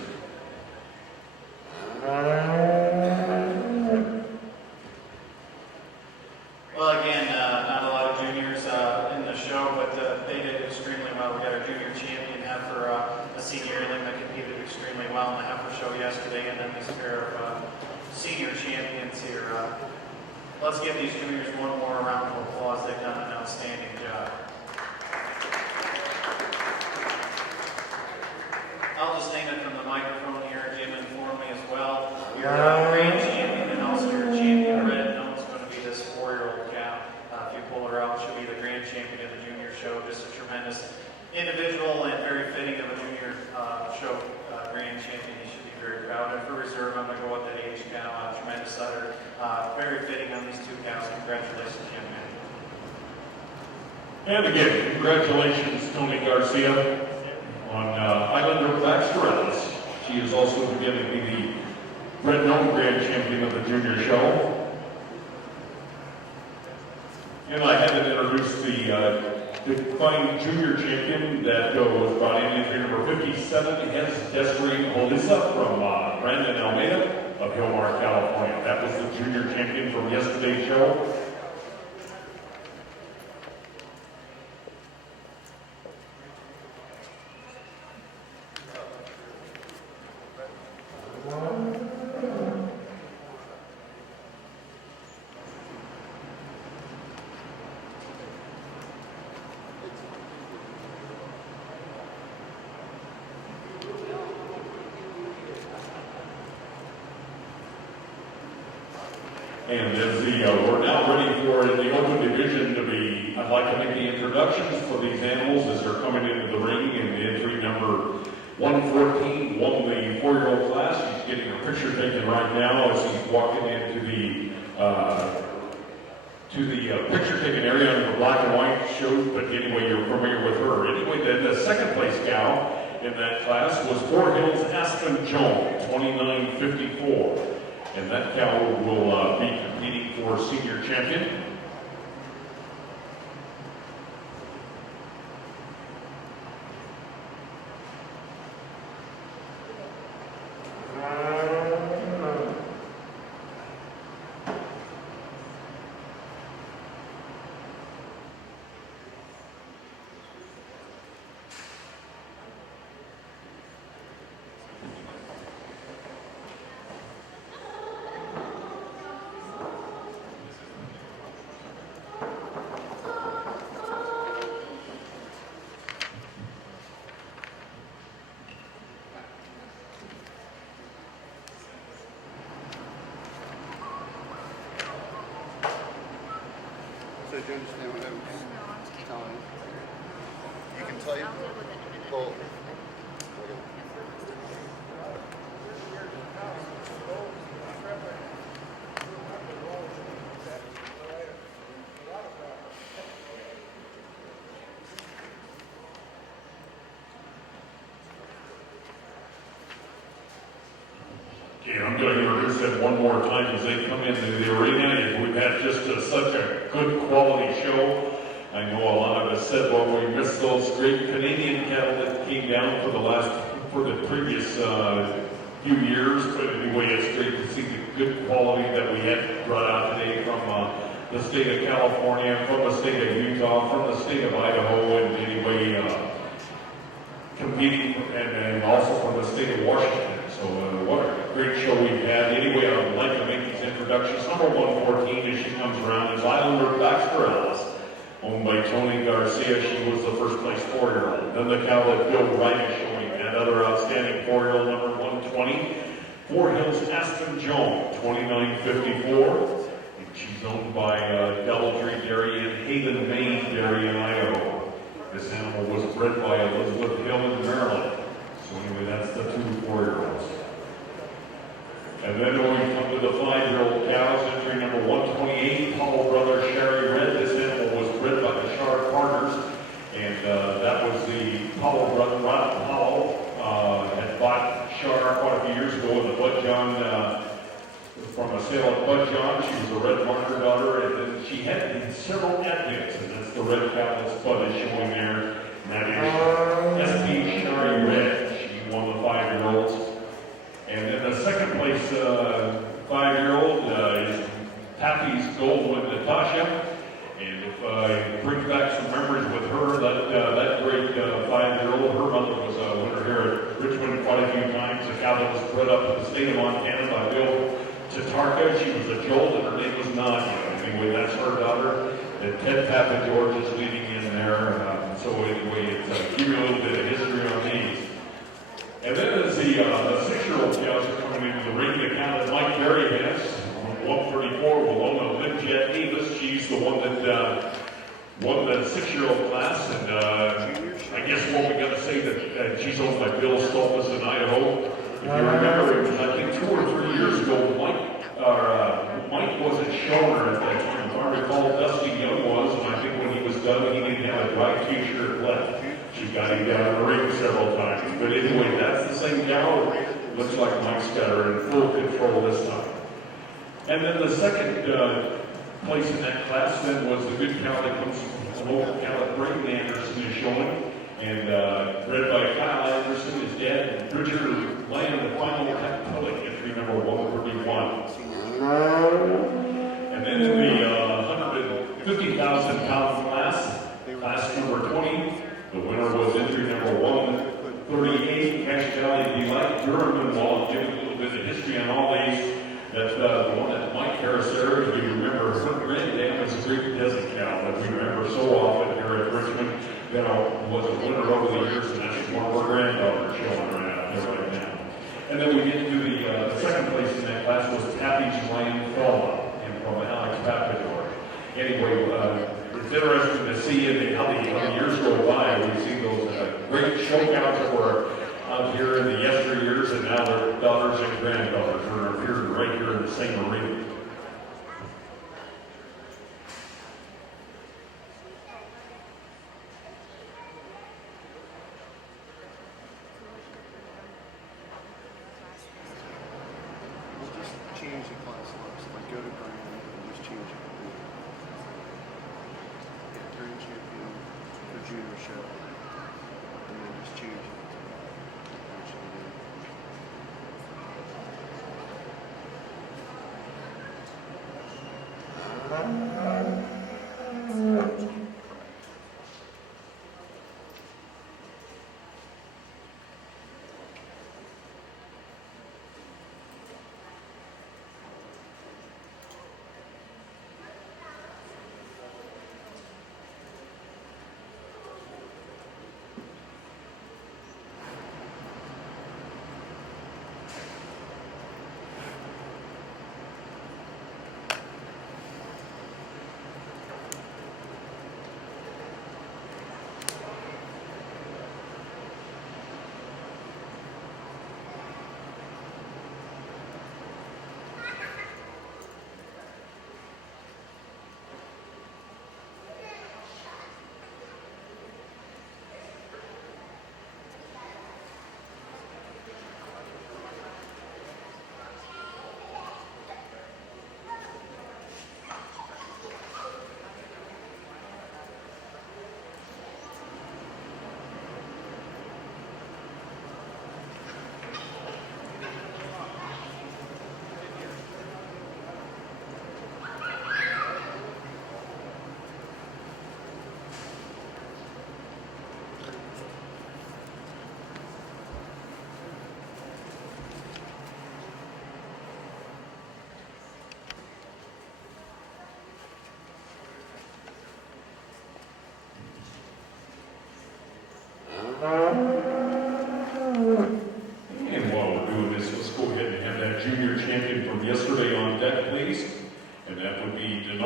Well, again, not a lot of juniors in the show, but they did extremely well. We got our junior champion heifer, a senior yearling that competed extremely well in the heifer show yesterday, and then this pair of senior champions here. Let's give these juniors one more round of applause. They've done an outstanding job. I'll just name it from the microphone here. Jim informed me as well. Your grand champion and also your champion red note's going to be this 4-year-old cow. If you pull her out, she'll be the grand champion of the junior show. Just a tremendous individual and very fitting of a junior show grand champion. You should be very proud. And for reserve, I'm going to go with that age cow. Tremendous udder. Very fitting on these two cows. Congratulations, young man. And again, congratulations, Tony Garcia, on Islander Baxter Alice. She is also going to be the Red Gnome Grand Champion of the Junior Show. And I had to introduce the fine junior champion that was brought in, entry number 57, has Desiree Holissa from Brandon Almeida of Hillmar, California. That was the junior champion from yesterday's show. And as we're now ready for the open division to be, I'd like to make the introductions for these animals as they're coming into the ring. And the entry number 114 won the 4-year-old class. He's getting a picture taken right now as he's walking into the picture taking area under the black and white show. But anyway, you're familiar with her. Anyway, then the second place cow in that class was Four Hills Aspen Jones, 29.54. And that cow will be competing for senior champion. So do you understand what I was telling you? type. I'll deal with it in a minute. Well, Okay, I'm going to introduce them one more time as they come into the arena. We've had just such a good quality show. I know a lot of us said, well, we missed those great Canadian cattle that came down for the previous few years. But anyway, it's great to see the good quality that we had brought out today from the state of California, from the state of Utah, from the state of Idaho, and anyway, competing, and also from the state of Washington. So what a great show we've had. Anyway, I would like to make these introductions. Number 114, as she comes around, is Islander Baxter Ellis, owned by Tony Garcia. She was the first place 4-year-old. Then the cow that Bill Wright is showing, that other outstanding 4-year-old, number 120. Four Hills Aspen Joan, 2954. And she's owned by Doubletree Dairy and Haven, Maine Dairy in Idaho. This animal was bred by Elizabeth Hill in Maryland. So anyway, that's the two 4-year-olds. And then when we come to the 5-year-old cows, entry number 128, Powell Brother Sherry Red. This animal was bred by the Sharp Partners, and that was the Powell brother. Ron Powell had bought Shar quite a few years ago in the Bud John, from a sale at Bud John. She was a red marker daughter, and then she had several ethnics, and that's the red cow that Bud is showing there. And that is SP Shari Red. She won the 5-year-olds. And then the second place 5-year-old is Taffy's Goldwood Natasha. And if I bring back some memories with her, that great 5-year-old, her mother was a winner here at Richmond quite a few times. The cow that was bred up in the state of Montana by Bill Tatarka. She was a jolt, and her name was Nadia. Anyway, that's her daughter. And Ted Papa George is leading in there. So anyway, it's give you a little bit of history on these. And then as the 6-year-old cows are coming into the ring, the cow that Mike Berry has, 134, will own Lynn Jet Davis. She's the one that won the 6-year-old class. And I guess what we got to say that she's owned by Bill Stolpus in Idaho. If you remember, it was I think 2 or 3 years ago, Mike wasn't showing her at that time. If I recall, Dusty Young was, and I think when he was done, he didn't have a dry t-shirt left. She got him down in the ring several times. But anyway, that's the same cow. Looks like Mike's got her in full control this time. And then the second place in that class then was the good cow that comes from the local cow that Braden Anderson is showing. And bred by Kyle Anderson, his dad, Richard Land, the final Catholic, entry number 131. And then in the 150,000 pound class number 20, the winner was entry number 138, Cash Valley Delight, Durham and Wall. Give a little bit of history on all these. That's the one that Mike Harris there, if you remember, her granddad was a great desert cow that we remember so often here at Richmond. You know, was a winner over the years, and that's one of our granddaughters showing right out there right now. And then we get to the second place in that class was Taffy's Land Thelma, and from Alex Papador. Anyway, it's interesting to see how the years go by. We see those great show cows that were out here in the yesteryears, and now their daughters and granddaughters are appearing right here in the same arena. we'll just change the class list. Like go to Grand and just change it. Yeah, Grand Champion for Junior Show. And then just change it to Grand Champion.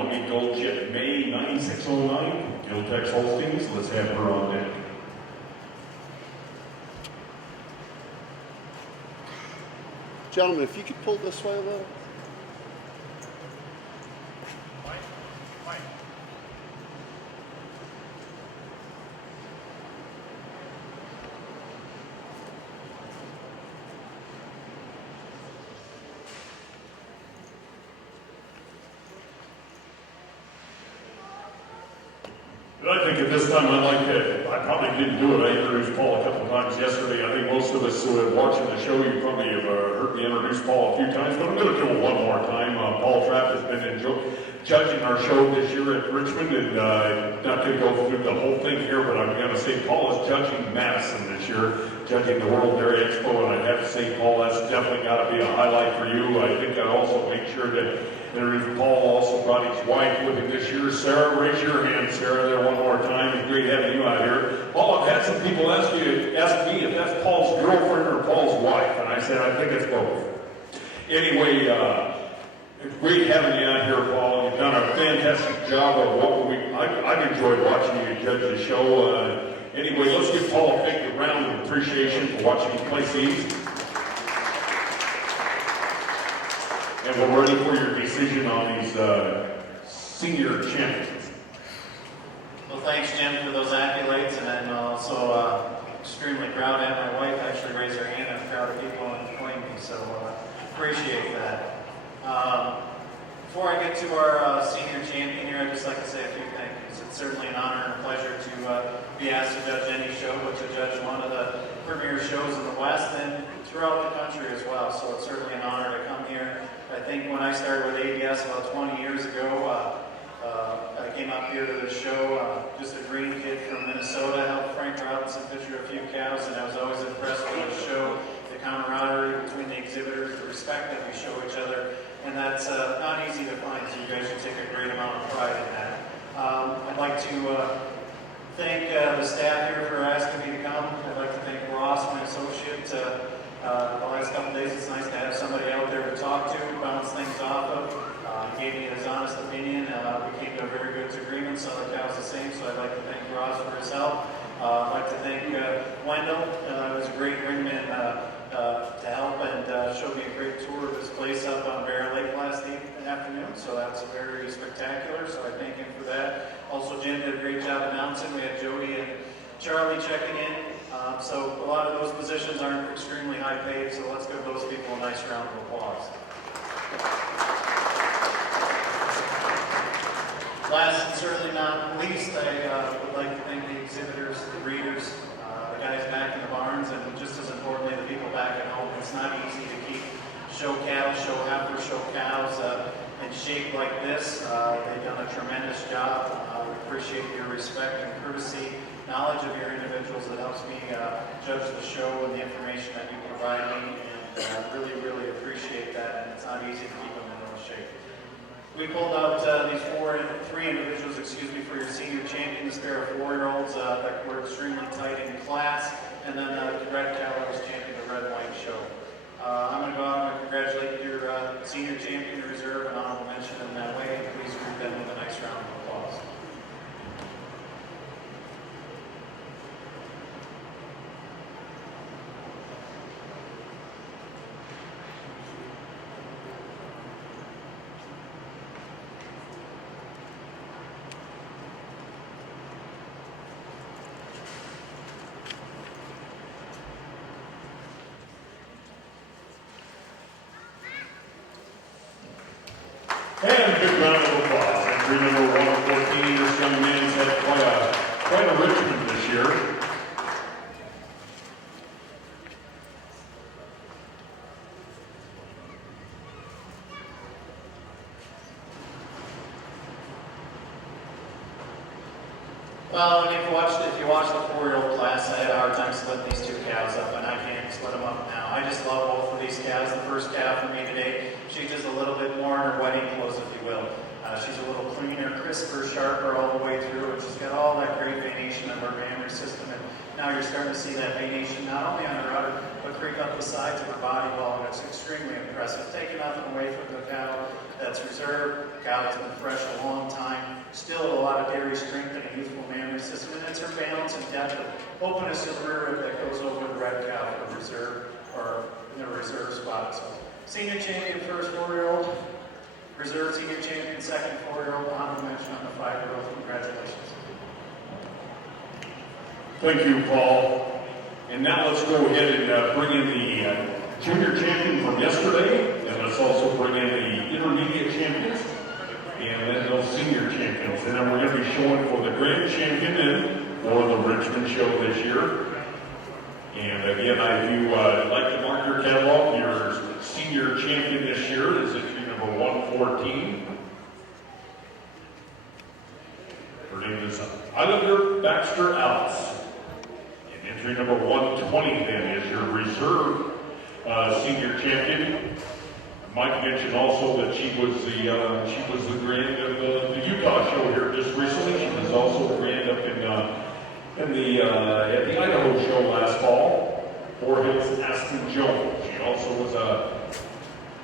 I'll meet Gold Jet May 9609, Giltex Holsteins. Let's have her on deck. Gentlemen, if you could pull this way a little. I think at this time I'd like to, I probably didn't do it, I introduced Paul a couple times yesterday. I think most of us who are watching the show, you probably have heard me introduce Paul a few times, but I'm going to do it one more time. Paul Trapp has been judging our show this year at Richmond, and not going to go through the whole thing here, but I'm going to say Paul is judging Madison this year, judging the World Dairy Expo, and I'd have to say, Paul, that's definitely got to be a highlight for you. I think I'd also make sure that Paul also brought his wife with him this year. Sarah, raise your hand, Sarah, there one more time. It's great having you out here. Paul, I've had some people ask me if that's Paul's girlfriend or Paul's wife, and I said, I think it's both. Anyway, it's great having you out here, Paul. You've done a fantastic job of what I've enjoyed watching you judge the show. Anyway, let's give Paul a big round of appreciation for watching him play seeds. And we're ready for your decision on these senior champions. Well, thanks, Jim, for those accolades, and I'm also extremely proud to have my wife actually raise her hand. I'm proud of people including me, so appreciate that. Before I get to our senior champion here, I'd just like to say a few things. It's certainly an honor and a pleasure to be asked to judge any show, but to judge one of the premier shows in the West and throughout the country as well. So it's certainly an honor to come here. I think when I started with ABS about 20 years ago, I came up here to the show, just a green kid from Minnesota, helped Frank Robinson picture a few cows, and I was always impressed with the show, the camaraderie between the exhibitors, the respect that we show each other, and that's not easy to find, so you guys should take a great amount of pride in that. I'd like to thank the staff here for asking me to come. I'd like to thank Ross, my associate. The last couple days, it's nice to have somebody out there to talk to, bounce things off of. He gave me his honest opinion. We came to a very good agreement. Saw the cows the same, so I'd like to thank Ross for his help. I'd like to thank Wendell. It was a great ringman to help and showed me a great tour of his place up on Bear Lake last afternoon. So that's very spectacular. So I thank him for that. Also, Jim did a great job announcing. We had Jody and Charlie checking in. So a lot of those positions aren't extremely high paid, so let's give those people a nice round of applause. Last and certainly not least, I would like to thank the exhibitors, the breeders, the guys back in the barns, and just as importantly, the people back at home. It's not easy to keep show cattle, show heifers, show cows in shape like this. They've done a tremendous job. We appreciate your respect and courtesy, knowledge of your individuals that helps me judge the show and the information that you provide me, and really, really appreciate that, and it's not easy to keep them in those shape. We pulled out these three individuals, for your senior champions, pair of 4-year-olds that were extremely tight in class, and then the red cow that was champion, the red white show. I'm going to go out and congratulate your senior champion reserve and honorable mention in that way, and please greet them with a nice round of applause. And a big round of applause. Entry number 114, this young man's had quite a Richmond this year. Well, if you watched the 4-year-old class, I had a hard time splitting these two cows up, and I can't split them up now. I just love both of these cows. The first cow for me today, she's just a little bit more in her wedding clothes, if you will. She's a little cleaner, crisper, sharper all the way through, and she's got all that great venation of her mammary system. And now you're starting to see that venation not only on her udder, but creep up up the sides of her body well, and it's extremely impressive. Taking nothing away from the cow that's reserved, cow that's been fresh a long time, still a lot of dairy strength and a youthful mammary system, and it's her balance and depth of openness of the rear rib that goes over the red cow for reserve, or in the reserve spot. So, senior champion first 4-year-old, reserve senior champion second 4-year-old, honorable mention on the 5-year-old. Congratulations. Thank you, Paul. And now let's go ahead and bring in the junior champion from yesterday, and let's also bring in the intermediate champions, and then those senior champions. And then we're going to be showing for the grand champion and for the Richmond show this year. And again, if you like to mark your catalog, your senior champion this year is entry number 114. Her name is Islander Baxter Alice. Entry number 120 then is your reserve senior champion. Mike mentioned also that she was the grand of the Utah show here just recently. She was also the grand up at the Idaho show last fall. Four Hills Aston Jones. She also was a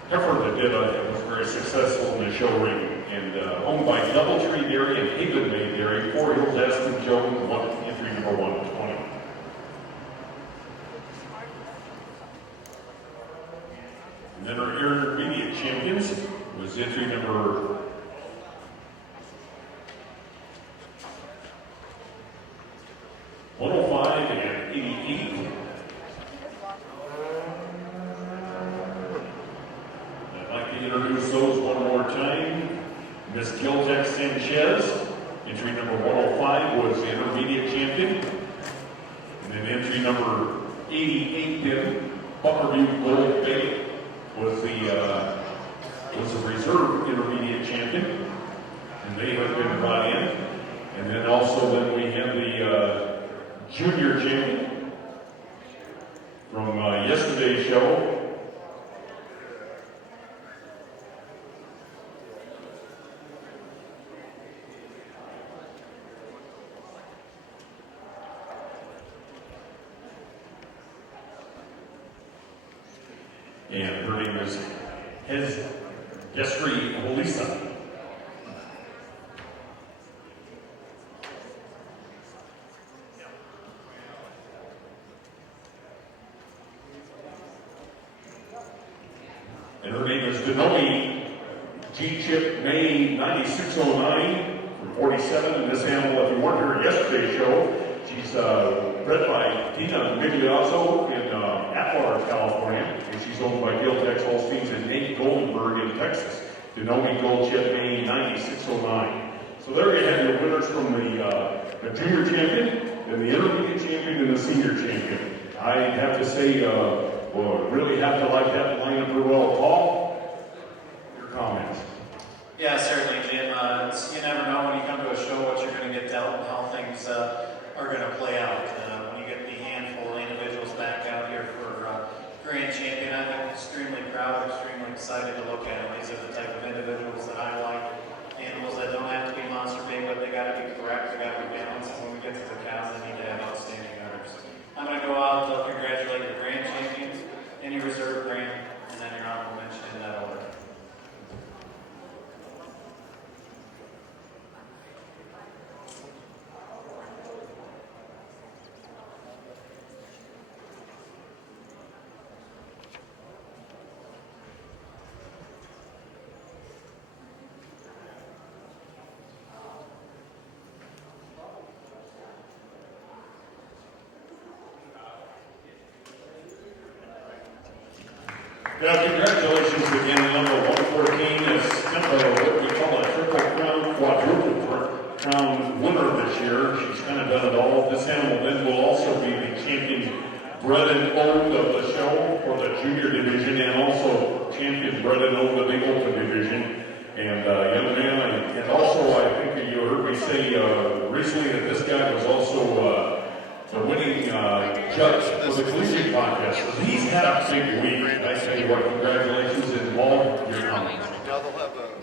heifer that was very successful in the show ring, and owned by Doubletree Dairy and Haven May Dairy. Four Hills Aston Jones, entry number 120. And then our intermediate champions was entry number 105 and 88. I'd like to introduce those one more time. Miss Giltex Sanchez, entry number 105 was the intermediate champion. And then entry number 88 then, Buckerview Gold Bay was the reserve intermediate champion, and they have been brought in. And then also we have the junior champion from yesterday's show. And her name is Yesri Olisa. And her name is Denomi G-Chip May 9609 from 47. And this animal, if you weren't here at yesterday's show, she's bred by Tina Migliazzo in Atwater, California, and she's owned by Giltex Holsteins and Nate Goldenberg in Texas. Denomi Gold Chip May 9609. So there you have your winners from the junior champion, and the intermediate champion, and the senior champion. I have to say, really have to like that lineup real well. Paul, your comments. Yeah, certainly, Jim. You never know when you come to a show what you're going to get dealt and how things are going to play out. When you get the handful of individuals back out here for Grand Champion, I'm extremely proud, extremely excited to look at them. These are the type of individuals that I like. Animals that don't have to be monster big, but they got to be correct, they got to be balanced. And when we get to the cows, they need to have outstanding udders. I'm going to go out to congratulate your Grand Champions, any reserve grand, and then your honorable mention in that order. Now, congratulations again, number 114 is what we call a triple crown, quadruple crown winner this year. She's kind of done it all. This animal then will also be the champion bred and owned of the show for the junior division, and also champion bred and owned of the open division. And young man, and also I think you heard me say recently that this guy was also the winning judge for the collegiate contest. So he's had a big week. I say what, congratulations, and Paul, your comments.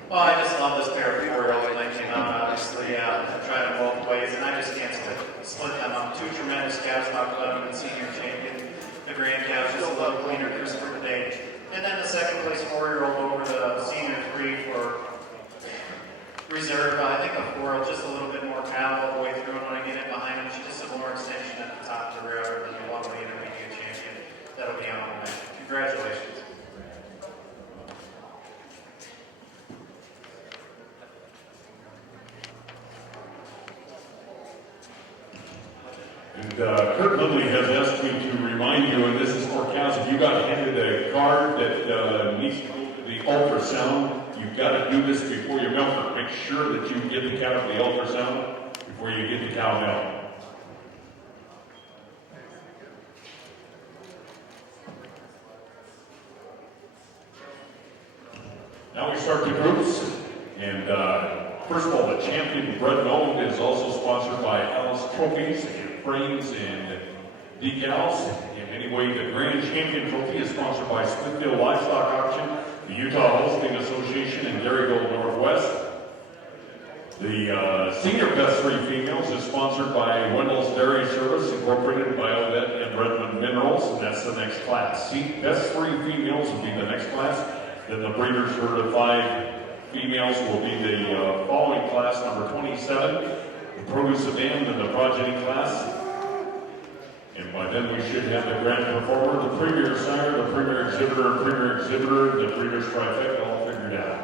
Well, I just love this pair of 4-year-olds when they came out, obviously. I tried them both ways, and I just can't split them up. Two tremendous cows, talked about them in senior champion. The grand cows, just little cleaner, crisper today. And then the second place 4-year-old over the senior 3 for reserve. I think the 4 just a little bit more paddle all the way through, and when I get in behind him, she's just a more extension at the top of the rear than the lovely intermediate champion. That'll be on the way. Congratulations. And Kurt Lindley has asked me to remind you, and this is for cows, if you got handed a card that needs to go to the ultrasound, you've got to do this before you milk her. Make sure that you get the cow to the ultrasound before you get the cow milk. Now we start the groups, and first of all, the champion Bred and Owned is also sponsored by Alice Trophies and Frames and Decals. And anyway, the Grand Champion Trophy is sponsored by Smithfield Livestock Auction, the Utah Hosting Association, and Dairyville Northwest. The Senior Best 3 Females is sponsored by Wendell's Dairy Service, Incorporated, BioVet, and Redmond Minerals, and that's the next class. Best 3 Females will be the next class. Then the Breeders' Herd of 5 females will be the following class, number 27, the Produce Sedan, and the Progeny class. And by then we should have the Grand Performer, the Premier Sire, the Premier Exhibitor, and the Breeders' Trifecta all figured out.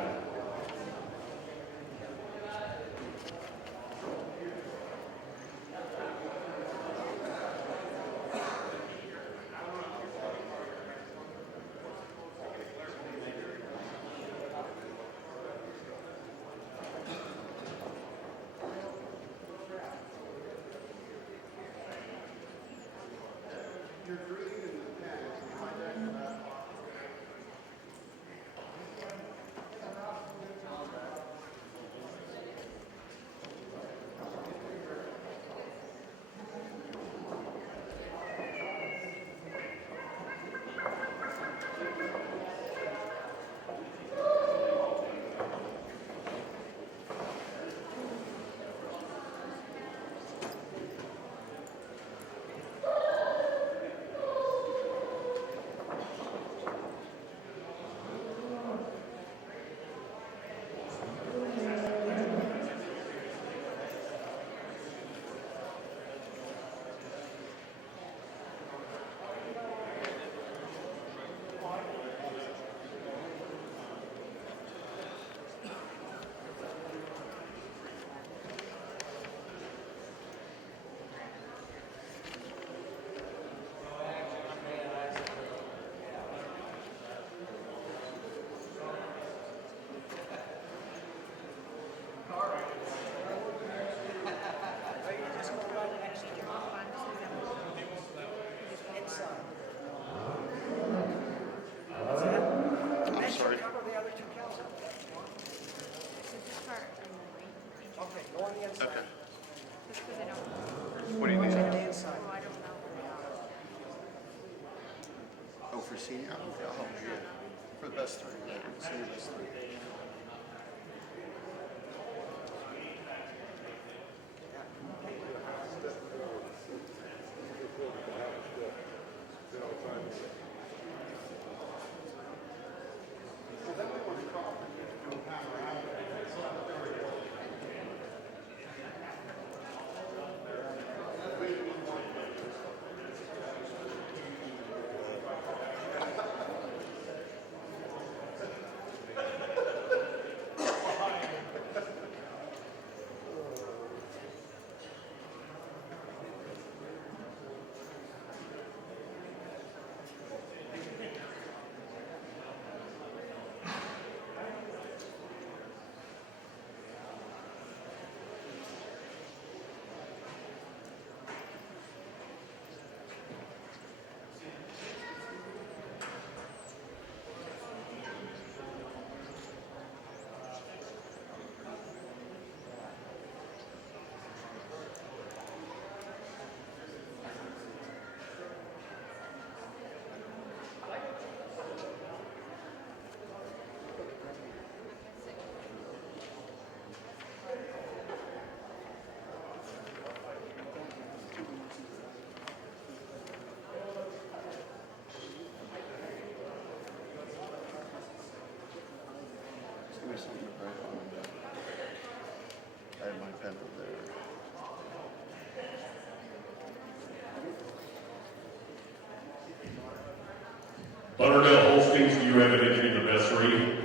What do you think? Oh, for senior? Okay, I'll help you. For the best 3. Senior best 3. me something to write on. I had my pen over there. Butterdale Holstings, do you have it entering the best three?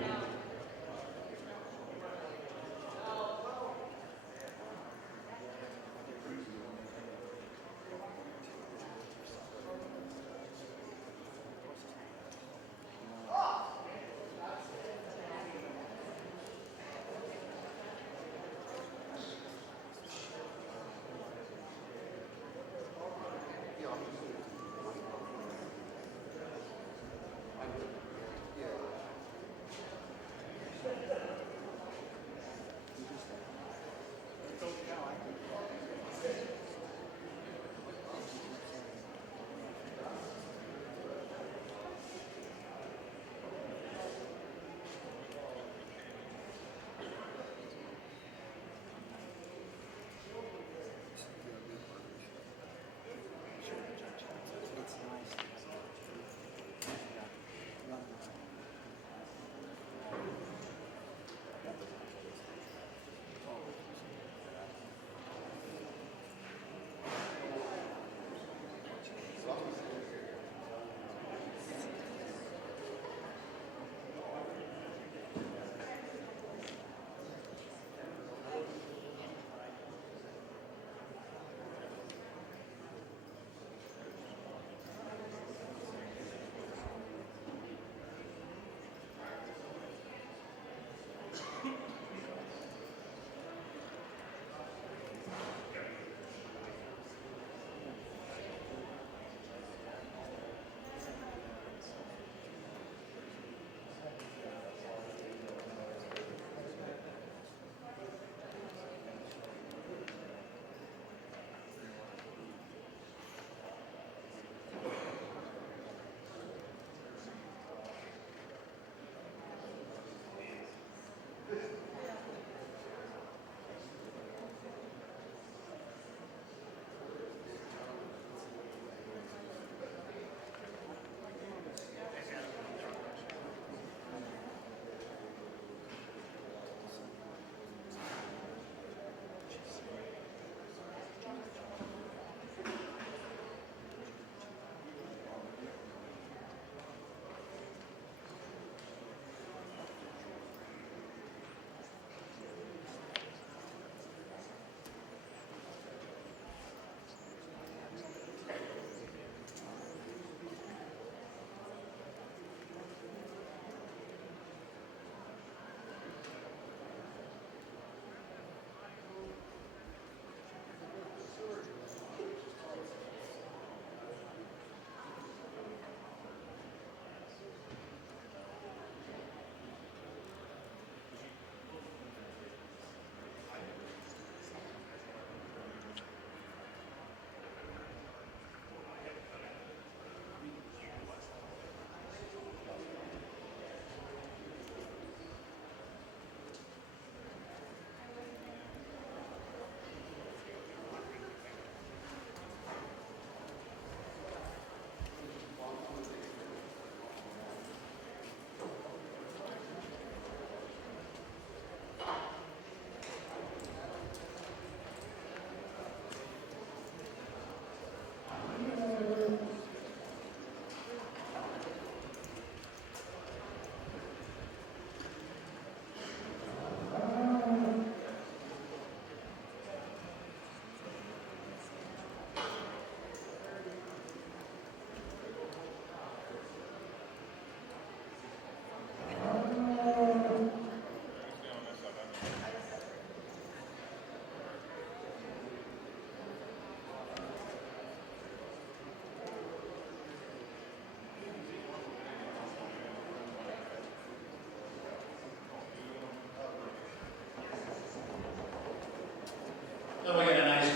So we got a nice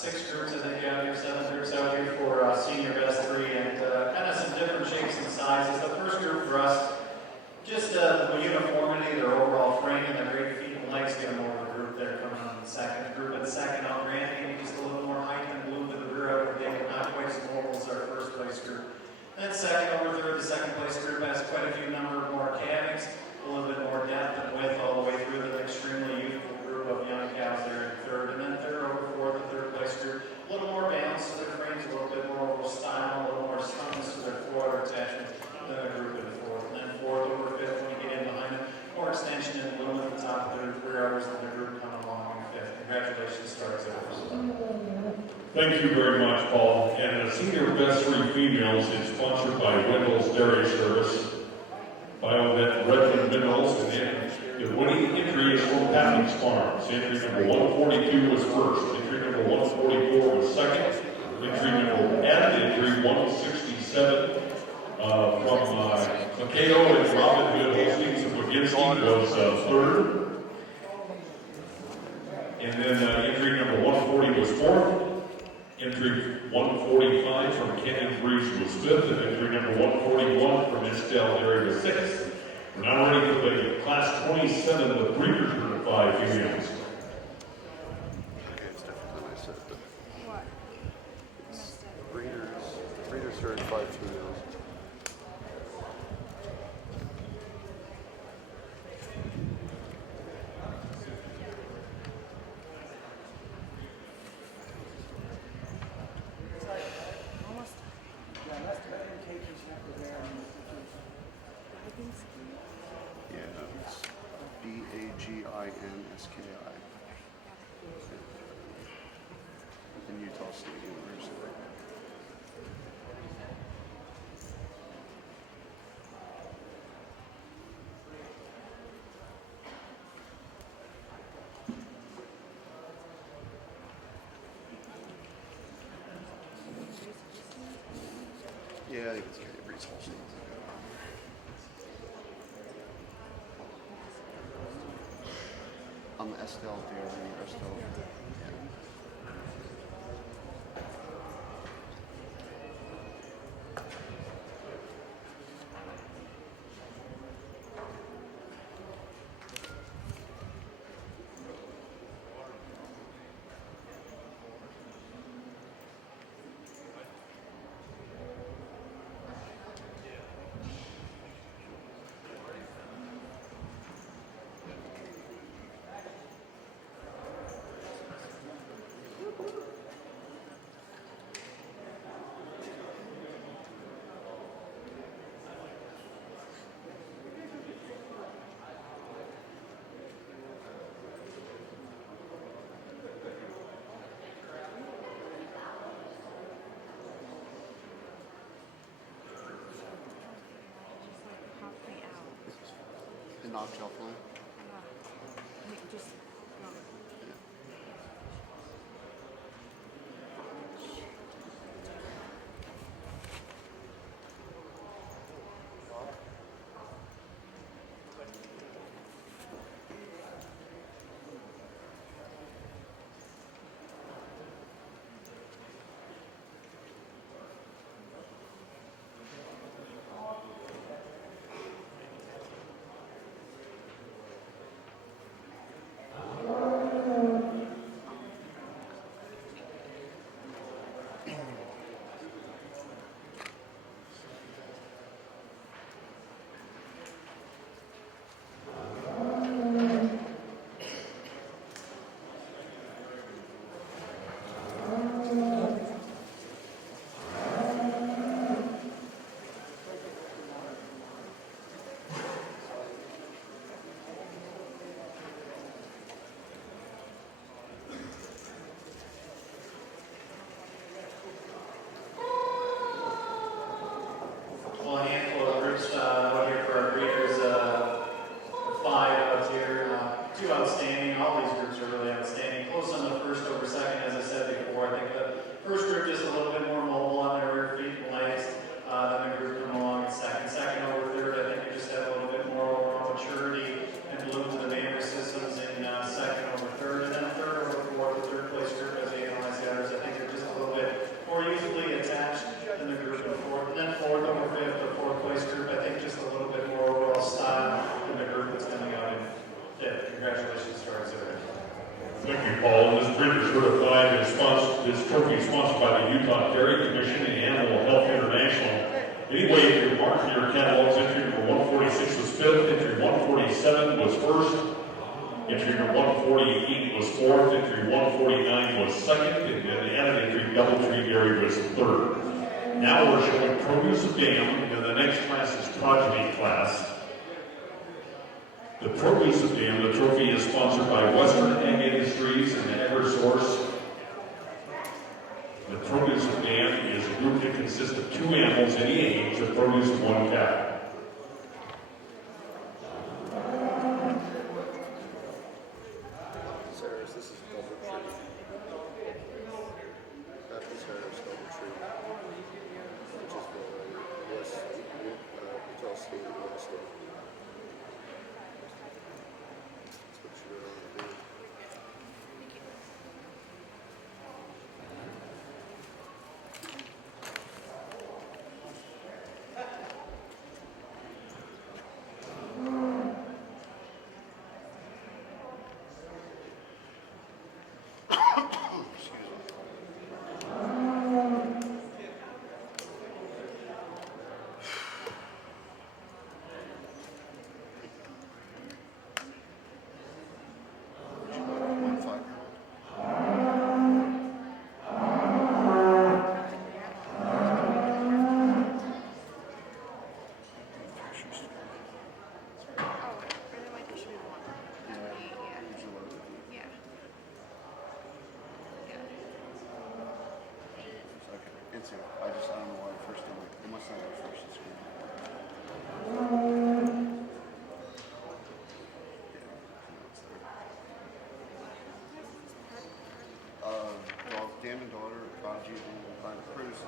6 groups, I think, out here, 7 groups out here for senior best 3, and kind of some different shapes and sizes. The first group for us, just the uniformity, their overall frame, and their great feet and legs get more of a group there coming on the second group. And the second out, granting just a little more height and blue to the rear out, they not quite as mobile as our first place group. Then second over third, the second place group has quite a few number of more calvings, a little bit more depth and Thank you very much, Paul. And the Senior Best 3 Females is sponsored by Wendell's Dairy Service, Biovet Redmond Minerals, and then the winning entry is from Pappy's Farms. Entry number 142 was first. Entry number 144 was second. Entry number added entry 167 from Makeo and Robin Hood Hostings of McGinsky was third. And then entry number 140 was fourth. Entry 145 from Canyon Breeze was fifth, and entry number 141 from Estelle Dairy was sixth. We're now ready for the class 27, the breeders group 5 females. Okay, it's different than I said. What? Breeders herd 5 females. Almost. Yeah, that's the better cages you have to wear. Yeah, it's BAGINSKI. In Utah State University. Yeah, I think it's Canyon Breeze Holstein. Estelle Dairy, Estelle. Yeah. It knocked you offline? Just, Well, a handful of groups out here for our breeders, 5 out here, 2 outstanding. All these groups are really outstanding. Close on the first over second, as I said before. I think the first group just a little bit more mobile on their rear feet and legs than the group coming along in second. Second over third, I think they just have a little bit more overall maturity and bloom to the neighbor systems in second over third. And then third over fourth, the third place group as they analyze the others, I think they're just a little bit more easily attached than the group in fourth. And then fourth over fifth, the fourth place group, I think just a little bit more overall style than the group that's coming out in fifth. Congratulations to our exhibitors. Thank you, Paul. This breeder certified this trophy is sponsored by the Utah Dairy Commission and Animal Health International. Anyway, if you're marking your catalogs, entry number 146 was fifth, entry 147 was first, entry number 148 was fourth, entry 149 was second, and then the added entry Doubletree Dairy was third. Now we're showing produce of dam, and the next class is progeny class. The Produce of Dam, the trophy is sponsored by Western Ag Industries and AgriSource. The produce dam is a group that consists of 2 animals any age that produce 1 cow. Sarah's, this is Double Tree. That is Sarah's Double Tree. Which is the west, it's all state of west. That's what you really want to do. I don't know why first time, it must not be first screen. Well, Dan and daughter, Kaji, and Curtis.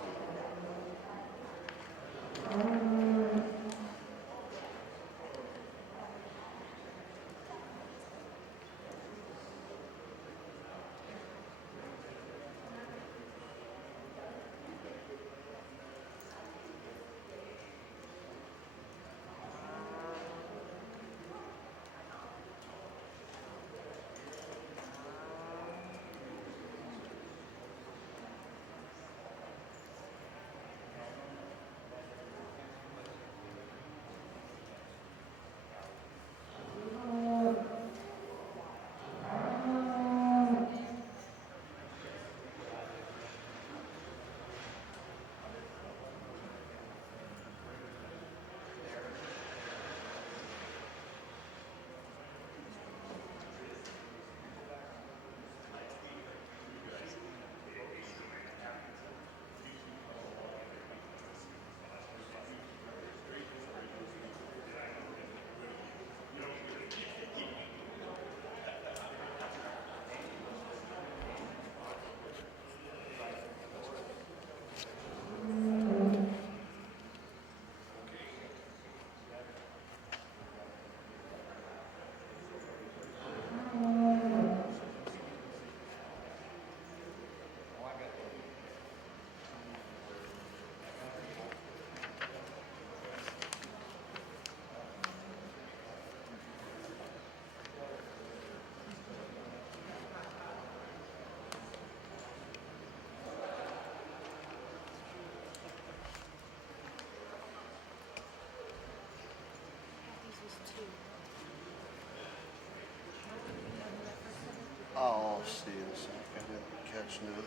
I'll see in a sec. I didn't catch that.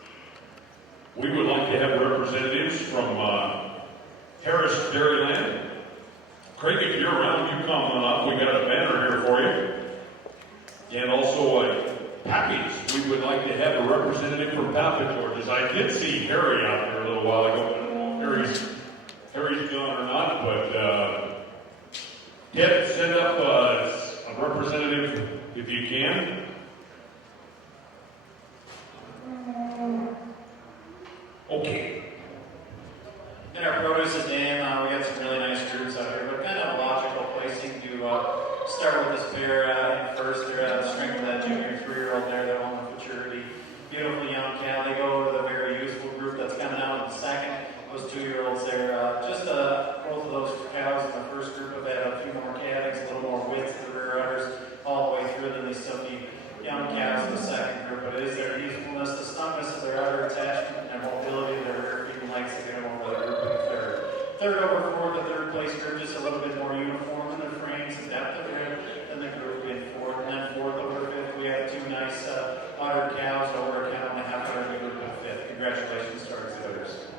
We would like to have representatives from Harris Dairyland. Craig, if you're around, you come on up. We got a banner here for you. And also Pappy's. We would like to have a representative from Papa George's. I did see Harry out there a little while ago. I don't know if Harry's gone or not, but Ted, send up a representative if you can. Okay. In our produce dam, we got some really nice groups out here, but kind of a logical placing to start with this pair in first. They're strength of that junior 3-year-old there, they're on the maturity. Beautiful young cow. They go over the very useful group that's coming out in the second. Those 2-year-olds there, just both of those cows in the first group have had a few more calves, a little more width to the rear udders all the way through. Then they still need young calves in the second group, but it is their usefulness, the snugness of their udder attachment, and their mobility, their rear feet and legs to get them over the group in the third. Third over fourth, the third place group just a little bit more uniform in their frames and depth of rib than the group in fourth. And then fourth over fifth, we have 2 nice udder cows over a cow and a half udder in the group in fifth. Congratulations to our exhibitors.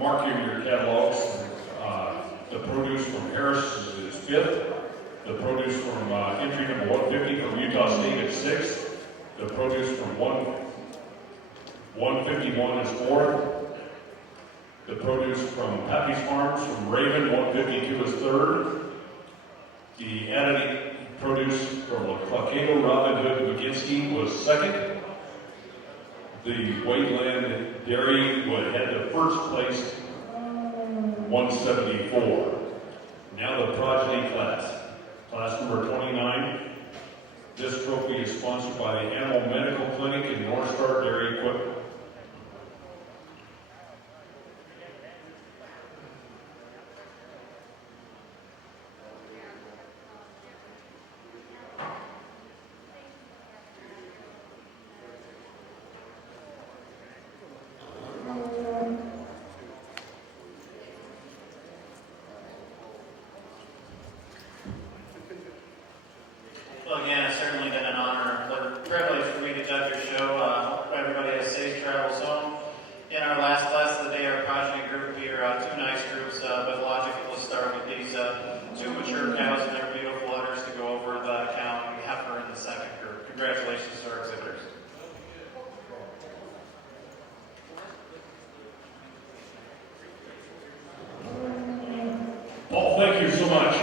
mark you in your catalogs. The produce from Harris is 5th. The produce from entry number 150 from Utah State is 6th. The produce from 151 is 4th. The produce from Pappy's Farms from Raven, 152 is 3rd. The added produce from Clucado, Robin Hood, McGinsky was 2nd. The Wayland Dairy had the first place, 174. Now the progeny class, class number 29. This trophy is sponsored by the Animal Medical Clinic and North Star Dairy Equipment. Well, again, it's certainly been an honor, a privilege for me to judge your show. Hope everybody has safe travels home. In our last class of the day, our progeny group here, 2 nice groups, but logical to start with these 2 mature cows and their beautiful udders to go over the cow and heifer in the second group. Congratulations to our exhibitors. Paul, thank you so much.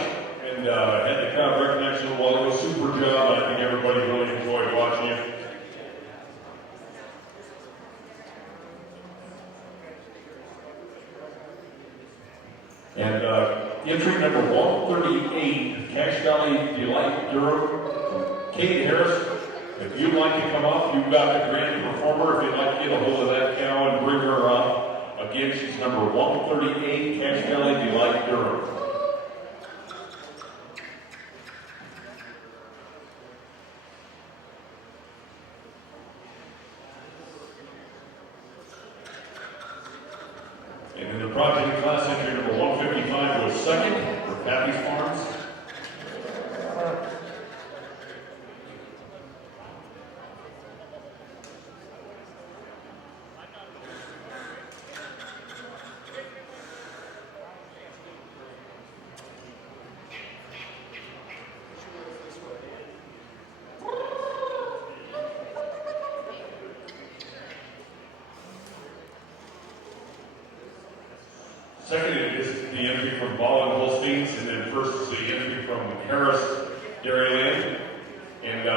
And had the crowd recognize you while it was a super job. I think everybody really enjoyed watching you. And entry number 138, Cache Valley Delight Durham, Kate Harris. If you'd like to come up, you've got the grand performer. If you'd like to get a hold of that cow and bring her up. Again, she's number 138, Cache Valley Delight Durham. And in the progeny class, entry number 155 was 2nd for Pappy's Farms. Second is the entry from Ballin Holsteins, and then first is the entry from Harris Dairyland. And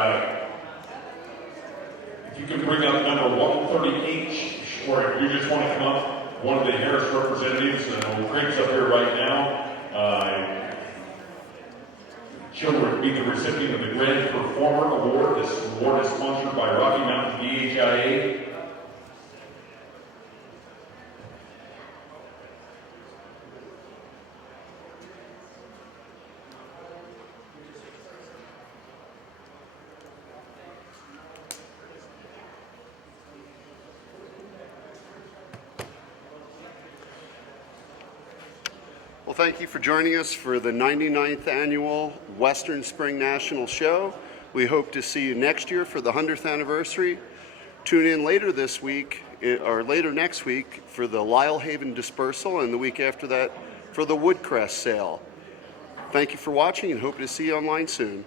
if you can bring up number 138, or if you just want to come up, one of the Harris representatives, Craig's up here right now. She'll be the recipient of the Grand Performer Award. This award is sponsored by Rocky Mountain DHIA. Well, thank you for joining us for the 99th Annual Western Spring National Show. We hope to see you next year for the 100th anniversary. Tune in later this week, or later next week, for the Lylehaven Dispersal, and the week after that for the Woodcrest Sale. Thank you for watching and hope to see you online soon.